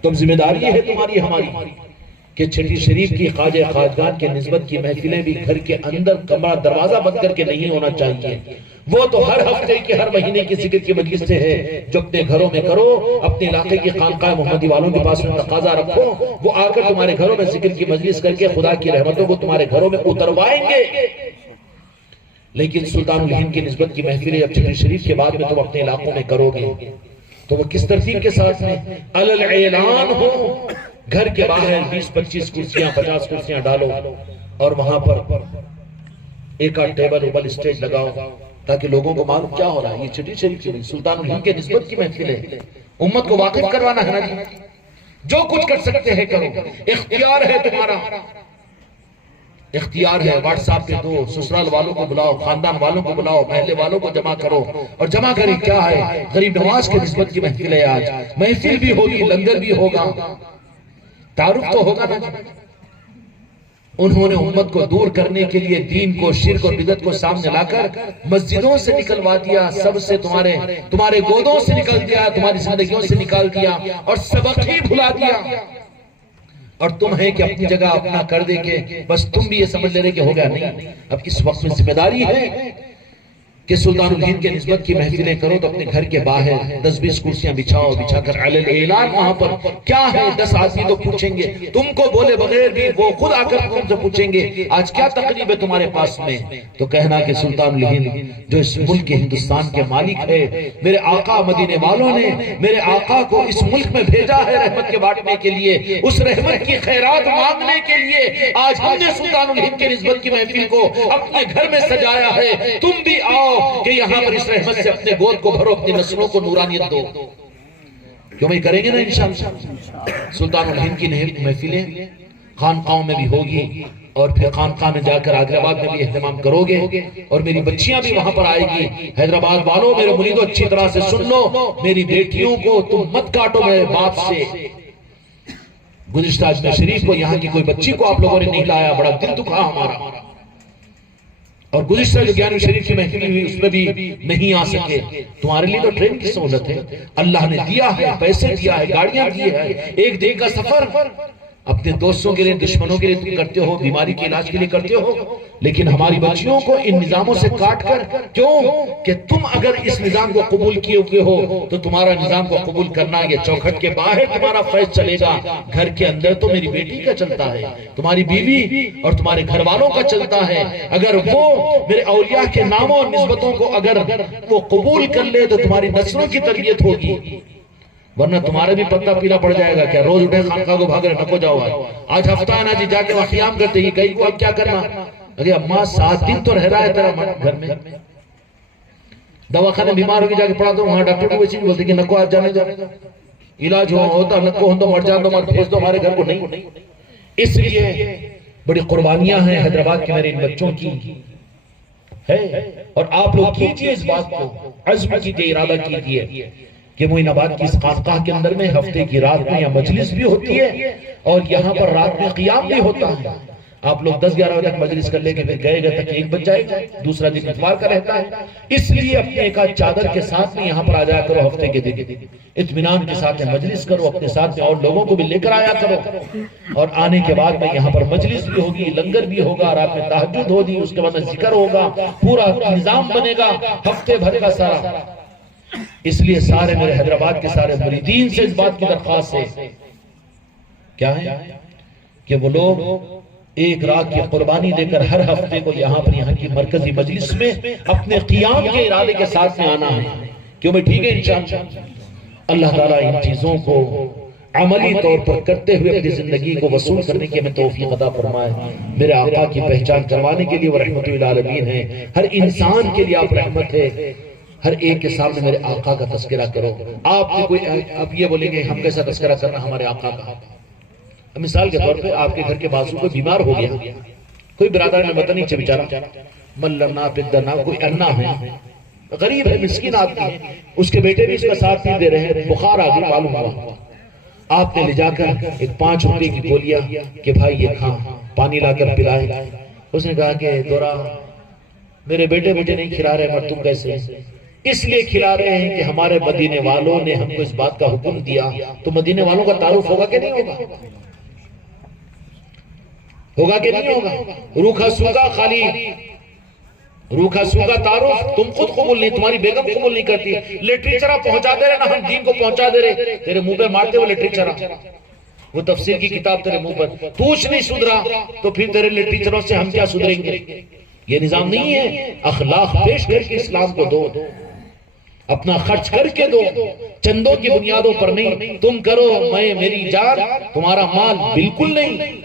تم ذمہ داری ہے تمہاری ہماری کہ چھٹی شریف کی خواجہ خواجگان کے نسبت کی محفلیں بھی گھر کے اندر کمرہ دروازہ بند کر کے نہیں ہونا چاہیے. وہ تو ہر ہفتے کی ہر مہینے کی ذکر کی مجلس سے ہے جو اپنے گھروں میں کرو. اپنے علاقے کی خانقاہ محمدی والوں کے پاس میں تقاضا رکھو, وہ آ کر تمہارے گھروں میں ذکر کی مجلس کر کے خدا کی رحمتوں کو تمہارے گھروں میں اتروائیں گے. لیکن سلطان الہند کی نسبت کی محفلیں اب چھٹی شریف کے بعد میں تم اپنے علاقوں میں کرو گے تو وہ کس ترتیب کے ساتھ میں علل اعلان ہو. گھر کے باہر 20-25 کرسیاں 50 کرسیاں ڈالو اور وہاں پر ایک آدھ ٹیبل اوبل اسٹیج لگاؤ تاکہ لوگوں کو معلوم کیا ہو رہا ہے. یہ چھٹی شریف کی سلطان الہند کے نسبت کی محفل ہے, امت کو واقف کروانا ہے نا جی. جو کچھ کر سکتے ہیں کرو, اختیار ہے تمہارا, اختیار ہے. واٹس ایپ پہ دو, سسرال والوں کو بلاؤ, خاندان والوں کو بلاؤ, محلے والوں کو جمع کرو اور جمع کریں. کیا ہے غریب نواز کے نسبت کی محفل ہے. آج محفل بھی ہوگی, لنگر بھی ہوگا, تعارف تو ہوگا نا. انہوں نے امت کو دور کرنے کے لیے دین کو, شرک اور بدعت کو سامنے لا کر مسجدوں سے نکلوا دیا, سب سے تمہارے گودوں سے نکل دیا, تمہاری زندگیوں سے نکال دیا اور سبق ہی بھلا دیا. اور تم ہے کہ اپنی جگہ اپنا کر دے کے بس تم بھی یہ سمجھ لے رہے کہ ہو گیا. نہیں, اب اس وقت میں ذمہ داری ہے کہ سلطان الہند کے نسبت کی محفلیں کرو تو اپنے گھر کے باہر 10-20 کرسیاں بچھا کر علل اعلان وہاں پر کیا ہے 10 آدمی تو پوچھیں گے, تم کو بولے بغیر بھی وہ خود آ کر تم سے پوچھیں گے آج کیا تقریب ہے تمہارے پاس میں. تو کہنا کہ سلطان الہند جو اس ملک کے ہندوستان کے مالک ہے, میرے آقا مدینے والوں نے میرے آقا کو اس ملک میں بھیجا ہے رحمت کے بانٹنے کے لیے, اس رحمت کی خیرات مانگنے کے لیے. آج ہم نے سلطان الہند کے نسبت کی محفل کو اپنے گھر میں سجایا ہے, تم بھی آؤ کہ یہاں پر اس رحمت سے اپنے گود کو بھرو, اپنی نسلوں کو نورانیت دو. کیوں میں کریں گے نا انشاءاللہ. سلطان الہند کی محفلیں خانقاہوں میں بھی ہوگی اور پھر خانقاہ میں جا کر حیدرآباد میں بھی اہتمام کرو گے اور میری بچیاں بھی وہاں پر آئے گی. حیدرآباد والوں, میرے مریدوں اچھی طرح سے سن لو, میری بیٹیوں کو تم مت کاٹو میرے باپ سے. گزشتہ اجمیر شریف کو یہاں کی کوئی بچی کو آپ لوگوں نے نہیں لایا, بڑا دل دکھا ہمارا. اور گزشتہ جو گیان شریف کی محفل ہوئی اس میں بھی نہیں آ سکے. تمہارے لیے تو ٹرین کی سہولت ہے, اللہ نے دیا ہے, پیسے دیا ہے, گاڑیاں دی ہے, ایک دن کا سفر اپنے دوستوں کے لیے, دشمنوں کے لیے تم کرتے ہو, بیماری کے علاج کے لیے کرتے ہو. لیکن ہماری بچیوں کو ان نظاموں سے کاٹ کر, کیوں کہ تم اگر اس نظام کو قبول کیے ہوئے ہو تو تمہارا نظام کو قبول کرنا, یہ چوکھٹ کے باہر تمہارا فیض چلے گا, گھر کے اندر تو میری بیٹی کا چلتا ہے, تمہاری بیوی اور تمہارے گھر والوں کا چلتا ہے. اگر وہ میرے اولیاء کے ناموں اور نسبتوں کو اگر وہ قبول کر لے تو تمہاری نسلوں کی تربیت ہوگی, ورنہ تمہارا بھی پتہ پیلا پڑ جائے گا. کیا روز اٹھے خانقاہ کو بھاگ رہے, نکو جاؤ آج ہفتہ آنا جی, جا کے وہ قیام کرتے ہی کہیں کو اب کیا کرنا. اگر اماں 7 دن تو رہ رہا ہے تیرا گھر میں, دواخانے بیمار ہوگی جا کے پڑھا دو, وہاں ڈاکٹر کو ویسی بولتے کہ نکو آج جانے جانے علاج ہوتا, نکو ہم تو مر جان دو, مر بھیج دو ہمارے گھر کو. نہیں, اس لیے بڑی قربانیاں ہیں حیدرآباد کے میرے ان بچوں کی ہے. اور آپ لوگ کیجئے اس بات کو, عزم کیجئے, ارادہ کیجئے کہ معین آباد کی اس خانقاہ کے اندر میں ہفتے کی رات میں یا مجلس بھی ہوتی ہے اور یہاں پر رات میں قیام بھی ہوتا ہے. آپ لوگ 10-11 بجے تک مجلس کر لیں گے, پھر گئے گئے تک 1 بج جائے گا, دوسرا دن اتوار کا رہتا ہے. اس لیے اپنے ایک چادر کے ساتھ میں یہاں پر آ جایا کرو, ہفتے کے دن اطمینان کے ساتھ مجلس کرو, اپنے ساتھ میں اور لوگوں کو بھی لے کر آیا کرو. اور آنے کے بعد میں یہاں پر مجلس بھی ہوگی, لنگر بھی ہوگا, رات میں تہجد ہوگی, اس کے بعد ذکر ہوگا, پورا نظام بنے گا ہفتے بھر کا سارا. اس لیے سارے میرے حیدرآباد کے سارے مریدین سے اس بات کی درخواست ہے کیا ہے کہ وہ لوگ ایک رات کی قربانی دے کر ہر ہفتے کو یہاں پر یہاں کی مرکزی مجلس میں اپنے قیام کے ارادے کے ساتھ میں آنا ہے. کیوں بھائی ٹھیک ہے انشاءاللہ. اللہ تعالیٰ ان چیزوں کو عملی طور پر کرتے ہوئے اپنی زندگی کو وصول کرنے کی ہمیں توفیق عطا فرمائے. میرے آقا کی پہچان کروانے کے لیے وہ رحمت للعالمین ہیں. ہر انسان کے لیے آپ رحمت ہے. ہر ایک کے سامنے میرے آقا کا تذکرہ کرو. آپ نے کوئی اب یہ بولیں گے ہم کیسا تذکرہ کرنا ہمارے آقا کا. مثال کے طور پہ آپ کے گھر کے بازو کوئی بیمار ہو گیا, کوئی برادر میں وطنی چھے بیچارہ ملنا پدنا, کوئی انا ہے, غریب ہے, مسکین آدمی ہے, اس کے بیٹے بھی اس کا ساتھ نہیں دے رہے ہیں, بخار آ گئی معلوم ہوا, آپ نے لے جا کر ایک 5 روپے کی گولیا کہ بھائی یہ کھا, پانی لا کر پلائے. اس نے کہا کہ دورا میرے بیٹے مجھے نہیں کھلا رہے, مگر تم کیسے؟ اس لیے کھلا رہے ہیں کہ ہمارے مدینے والوں نے ہم کو اس بات کا حکم دیا. تو مدینے والوں کا تعارف ہوگا کہ نہیں ہوگا؟ ہوگا کہ نہیں ہوگا؟ روکھا سوکھا خالی روکھا سوکھا تعارف تم خود قبول نہیں, تمہاری بیگم قبول نہیں کرتی. لٹریچرہ پہنچا دے رہے نا, ہم دین کو پہنچا دے رہے, تیرے منہ پہ مارتے وہ لٹریچرہ, وہ تفسیر کی کتاب تیرے منہ پر, توچ نہیں سدھرا تو پھر تیرے لٹریچروں سے ہم کیا سدھریں گے؟ یہ نظام نہیں ہے. اخلاق پیش کر کے اسلام کو دو, اپنا خرچ کر کے دو, چندوں کی بنیادوں پر نہیں. تم کرو میں میری جان, تمہارا مال بالکل نہیں,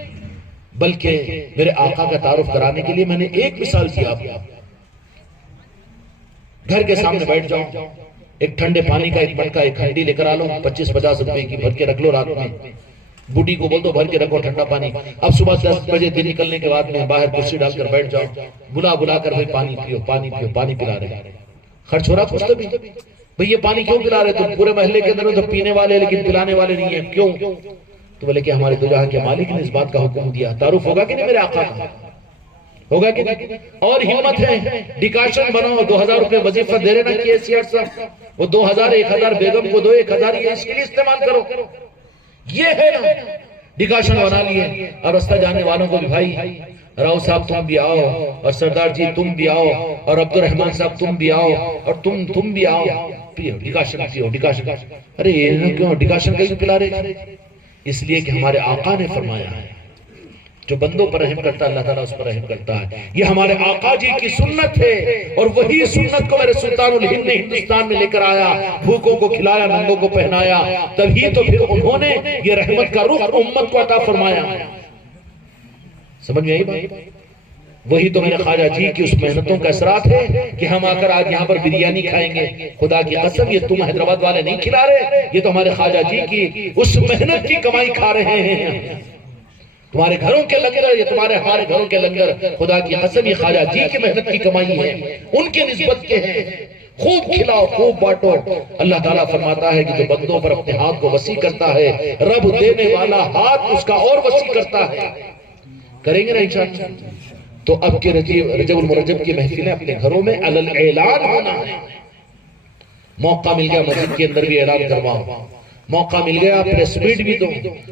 بلکہ میرے آقا کا تعارف کرانے کے لیے میں نے ایک مثال دیا. گھر کے سامنے بیٹھ جاؤ, ایک ٹھنڈے پانی کا ایک مٹکا ایک ہنڈی لے کر آ لو, 25-50 روپے کی بھر کے رکھ لو. رات میں بوڑھی کو بول دو بھر کے رکھو ٹھنڈا پانی. اب صبح 10 بجے دن نکلنے کے بعد میں باہر کرسی ڈال کر بیٹھ جاؤ, بلا بلا کر بھائی پانی پیو پانی پیو, پانی پلا رہے. خرچ ہو رہا کچھ تو بھی, بھئی یہ پانی کیوں پلا رہے؟ تم پورے محلے کے اندر تو پینے والے لیکن پلانے والے نہیں ہیں, کیوں؟ تو بولے کہ ہمارے دو جہاں کے مالک نے اس بات کا حکم دیا. تعارف ہوگا کہ نہیں میرے آقا کا؟ ہوگا کہ نہیں؟ اور ہمت ہے ڈیکاشن بناؤ, 2000 روپے وظیفہ دے رہے نا کیسیئر صاحب, وہ 2000 1000 بیگم کو دو, 1000 یہ اس کے لیے استعمال کرو. یہ ہے ڈیکاشن بنا لیے. اور رستہ جانے والوں کو بھی بھائی راؤ صاحب تم بھی آؤ, اور سردار جی تم بھی آؤ, اور عبد الرحمن صاحب تم بھی آؤ, اور تم بھی آؤ, پیو ڈیکاشن پیو ڈیکاشن. ارے یہ کیوں ڈیکاشن کہیں پلا رہے؟ اس لیے کہ ہمارے آقا نے فرمایا ہے جو بندوں پر رحم کرتا ہے اللہ تعالیٰ اس پر رحم کرتا ہے. یہ ہمارے آقا جی کی سنت ہے, اور وہی سنت کو میرے سلطان الہند نے ہندوستان میں لے کر آیا, بھوکوں کو کھلایا, ننگوں کو پہنایا, تبھی تو پھر انہوں نے یہ رحمت کا رخ امت کو عطا فرمایا. سمجھ میں آئی بات؟ وہی تو میرے خواجہ جی کی اس محنتوں کا اثرات ہے کہ ہم آ کر آج یہاں پر بریانی کھائیں گے. خدا کی قسم یہ تم حیدرآباد والے نہیں کھلا رہے, یہ تو ہمارے خواجہ جی کی اس محنت کی کمائی کھا رہے ہیں. تمہارے گھروں کے لنگر, یہ ہمارے گھروں کے لنگر, خدا کی قسم یہ خواجہ جی کی محنت کی کمائی ہے, ان کے نسبت کے ہیں. خوب کھلاؤ خوب بانٹو. اللہ تعالیٰ فرماتا ہے کہ جو بندوں پر اپنے ہاتھ کو وسیع کرتا ہے, رب دینے والا ہاتھ اس کا اور وسیع کرتا ہے. کریں گے نا انشاءاللہ؟ تو اب کے رجب المرجب کی محفلیں اپنے گھروں میں علی الاعلان ہونا ہے. موقع مل گیا مسجد کے اندر بھی اعلان کرواؤ، موقع مل گیا پریس میٹ بھی دو،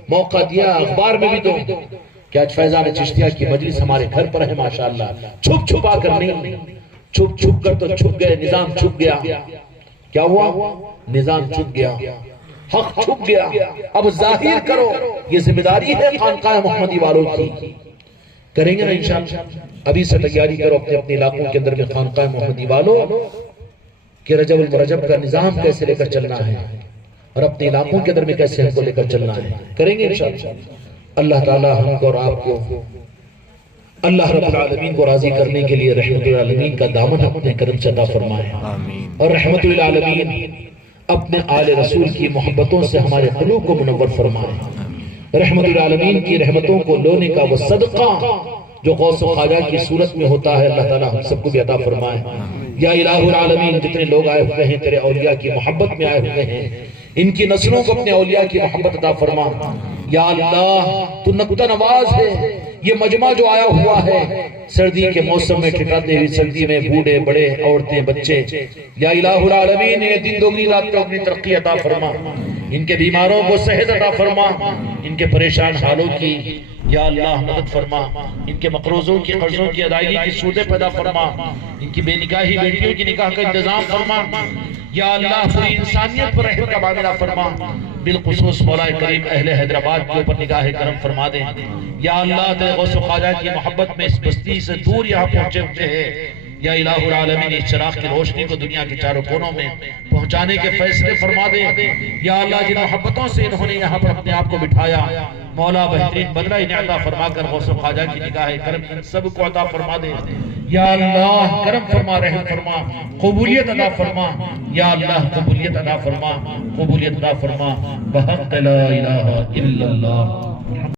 موقع دیا اخبار میں بھی دو کہ آج فیضان چشتیہ کی مجلس ہمارے گھر پر ہے ماشاءاللہ. چھپ چھپا کر نہیں، چھپ چھپ کر تو چھپ گئے، نظام چھپ گیا. کیا ہوا؟ نظام چھپ گیا، حق چھپ گیا. اب ظاہر کرو، یہ ذمہ داری ہے خانقاہ محمدی والوں کی. کریں گے نا انشاءاللہ. ابھی سے تیاری کرو اپنے اپنے علاقوں کے اندر میں خانقاہ محمدی والوں کہ رجب المرجب کا نظام کیسے لے کر چلنا ہے اور اپنے علاقوں کے اندر میں کیسے ہم کو لے کر چلنا ہے. کریں گے انشاءاللہ. اللہ تعالی ہم کو اور آپ کو اللہ رب العالمین کو راضی کرنے کے لیے رحمت العالمین کا دامن اپنے کرم سے عطا فرمائے، اور رحمت العالمین اپنے آل رسول کی محبتوں سے ہمارے قلوب کو منور فرمائے. رحمت العالمین کی رحمتوں کو لونے کا وہ صدقہ جو غوث و خواجہ کی صورت میں ہوتا ہے اللہ تعالی ہم سب کو بھی عطا فرمائے. یا الہ العالمین جتنے لوگ آئے ہوئے ہیں تیرے اولیاء کی محبت میں آئے ہوئے ہیں، ان کی نسلوں کو اپنے اولیاء کی محبت عطا فرما. یا اللہ تو نکتہ نواز ہے. یہ مجمع جو آیا ہوا ہے سردی کے موسم میں ٹھٹاتے ہوئی سردی میں بوڑھے بڑے عورتیں بچے، یا الہ العالمین یہ دن دوگنی رات چوگنی ترقی عطا فرما. ان کے بیماروں کو صحت عطا فرما، ان کے پریشان حالوں کی یا اللہ مدد فرما. ان کے مقروضوں کی قرضوں کی ادائیگی کی صورتیں پیدا فرما. ان کی بے نکاحی بیٹیوں کی نکاح کا انتظام فرما. یا اللہ پوری انسانیت پر رحمت کا معاملہ فرما. بالخصوص مولا کریم اہل حیدرآباد کے اوپر نگاہ کرم فرما دے. یا اللہ تیرے غوث و خواجہ کی محبت میں اس بستی سے دور یہاں پہنچے ہوئے ہیں، یا الہ العالمین اس چراغ کی روشنی کو دنیا کے چاروں کونوں میں پہنچانے کے فیصلے فرما دے. یا اللہ جن محبتوں سے انہوں نے یہاں پر اپنے آپ کو بٹھایا مولا بہترین بدلہ انہیں عطا فرما کر غوث و خواجہ کی نگاہ کرم ان سب کو عطا فرما دے. یا اللہ کرم فرما، رحم فرما، قبولیت عطا فرما. یا اللہ قبولیت عطا فرما، قبولیت عطا فرما. بحق لا الہ الا اللہ.